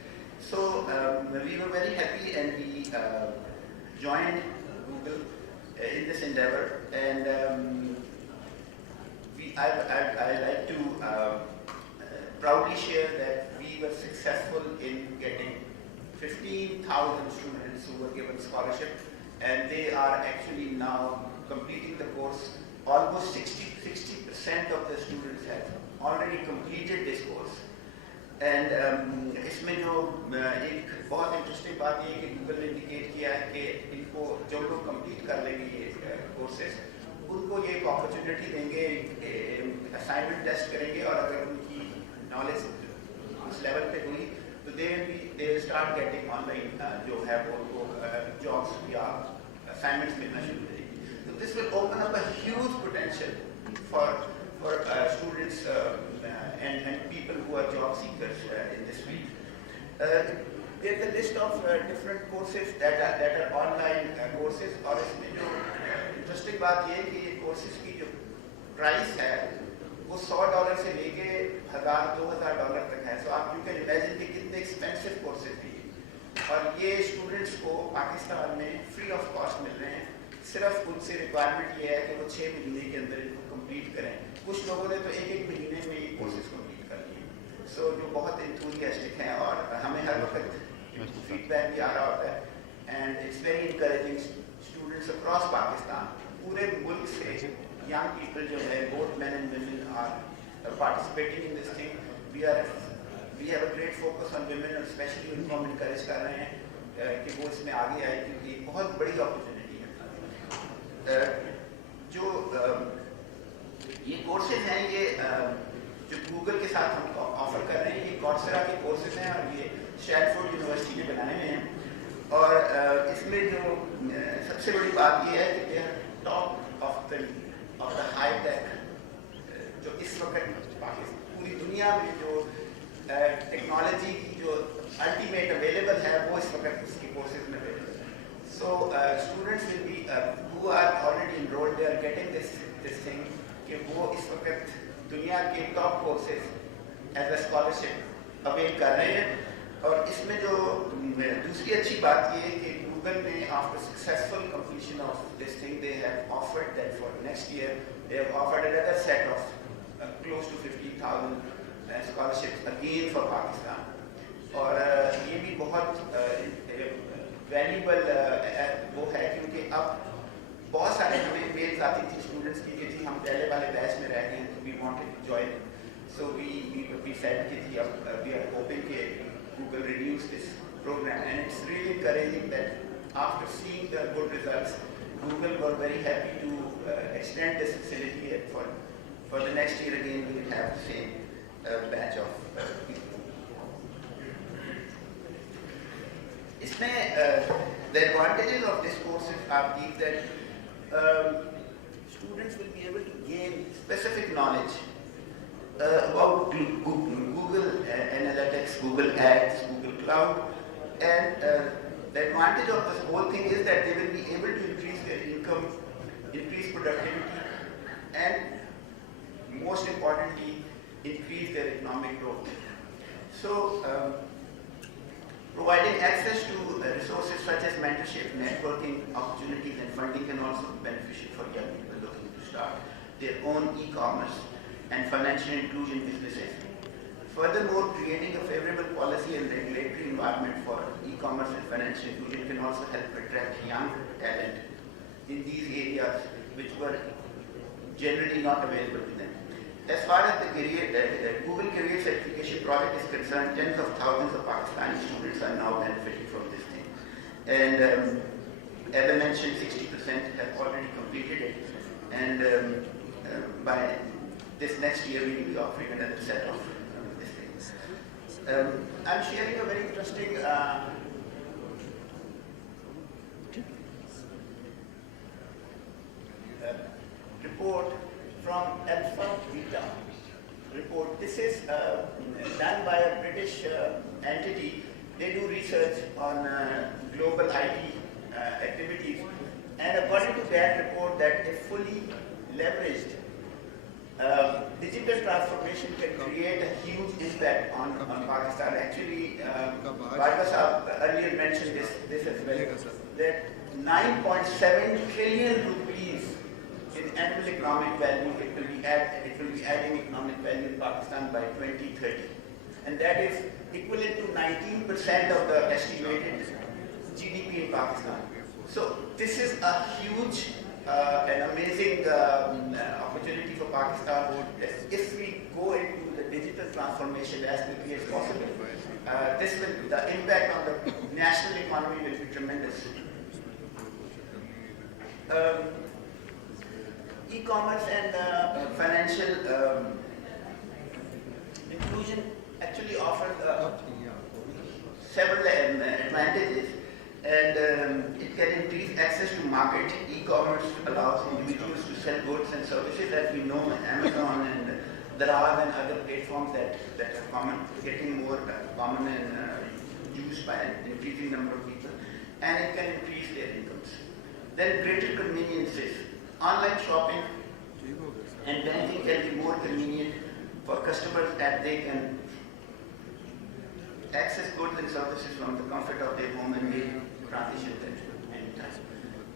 So we were very happy, and we joined Google in this endeavor. And I like to proudly share that we were successful in getting 15,000 students who were given scholarship, and they are actually now completing the course. Almost 60% of the students have already completed this course. And इसमें जो एक बहुत interesting बात ये कि Google ने indicate किया है कि इनको जो लोग कंप्लीट कर लेंगे ये कोर्सेज, उनको ये एक अपॉर्चुनिटी देंगे, असाइनमेंट टेस्ट करेंगे, और अगर उनकी नॉलेज उस लेवल पे हुई तो they will start getting online जो है उनको jobs या assignments मिलना शुरू हो जाएगी. So this will open up a huge potential for students and people who are job seekers in this field. There's a list of different courses that are online courses, और इसमें जो interesting बात ये है कि ये courses की जो price है वो $100 से लेके $1,000-2,000 तक है. So आप you can imagine कि कितने expensive courses भी हैं, और ये students को पाकिस्तान में free of cost मिल रहे हैं. सिर्फ उनसे रिक्वायरमेंट ये है कि वो 6 महीने के अंदर इनको कंप्लीट करें। कुछ लोगों ने तो 1-1 महीने में ये कोर्सेज कंप्लीट कर लिए। सो जो बहुत एंथुसियास्टिक हैं और हमें हर वक्त फीडबैक भी आ रहा होता है and it's very encouraging. Students across Pakistan, पूरे मुल्क से young people जो है, both men and women are participating in this thing. We have a great focus on women और especially उनको हम encourage कर रहे हैं कि वो इसमें आगे आए क्योंकि बहुत बड़ी अपॉर्चुनिटी है। जो ये कोर्सेज हैं ये जो गूगल के साथ हम ऑफर कर रहे हैं, ये कॉर्सेरा के कोर्सेज हैं और ये स्टैनफोर्ड यूनिवर्सिटी ने बनाए हुए हैं। और इसमें जो सबसे बड़ी बात ये है कि they are top of the high tech, जो इस वक्त पूरी दुनिया में जो टेक्नोलॉजी की जो अल्टीमेट अवेलेबल है वो इस वक्त उसके कोर्सेज में अवेलेबल है। So students will be who are already enrolled, they are getting this thing कि वो इस वक्त दुनिया के top courses as a scholarship avail कर रहे हैं। और इसमें जो दूसरी अच्छी बात ये है कि गूगल ने after successful completion of this thing, they have offered that for next year, they have offered another set of close to 50,000 scholarships again for Pakistan. और ये भी बहुत वैल्यूबल वो है क्योंकि अब बहुत सारे हमें मेल्स आती थी स्टूडेंट्स की कि जी हम पहले वाले बैच में रह गए हैं तो we wanted to join, so we said कि जी अब वी आर होपिंग कि Google renews this program and it's really encouraging that after seeing the good results, Google were very happy to extend this facility for the next year again. We will have the same batch of people. The advantages of this courses are these that students will be able to gain specific knowledge about Google Analytics, Google Ads, Google Cloud, and the advantage of this whole thing is that they will be able to increase their income, increase productivity, and most importantly, increase their economic growth. So, providing access to resources such as mentorship, networking opportunities, and funding can also be beneficial for young people looking to start their own e-commerce and financial inclusion businesses. Furthermore, creating a favorable policy and regulatory environment for e-commerce and financial inclusion can also help attract young talent in these areas which were generally not available to them. As far as the Google Career Certification project is concerned, tens of thousands of Pakistani students are now benefiting from this thing. And as I mentioned, 60% have already completed it. And by this next year, we will be offering another set of these things. I'm sharing a very interesting report from Alpha Beta report. This is done by a British entity. They do research on global IT activities, and according to that report, that a fully leveraged digital transformation can create a huge impact on Pakistan. Actually, Bajwa Sahab earlier mentioned this as well, that 9.7 trillion rupees in annual economic value it will be adding economic value in Pakistan by 2030, and that is equivalent to 19% of the estimated GDP in Pakistan. So this is a huge an amazing opportunity for Pakistan. If we go into the digital transformation as quickly as possible, the impact on the national economy will be tremendous. E-commerce and financial inclusion actually offer several advantages. And it can increase access to market. E-commerce allows individuals to sell goods and services, as we know, Amazon and Daraz and other platforms that are common, getting more common and used by an increasing number of people, and it can increase their incomes. Then greater conveniences. Online shopping and banking can be more convenient for customers as they can access goods and services from the comfort of their home and make transitions at any time.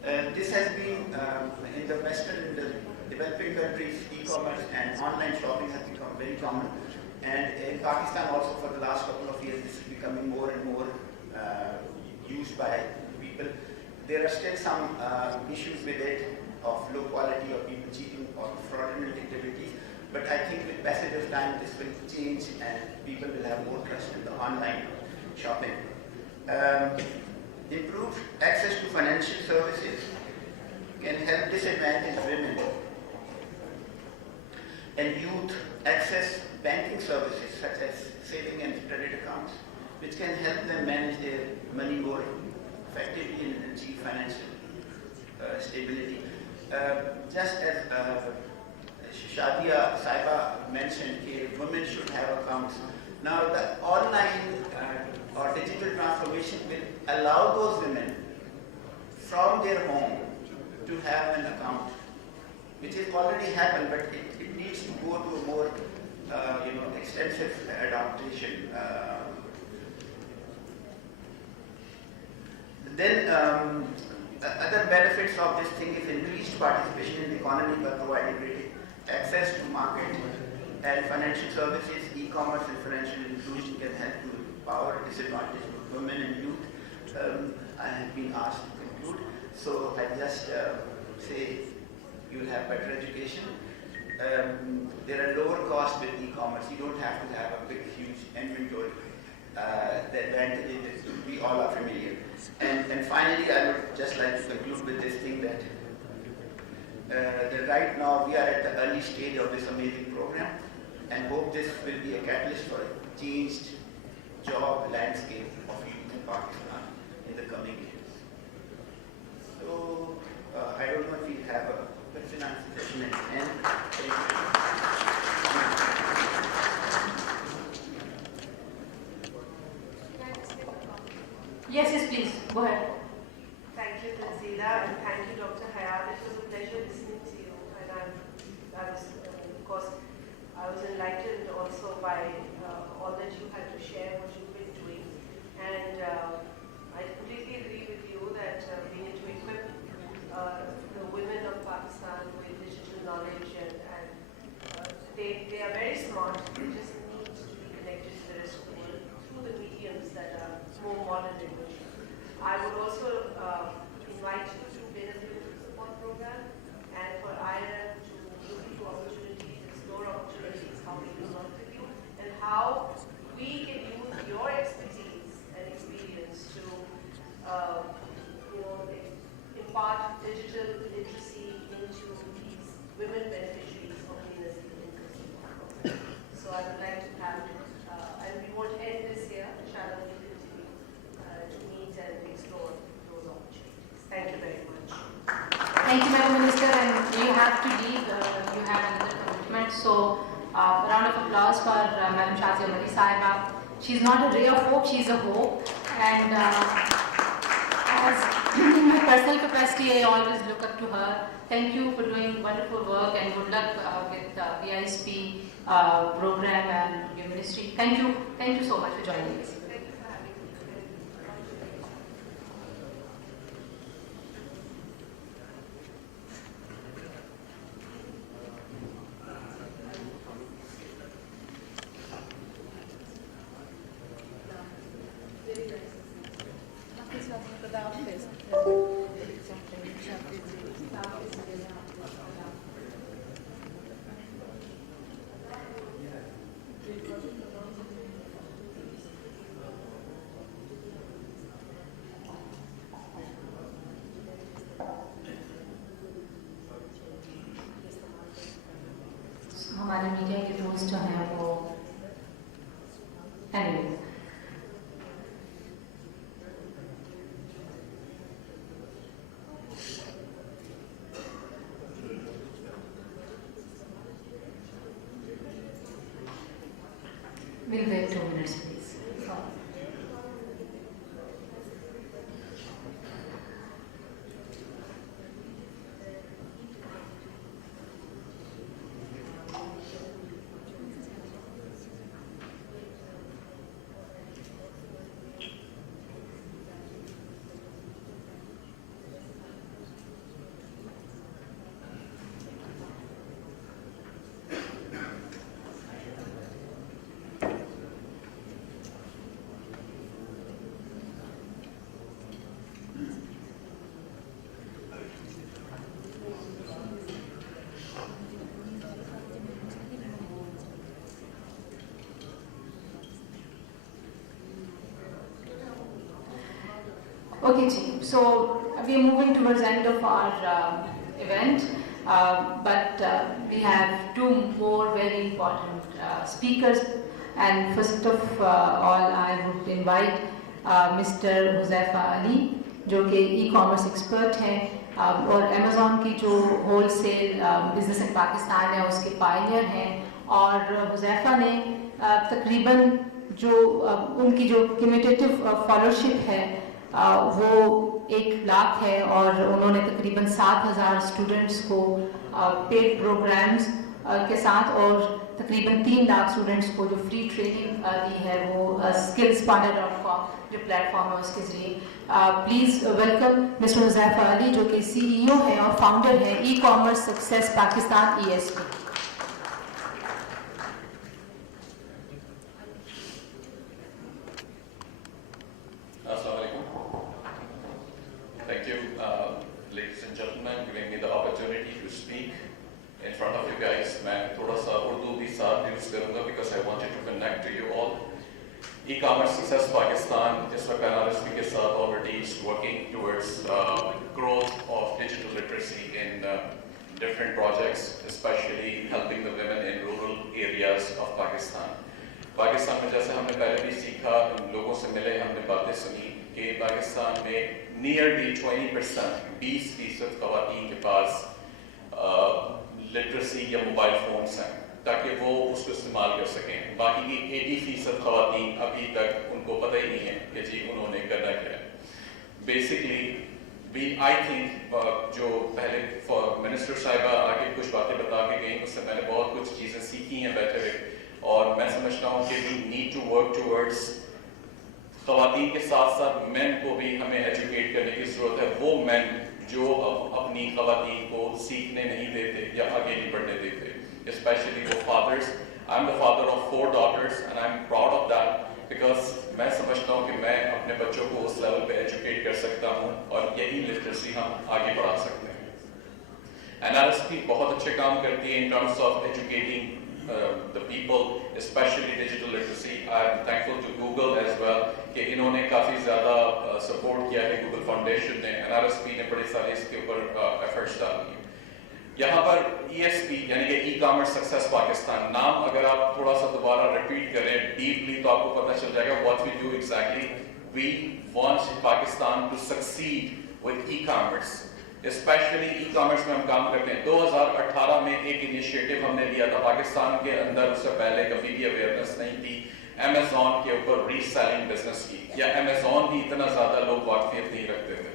This has been in the Western, in the developing countries, e-commerce and online shopping has become very common. And in Pakistan also for the last couple of years, this is becoming more and more used by people. There are still some issues with it of low quality or people cheating or fraudulent activities. But I think with passage of time, this will change and people will have more trust in the online shopping. Improved access to financial services can help disadvantaged women and youth access banking services such as saving and credit accounts, which can help them manage their money more effectively and achieve financial stability. Just as Shadia Saiba mentioned, women should have accounts. Now the online or digital transformation will allow those women from their home to have an account, which has already happened, but it needs to go to a more extensive adaptation. Then other benefits of this thing is increased participation in the economy by providing greater access to market and financial services. E-commerce and financial inclusion can help to empower disadvantaged women and youth. I have been asked to conclude, so I just say you will have better education. There are lower costs with e-commerce. You don't have to have a big, huge inventory. The advantage is we all are familiar. And finally, I would just like to conclude with this thing that right now we are at the early stage of this amazing program and hope this will be a catalyst for a changed job landscape of youth in Pakistan in the coming years. So I don't know if we have a question and answer session at the end. Yes, please, go ahead. Thank you, Tanzila, and thank you, Dr. Hayat. It was a pleasure listening to you, and of course, I was enlightened also by all that you had to share, what you've been doing, and I completely agree with you that we need to equip the women of Pakistan with digital knowledge, and they are very smart. They just need to be connected to the rest of the world through the mediums that are more modern in which. I would also invite you to benefit from the support program and for IRM to look into opportunities, explore opportunities, how we can work with you, and how we can use your expertise and experience to impart digital literacy into these women beneficiaries of the program. So I would like to have, and we won't end this year, inshallah, we continue to meet and explore those opportunities. Thank you very much. Thank you, Madam Minister, and you have to leave. You have another commitment. So, a round of applause for Madam Shazia Mari Sahiba. She's not a ray of hope, she's a hope. And as in my personal capacity, I always look up to her. Thank you for doing wonderful work and good luck with the VISP program and your ministry. Thank you. Thank you so much for joining us. हमारे media के दोस्त जो हैं वो anyway We'll wait 2 minutes, please. Okay, Ji. So we are moving towards the end of our event, but we have two more very important speakers. And first of all, I would invite Mr. Huzaifa Ali, जो कि e-commerce expert हैं और Amazon की जो wholesale business in Pakistan है उसके pioneer हैं, और हुज़ैफा ने तकरीबन जो उनकी जो cumulative followership है वो 1 लाख है, और उन्होंने तकरीबन 7,000 स्टूडेंट्स को पेड प्रोग्राम्स के साथ और तकरीबन 3 लाख स्टूडेंट्स को जो फ्री ट्रेनिंग दी है वो skillspartner.com जो प्लेटफॉर्म है उसके जरिए. Please welcome mister Huzaifa Ali जो कि CEO है और फाउंडर है e-commerce success Pakistan ESP. Thank you, ladies and gentlemen, giving me the opportunity to speak in front of you guys. मैं थोड़ा सा उर्दू भी साथ यूज़ करूँगा because I wanted to connect to you all. E-commerce Success Pakistan, जिसमें NRSP के साथ already is working towards growth of digital literacy in different projects, especially helping the women in rural areas of Pakistan. Pakistan में जैसे हमने पहले भी सीखा, लोगों से मिले, हमने बातें सुनी कि पाकिस्तान में nearly 20%, 20% ख़वातीन के पास लिटरेसी या मोबाइल फ़ोन्स हैं ताकि वो उसको इस्तेमाल कर सकें. बाकी की 80% ख़वातीन अभी तक उनको पता ही नहीं है कि जी उन्होंने करना क्या है. बेसिकली आई थिंक जो पहले मिनिस्टर साहिबा आगे कुछ बातें बता के गई उससे मैंने बहुत कुछ चीज़ें सीखी हैं बैठे हुए, और मैं समझता हूँ कि we need to work towards ख़वातीन के साथ साथ मेन को भी हमें एजुकेट करने की ज़रूरत है. वो मेन जो अपनी ख़वातीन को सीखने नहीं देते या आगे नहीं बढ़ने देते, स्पेशली वो fathers. I am the father of 4 daughters and I'm proud of that because मैं समझता हूँ कि मैं अपने बच्चों को उस लेवल पे एजुकेट कर सकता हूँ और यही लिटरेसी हम आगे बढ़ा सकते हैं. NRSP बहुत अच्छे काम करती है in terms of educating the people, especially digital literacy. I am thankful to Google as well कि इन्होंने काफ़ी ज़्यादा सपोर्ट किया है. Google Foundation ने, NRSP ने बड़े सारे इसके ऊपर एफर्ट्स डाली हैं. यहाँ पर ESP यानी कि ई-कॉमर्स सक्सेस पाकिस्तान नाम अगर आप थोड़ा सा दोबारा रिपीट करें डीपली तो आपको पता चल जाएगा what we do exactly. We want Pakistan to succeed with e-commerce. Specially e-commerce में हम काम करते हैं. 2018 में एक इनिशिएटिव हमने लिया था पाकिस्तान के अंदर, उससे पहले कभी भी अवेयरनेस नहीं थी अमेज़ॉन के ऊपर रीसेलिंग बिजनेस की, या अमेज़ॉन भी इतना ज़्यादा लोग वाकफियत नहीं रखते थे.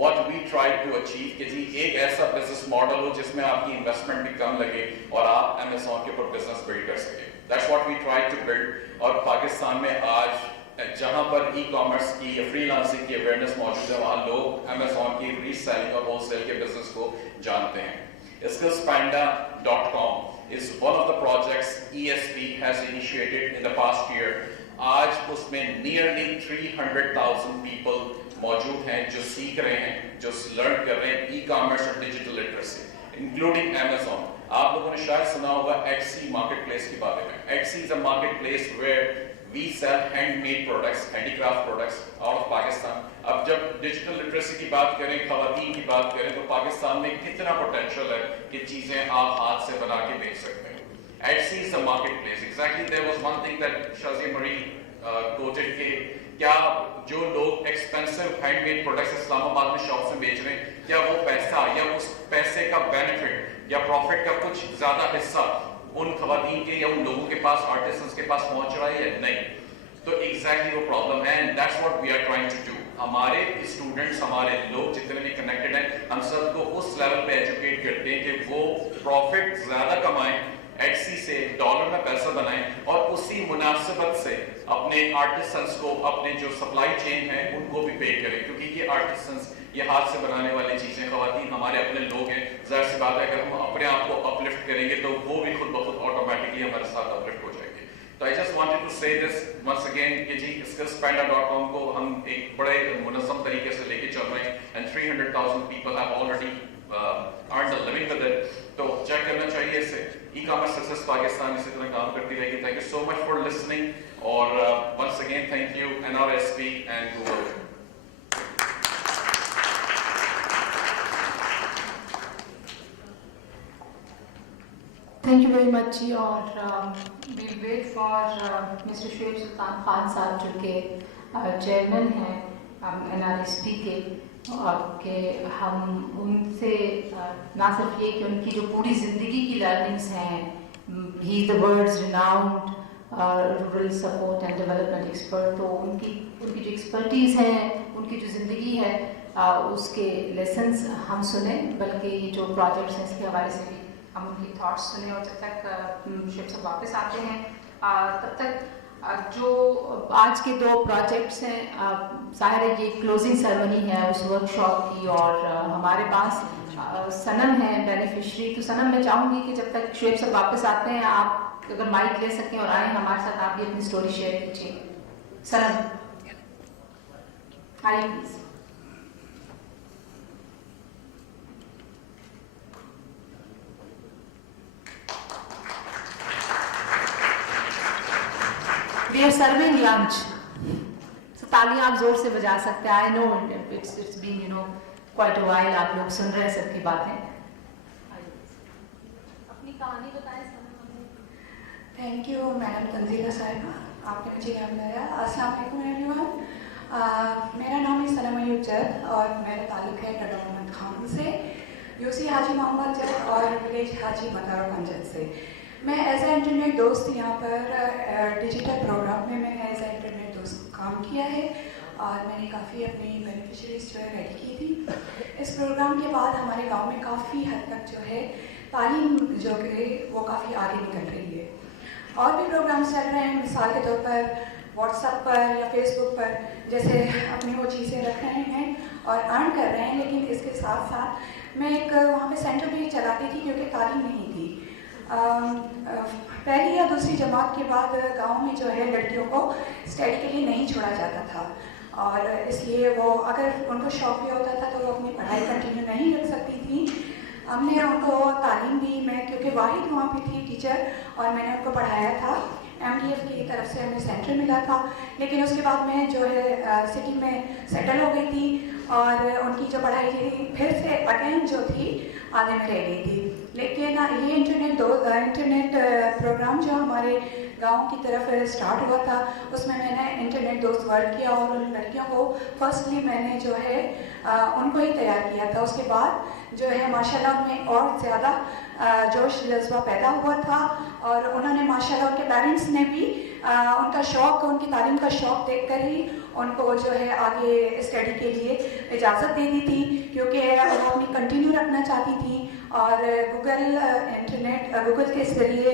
What we tried to achieve कि जी एक ऐसा बिजनेस मॉडल हो जिसमें आपकी इन्वेस्टमेंट भी कम लगे और आप अमेज़ॉन के ऊपर बिजनेस बिल्ड कर सकें. That's what we tried to build. और पाकिस्तान में आज जहाँ पर ई-कॉमर्स की या फ्रीलांसिंग की अवेयरनेस मौजूद है वहाँ लोग अमेज़ॉन की रीसेलिंग और होलसेल के बिजनेस को जानते हैं. skillspartner.com is one of the projects ESP has initiated in the past year. आज उसमें nearly 300,000 people मौजूद हैं जो सीख रहे हैं, जो लर्न कर रहे हैं ई-कॉमर्स और डिजिटल लिटरेसी, इंक्लूडिंग अमेज़ॉन. आप लोगों ने शायद सुना होगा Etsy मार्केटप्लेस के बारे में. Etsy is a marketplace where we sell handmade products, handicraft products out of Pakistan. अब जब डिजिटल लिटरेसी की बात करें, ख़वातीन की बात करें, तो पाकिस्तान में कितना पोटेंशियल है कि चीज़ें आप हाथ से बना के बेच सकते हैं. Etsy is a marketplace. Exactly, there was one thing that Shazia Marie quoted कि क्या जो लोग एक्सपेंसिव हैंडमेड प्रोडक्ट्स इस्लामाबाद में शॉप में बेच रहे हैं, क्या वो पैसा या उस पैसे का बेनिफिट या प्रॉफिट का कुछ ज़्यादा हिस्सा उन ख़वातीन के या उन लोगों के पास, आर्टिसंस के पास पहुंच रहा है या नहीं? तो एग्जैक्टली वो प्रॉब्लम है and that's what we are trying to do. हमारे स्टूडेंट्स, हमारे लोग जितने भी कनेक्टेड हैं, हम सबको उस लेवल पे एजुकेट करते हैं कि वो प्रॉफिट ज़्यादा कमाएं, Etsy से डॉलर में पैसा बनाएं और उसी मुनासिबत से अपने आर्टिसंस को, अपने जो सप्लाई चेन है उनको भी पे करें, क्योंकि ये आर्टिसंस, ये हाथ से बनाने वाली चीज़ें, ख़वातीन हमारे अपने लोग हैं. ज़ाहिर सी बात है अगर हम अपने आप को अपलिफ्ट करेंगे तो वो भी खुद ब खुद ऑटोमेटिकली हमारे साथ अपलिफ्ट हो जाएंगे. तो आई जस्ट वांटेड टू से दिस वंस अगेन कि जी skillspartner.com को हम एक बड़े मुनज़्ज़म तरीके से लेके चल रहे हैं and 300,000 people have already earned a living with it. तो चेक करना चाहिए इसे. ई-कॉमर्स सक्सेस पाकिस्तान इसी तरह काम करती रहेगी. Thank you so much for listening और once again thank you NRSP एंड Google. Thank you very much जी और we'll wait for Mr. Shoaib Sultan Khan साहब जो कि चेयरमैन हैं NRSP के और कि हम उनसे ना सिर्फ ये कि उनकी जो पूरी ज़िंदगी की लर्निंग्स हैं, he is the world's renowned rural support and development expert, तो उनकी जो एक्सपर्टीज़ है, उनकी जो ज़िंदगी है उसके लेसन्स हम सुने, बल्कि ये जो प्रोजेक्ट्स हैं इसके हवाले से भी हम उनकी थॉट्स सुने। और जब तक शिप से वापस आते हैं तब तक जो आज के 2 प्रोजेक्ट्स हैं, ज़ाहिर है ये क्लोजिंग सेरेमनी है उस वर्कशॉप की और हमारे पास सनम है बेनिफिशरी। तो सनम मैं चाहूँगी कि जब तक शुएब से वापस आते हैं आप अगर माइक ले सकें और आए हमारे साथ, आप भी अपनी स्टोरी शेयर कीजिए। सनम आइए please. We are serving lunch. So तालियां आप जोर से बजा सकते हैं। I know it's been quite a while, आप लोग सुन रहे हैं सबकी बातें। अपनी कहानी बताएं। थैंक यू मैडम तंजीला साहिबा, आपने मुझे यहाँ बुलाया। अस्सलाम वालेकुम एवरीवन। मेरा नाम है सनम जद और मेरा ताल्लुक है डॉ मोहम्मद खान से, यूसी हाजी मोहम्मद जद और विलेज हाजी मदार पंजत से। मैं एज ए इंटरनेट दोस्त यहाँ पर डिजिटल प्रोग्राम में मैंने एज ए इंटरनेट दोस्त काम किया है और मैंने काफ़ी अपनी बेनिफिशरीज जो है रेडी की थी। इस प्रोग्राम के बाद हमारे गांव में काफ़ी हद तक जो है तालीम जो है वो काफ़ी आगे निकल रही है। और भी प्रोग्राम्स चल रहे हैं, मिसाल के तौर पर व्हाट्सएप पर या फेसबुक पर जैसे अपनी वो चीज़ें रख रहे हैं और अर्न कर रहे हैं। लेकिन इसके साथ साथ मैं एक वहाँ पे सेंटर भी चलाती थी क्योंकि तालीम नहीं थी। पहली या दूसरी जमात के बाद गांव में जो है लड़कियों को स्टडी के लिए नहीं छोड़ा जाता था और इसलिए वो अगर उनको शौक भी होता था तो वो अपनी पढ़ाई कंटिन्यू नहीं रख सकती थी। हमने उनको तालीम दी, मैं क्योंकि वाहिद वहाँ पे थी टीचर और मैंने उनको पढ़ाया था। MDF की तरफ से हमें सेंटर मिला था, लेकिन उसके बाद मैं जो है सिटी में सेटल हो गई थी और उनकी जो पढ़ाई थी फिर से अगेन जो थी आगे में रह गई थी। लेकिन ये इंटरनेट प्रोग्राम जो हमारे गांव की तरफ स्टार्ट हुआ था उसमें मैंने इंटरनेट दोस्त वर्क किया और उन लड़कियों को फर्स्टली मैंने जो है उनको ही तैयार किया था। उसके बाद जो है माशाल्लाह उनमें और ज़्यादा जोश जज्बा पैदा हुआ था और उन्होंने माशाल्लाह उनके पेरेंट्स ने भी उनका शौक़, उनकी तालीम का शौक़ देखकर ही उनको जो है आगे स्टडी के लिए इजाज़त दे दी थी, क्योंकि वो अपनी कंटिन्यू रखना चाहती थी और गूगल के ज़रिए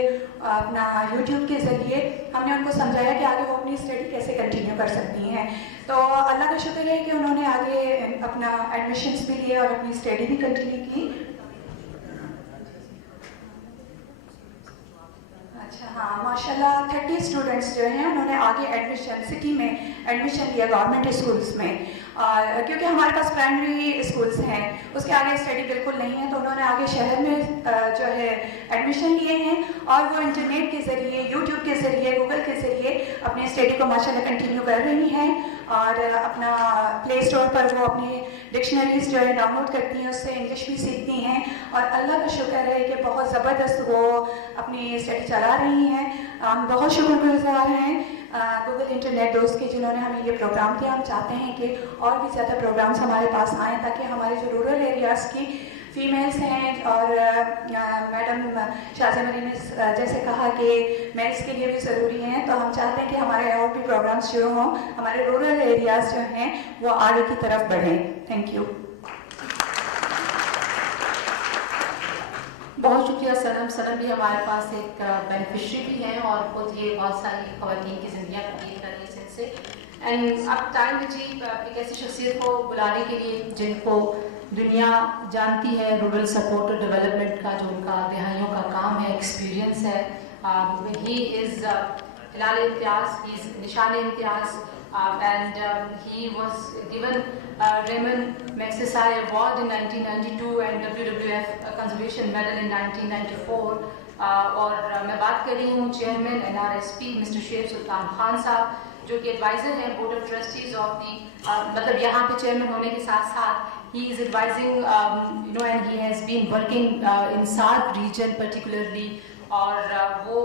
अपना यूट्यूब के ज़रिए हमने उनको समझाया कि आगे वो अपनी स्टडी कैसे कंटिन्यू कर सकती हैं। तो अल्लाह का शुक्र है कि उन्होंने आगे अपना एडमिशन्स भी लिए और अपनी स्टडी भी कंटिन्यू की। अच्छा हाँ, माशाल्लाह 30 स्टूडेंट्स जो हैं उन्होंने आगे एडमिशन सिटी में एडमिशन लिया गवर्नमेंट स्कूल्स में। और क्योंकि हमारे पास प्राइमरी स्कूल्स हैं उसके आगे स्टडी बिल्कुल नहीं है, तो उन्होंने आगे शहर में जो है एडमिशन लिए हैं और वो इंटरनेट के ज़रिए, यूट्यूब के ज़रिए, गूगल के ज़रिए अपनी स्टडी को माशाल्लाह कंटिन्यू कर रही हैं और अपना प्ले स्टोर पर वो अपनी डिक्शनरीज जो है डाउनलोड करती हैं, उससे इंग्लिश भी सीखती हैं और अल्लाह का शुक्र है कि बहुत ज़बरदस्त वो अपनी स्टडी चला रही हैं। हम बहुत शुक्रगुजार हैं गूगल इंटरनेट दोस्त के जिन्होंने हमें ये प्रोग्राम दिया। हम चाहते हैं कि और भी ज़्यादा प्रोग्राम्स हमारे पास आएँ ताकि हमारे जो रूरल एरियाज़ की फीमेल्स हैं और मैडम शाहजमरी ने जैसे कहा कि मेल्स के लिए भी ज़रूरी हैं, तो हम चाहते हैं कि हमारे और भी प्रोग्राम्स जो हों हमारे रूरल एरियाज़ जो हैं वो आगे की तरफ बढ़ें। Thank you. बहुत शुक्रिया सनम। सनम भी हमारे पास एक बेनिफिशरी भी हैं और खुद ये बहुत सारी ख़वातीन की ज़िंदगियाँ तब्दील कर रही हैं इससे। एंड अब टाइम जी एक ऐसी शख्सियत को बुलाने के लिए जिनको दुनिया जानती है रूरल सपोर्ट और डेवलपमेंट का, जो उनका दहाइयों का काम है, एक्सपीरियंस है। He is Hilal Imtiaz, he is निशान इम्तियाज़ and he was given Raymond Magsaysay Award in 1992 and WWF Conservation Medal in 1994। और मैं बात कर रही हूँ chairman NRSP mister Shoaib Sultan Khan साहब, जो कि एडवाइज़र हैं board of trustees of the, मतलब यहाँ पे चेयरमैन होने के साथ साथ he is advising and he has been working in South region particularly اور وہ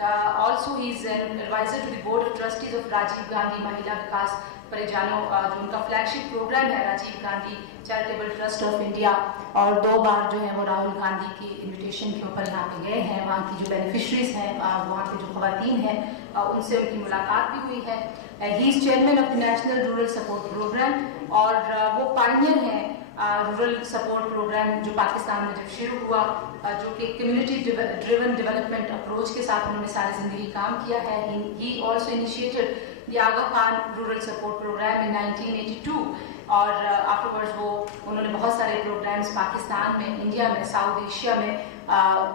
also he is an adviser to the board of trustees of Rajiv Gandhi Mahila Vikas پریجانو، جو ان کا فلیگ شپ پروگرام ہے Rajiv Gandhi charitable trust of India, اور 2 بار جو ہے وہ راہل گاندھی کی انویٹیشن کے اوپر یہاں پہ گئے ہیں. وہاں کی جو بینیفیشریز ہیں، وہاں کے جو خواتین ہیں، ان سے ان کی ملاقات بھی ہوئی ہے. He is chairman of the national rural support programme, اور وہ پائنیئر ہیں رورل سپورٹ پروگرام جو پاکستان میں جب شروع ہوا، جو کہ کمیونٹی ڈریون ڈیولپمنٹ اپروچ کے ساتھ انہوں نے ساری زندگی کام کیا ہے. He also initiated the Aga Khan rural support programme in 1982، اور آفٹرورڈز انہوں نے بہت سارے پروگرامز پاکستان میں، انڈیا میں، ساؤتھ ایشیا میں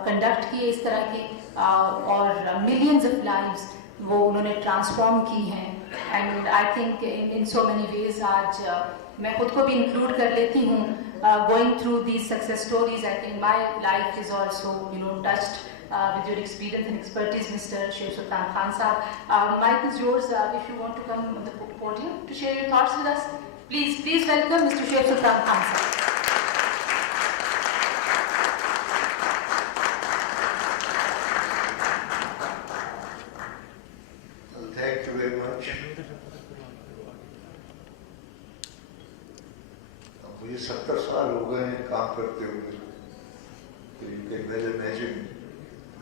کنڈکٹ کیے اس طرح کے، اور ملینز آف لائفز وہ انہوں نے ٹرانسفارم کی ہیں. And I think in so many ways آج میں خود کو بھی انکلوڈ کر لیتی ہوں going through these success stories. I think my life is also touched with your experience and expertise, Mr. Sheikh Sultan Khan Sahab. Mike is yours if you want to come on the podium to share your thoughts with us. Please welcome Mr. Sheikh Sultan Khan Sahab. Well, thank you very much. मुझे 70 साल हो गए हैं काम करते हुए. So you can well imagine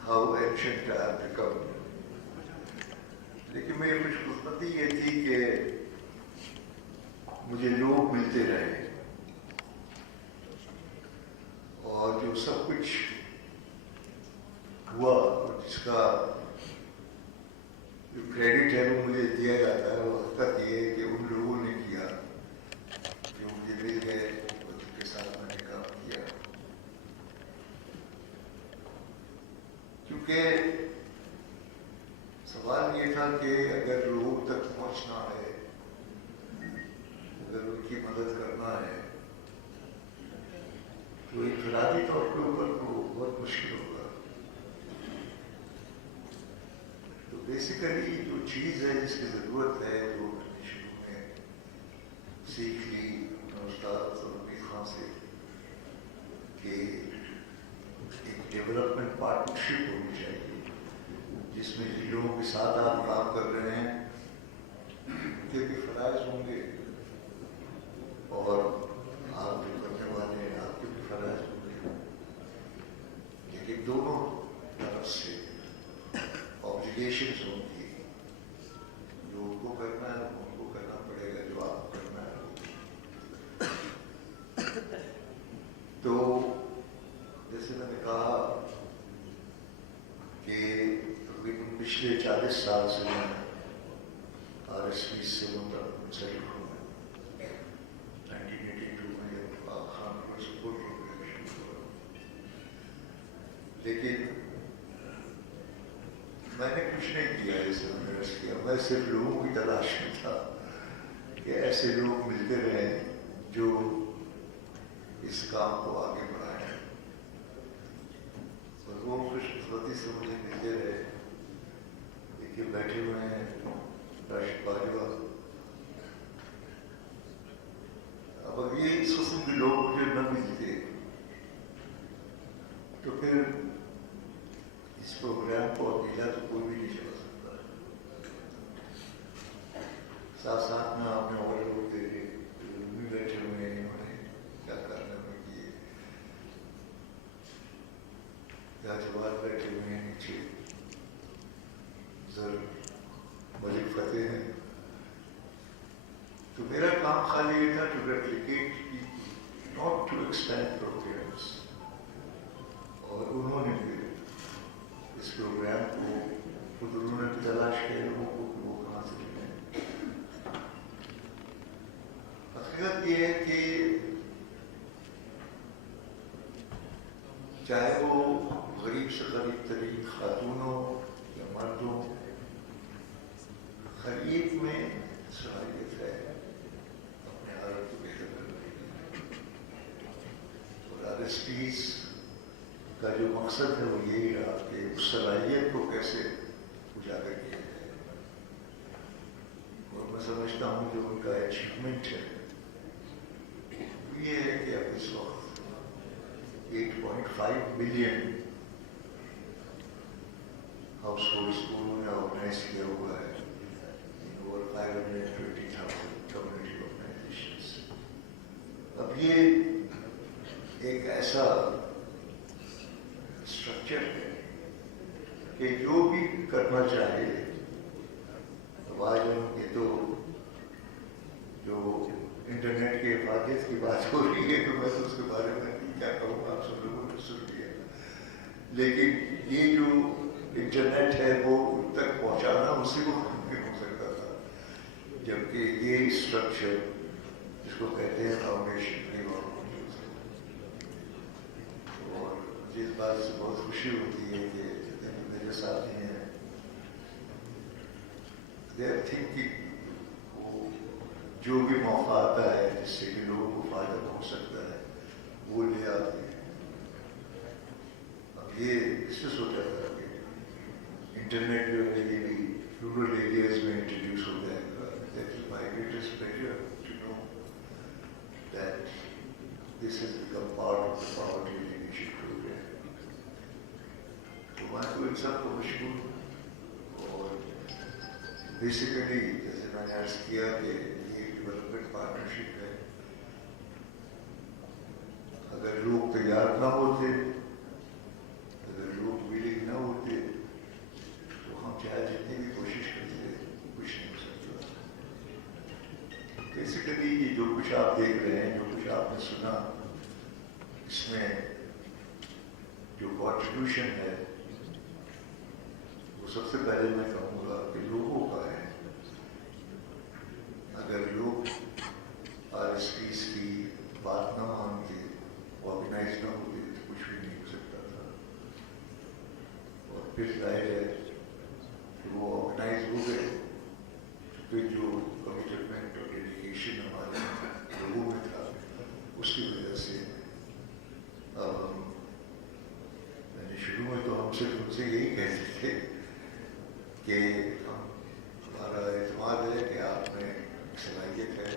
how ancient I have become. लेकिन मेरी खुशकिस्मती ये थी कि मुझे लोग मिलते रहे, और जो सब कुछ हुआ और जिसका जो क्रेडिट है वो मुझे दिया जाता है, वो हकीकत ये है कि उन लोगों ने किया जो मुझे मिल गए और जिनके साथ मैंने काम किया. क्योंकि सवाल ये था कि अगर लोगों तक पहुंचना है, अगर उनकी मदद करना है, तो इनफरादी तौर के ऊपर तो बहुत मुश्किल होगा. तो बेसिकली जो चीज़ है जिसकी ज़रूरत है, जो मैंने शुरू में सीख ली अपने उस्ताद ज़मीर खान से, कि एक डेवलपमेंट पार्टनरशिप होनी चाहिए जिसमें जिन लोगों के साथ आप काम कर रहे हैं उनके भी फराज होंगे, और आप जो करने वाले हैं आपके भी फराज होंगे, लेकिन दोनों तरफ से ऑब्लिगेशंस होंगी. जो उनको करना है उनको करना पड़ेगा, जो आपको करना है. तो जैसे मैंने कहा कि तकरीबन पिछले 40 साल से मैं RSP से मुंसलिक हूँ. 1982 में जब खान को सपोर्ट प्रोग्राम शुरू हुआ, लेकिन मैंने कुछ नहीं किया इसे इन्वेस्ट किया. मैं सिर्फ लोगों की तलाश में था कि ऐसे लोग मिलते रहे जो इस काम को आगे बढ़ाएं, और वो खुशकिस्मती से मुझे मिलते रहे. देखिए बैठे हुए हैं राशिद बाजवा. अब ये इस किस्म के लोग मुझे न मिलते तो फिर इस प्रोग्राम को अकेला तो कोई भी नहीं चला सकता. साथ साथ में आपने और लोग देखे भी बैठे हुए हैं, इन्होंने क्या करने में किए, या जवाब बैठे हुए हैं नीचे, जर मलिक फतेह हैं. तो मेरा काम खाली ये था to replicate, not to expand programmes. और उन्होंने भी इस प्रोग्राम को खुद उन्होंने तलाश किया लोगों को कि वो कहाँ से मिले. हकीकत ये है कि चाहे वो गरीब से गरीब तरीन खातूनों या मर्दों, खरीद में सलाहियत है अपने हालत को बेहतर करने की. और RSPs का जो मकसद है वो यही रहा कि उस सलाहियत को कैसे उजागर किया जाए. और मैं समझता हूँ जो उनका अचीवमेंट है ये है कि अब इस वक्त 8.5 बिलियन हाउस होल्ड्स को उन्होंने ऑर्गेनाइज किया हुआ है इन ओवर 520,000 कम्युनिटी ऑर्गेनाइजेशंस। अब ये एक ऐसा स्ट्रक्चर है कि जो भी करना चाहे, तो आज उनके तो जो इंटरनेट के हिफाजत की बात हो रही है, तो मैं तो उसके बारे में क्या कहूँ, आप सब लोगों ने सुन लिया। लेकिन ये जो इंटरनेट है वो उन तक पहुँचाना उसी को मुमकिन हो सकता था, जबकि ये स्ट्रक्चर जिसको कहते हैं फाउंडेशन की बात मौजूद है। और मुझे इस बात से बहुत खुशी होती है कि मेरे साथी हैं, दे आर थिंकिंग, जो भी मौका आता है जिससे कि लोगों को फायदा पहुंच सकता है वो ले आते हैं। अब ये इससे सोचा था कि इंटरनेट जो है ये भी रूरल एरियाज में इंट्रोड्यूस हो जाएगा। That is my greatest pleasure to know that this has become part of the poverty elimination programme. तो मैं तो इन सबको मशहूर और बेसिकली जैसे मैंने अर्ज किया कि डेवलपमेंट पार्टनरशिप है। अगर लोग तैयार ना होते, अगर लोग विलिंग ना होते, तो हम चाहे जितनी भी कोशिश करते कुछ नहीं हो सकता। बेसिकली ये जो कुछ आप देख रहे हैं, जो कुछ आपने सुना, इसमें जो कॉन्ट्रीब्यूशन है वो सबसे पहले मैं कहूँगा कि लोगों का है। अगर लोग RSPs की बात ना मानते, ऑर्गेनाइज ना होते, तो कुछ भी नहीं हो सकता था। और फिर जाहिर है कि वो ऑर्गेनाइज हो गए, फिर जो कमिटमेंट और डेडिकेशन हमारे लोगों में था, उसकी वजह से मैंने शुरू में तो हम सिर्फ उनसे यही कहते थे कि हमारा एतमाद है कि आप में सलाहियत है,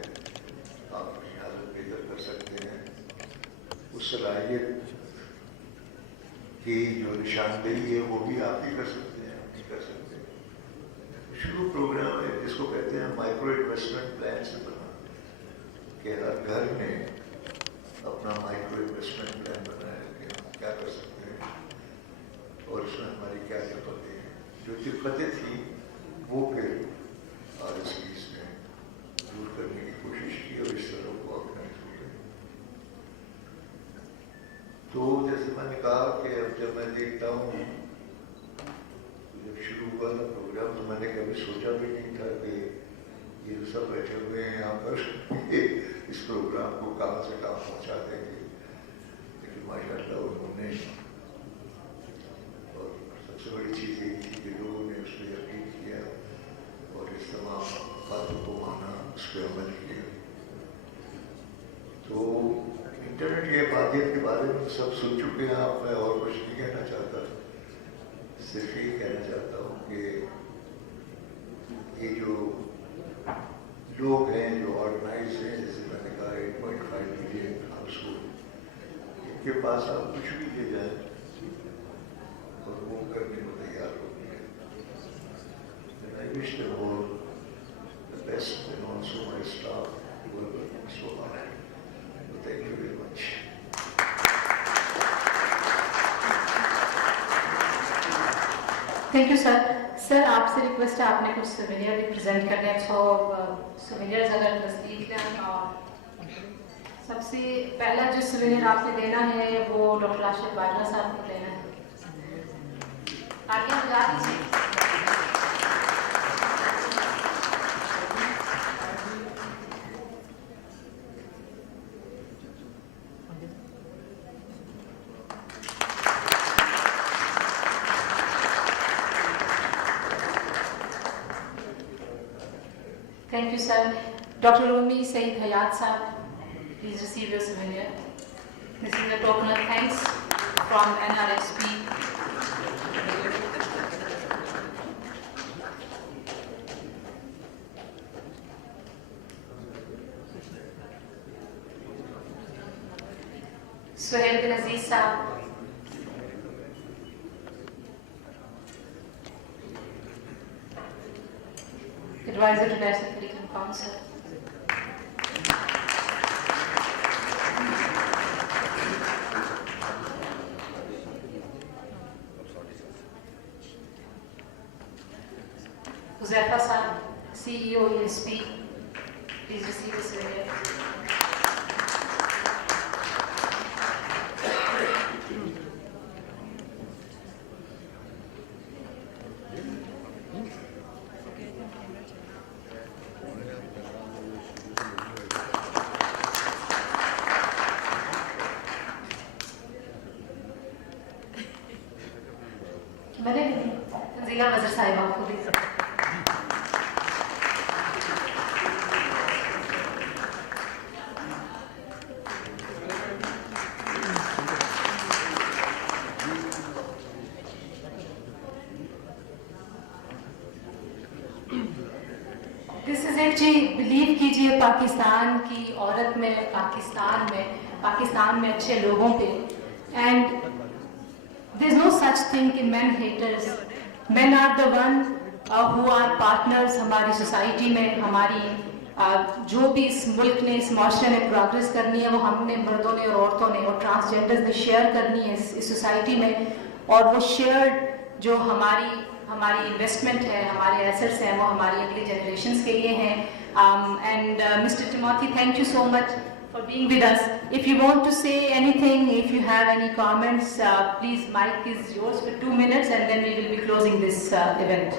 आप अपनी हालत बेहतर कर सकते हैं। उस सलाहियत की जो निशानदेही है वो भी आप ही कर सकते हैं, आप नहीं कर सकते। शुरू प्रोग्राम है जिसको कहते हैं माइक्रो इन्वेस्टमेंट प्लान से बना, कि हर घर ने अपना माइक्रो इन्वेस्टमेंट प्लान बनाया कि हम क्या कर सकते हैं और उसमें हमारी क्या दिक्कतें हैं। जो दिक्कतें थी वो फिर RSPs में दूर करने की कोशिश की और इस तरह को ऑर्गेनाइज हो गए। तो जैसे मैंने कहा कि अब जब मैं देखता हूँ, जब शुरू हुआ था प्रोग्राम, तो मैंने कभी सोचा भी नहीं था कि ये सब बैठे हुए हैं यहाँ पर इस प्रोग्राम को कहाँ से कहाँ पहुँचा देंगे। लेकिन माशाअल्लाह उन्होंने, और सबसे बड़ी चीज़ ये थी कि लोगों ने उस पर यकीन किया और इस तमाम बातों को माना, उस पर अमल किया। तो इंटरनेट के हिफाजत के बारे में सब सुन चुके हैं आप, मैं और कुछ नहीं कहना चाहता, सिर्फ ये कहना चाहता हूँ कि ये जो लोग हैं जो ऑर्गेनाइज हैं, जैसे मैंने कहा 8.5 मिलियन हाउस होल्ड, इनके पास आप कुछ भी ले जाए और वो करने को तैयार हो गए। I wish them all the best and also my staff who are working so hard. Thank you very much. Thank you sir. Sir आपसे रिक्वेस्ट है, आपने कुछ सोवेनियर भी प्रेजेंट करने हैं, तो सोवेनियर्स अगर नज़दीक लें। और सबसे पहला जो सोवेनियर आपने देना है वो डॉक्टर राशिद बाजवा साहब को लेना है। आगे बजा दीजिए। Thank you, sir. Dr. Rumi Saeed Hayat Sahab, please receive your souvenir. This is a token of thanks from NRSP. Suhail bin Aziz Sahab. Advisor to National Curriculum Council. Huzaifa San, CEO ESP, please receive his award. मैंने जिला वज़ीर साहिबा को दी। This is actually believe कीजिए पाकिस्तान की औरत में, पाकिस्तान में अच्छे लोगों पे, and there is no such thing in men haters. Men are the one who are partners हमारी सोसाइटी में, हमारी जो भी इस मुल्क ने, इस माशरे ने प्रोग्रेस करनी है वो हमने, मर्दों ने और औरतों ने और ट्रांसजेंडर्स ने शेयर करनी है इस सोसाइटी में, और वो शेयर्ड जो हमारी इन्वेस्टमेंट है, हमारे एसेट्स हैं, वो हमारी अगली जनरेशंस के लिए हैं. And Mr. Timothy, thank you so much for being with us. If you want to say anything, if you have any comments, please, mic is yours for 2 minutes, and then we will be closing this event.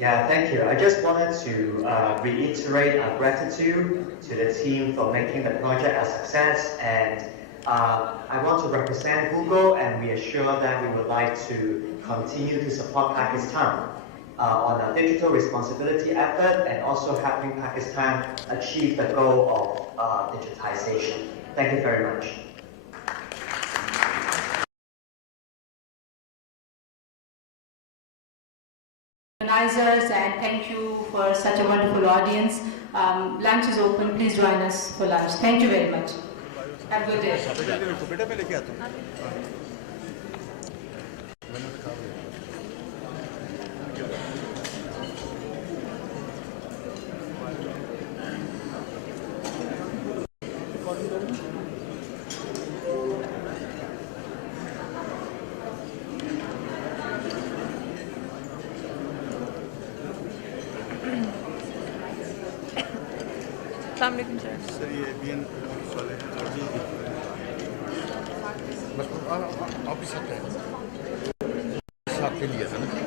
Yeah, thank you. I just wanted to reiterate our gratitude to the team for making the project a success, and I want to represent Google and reassure that we would like to continue to support Pakistan on a digital responsibility effort and also helping Pakistan achieve the goal of digitization. Thank you very much. Organizers, and thank you for such a wonderful audience. Lunch is open. Please join us for lunch. Thank you very much. Have a good day. Sir ये BN वाले बस office पे लिया था ना.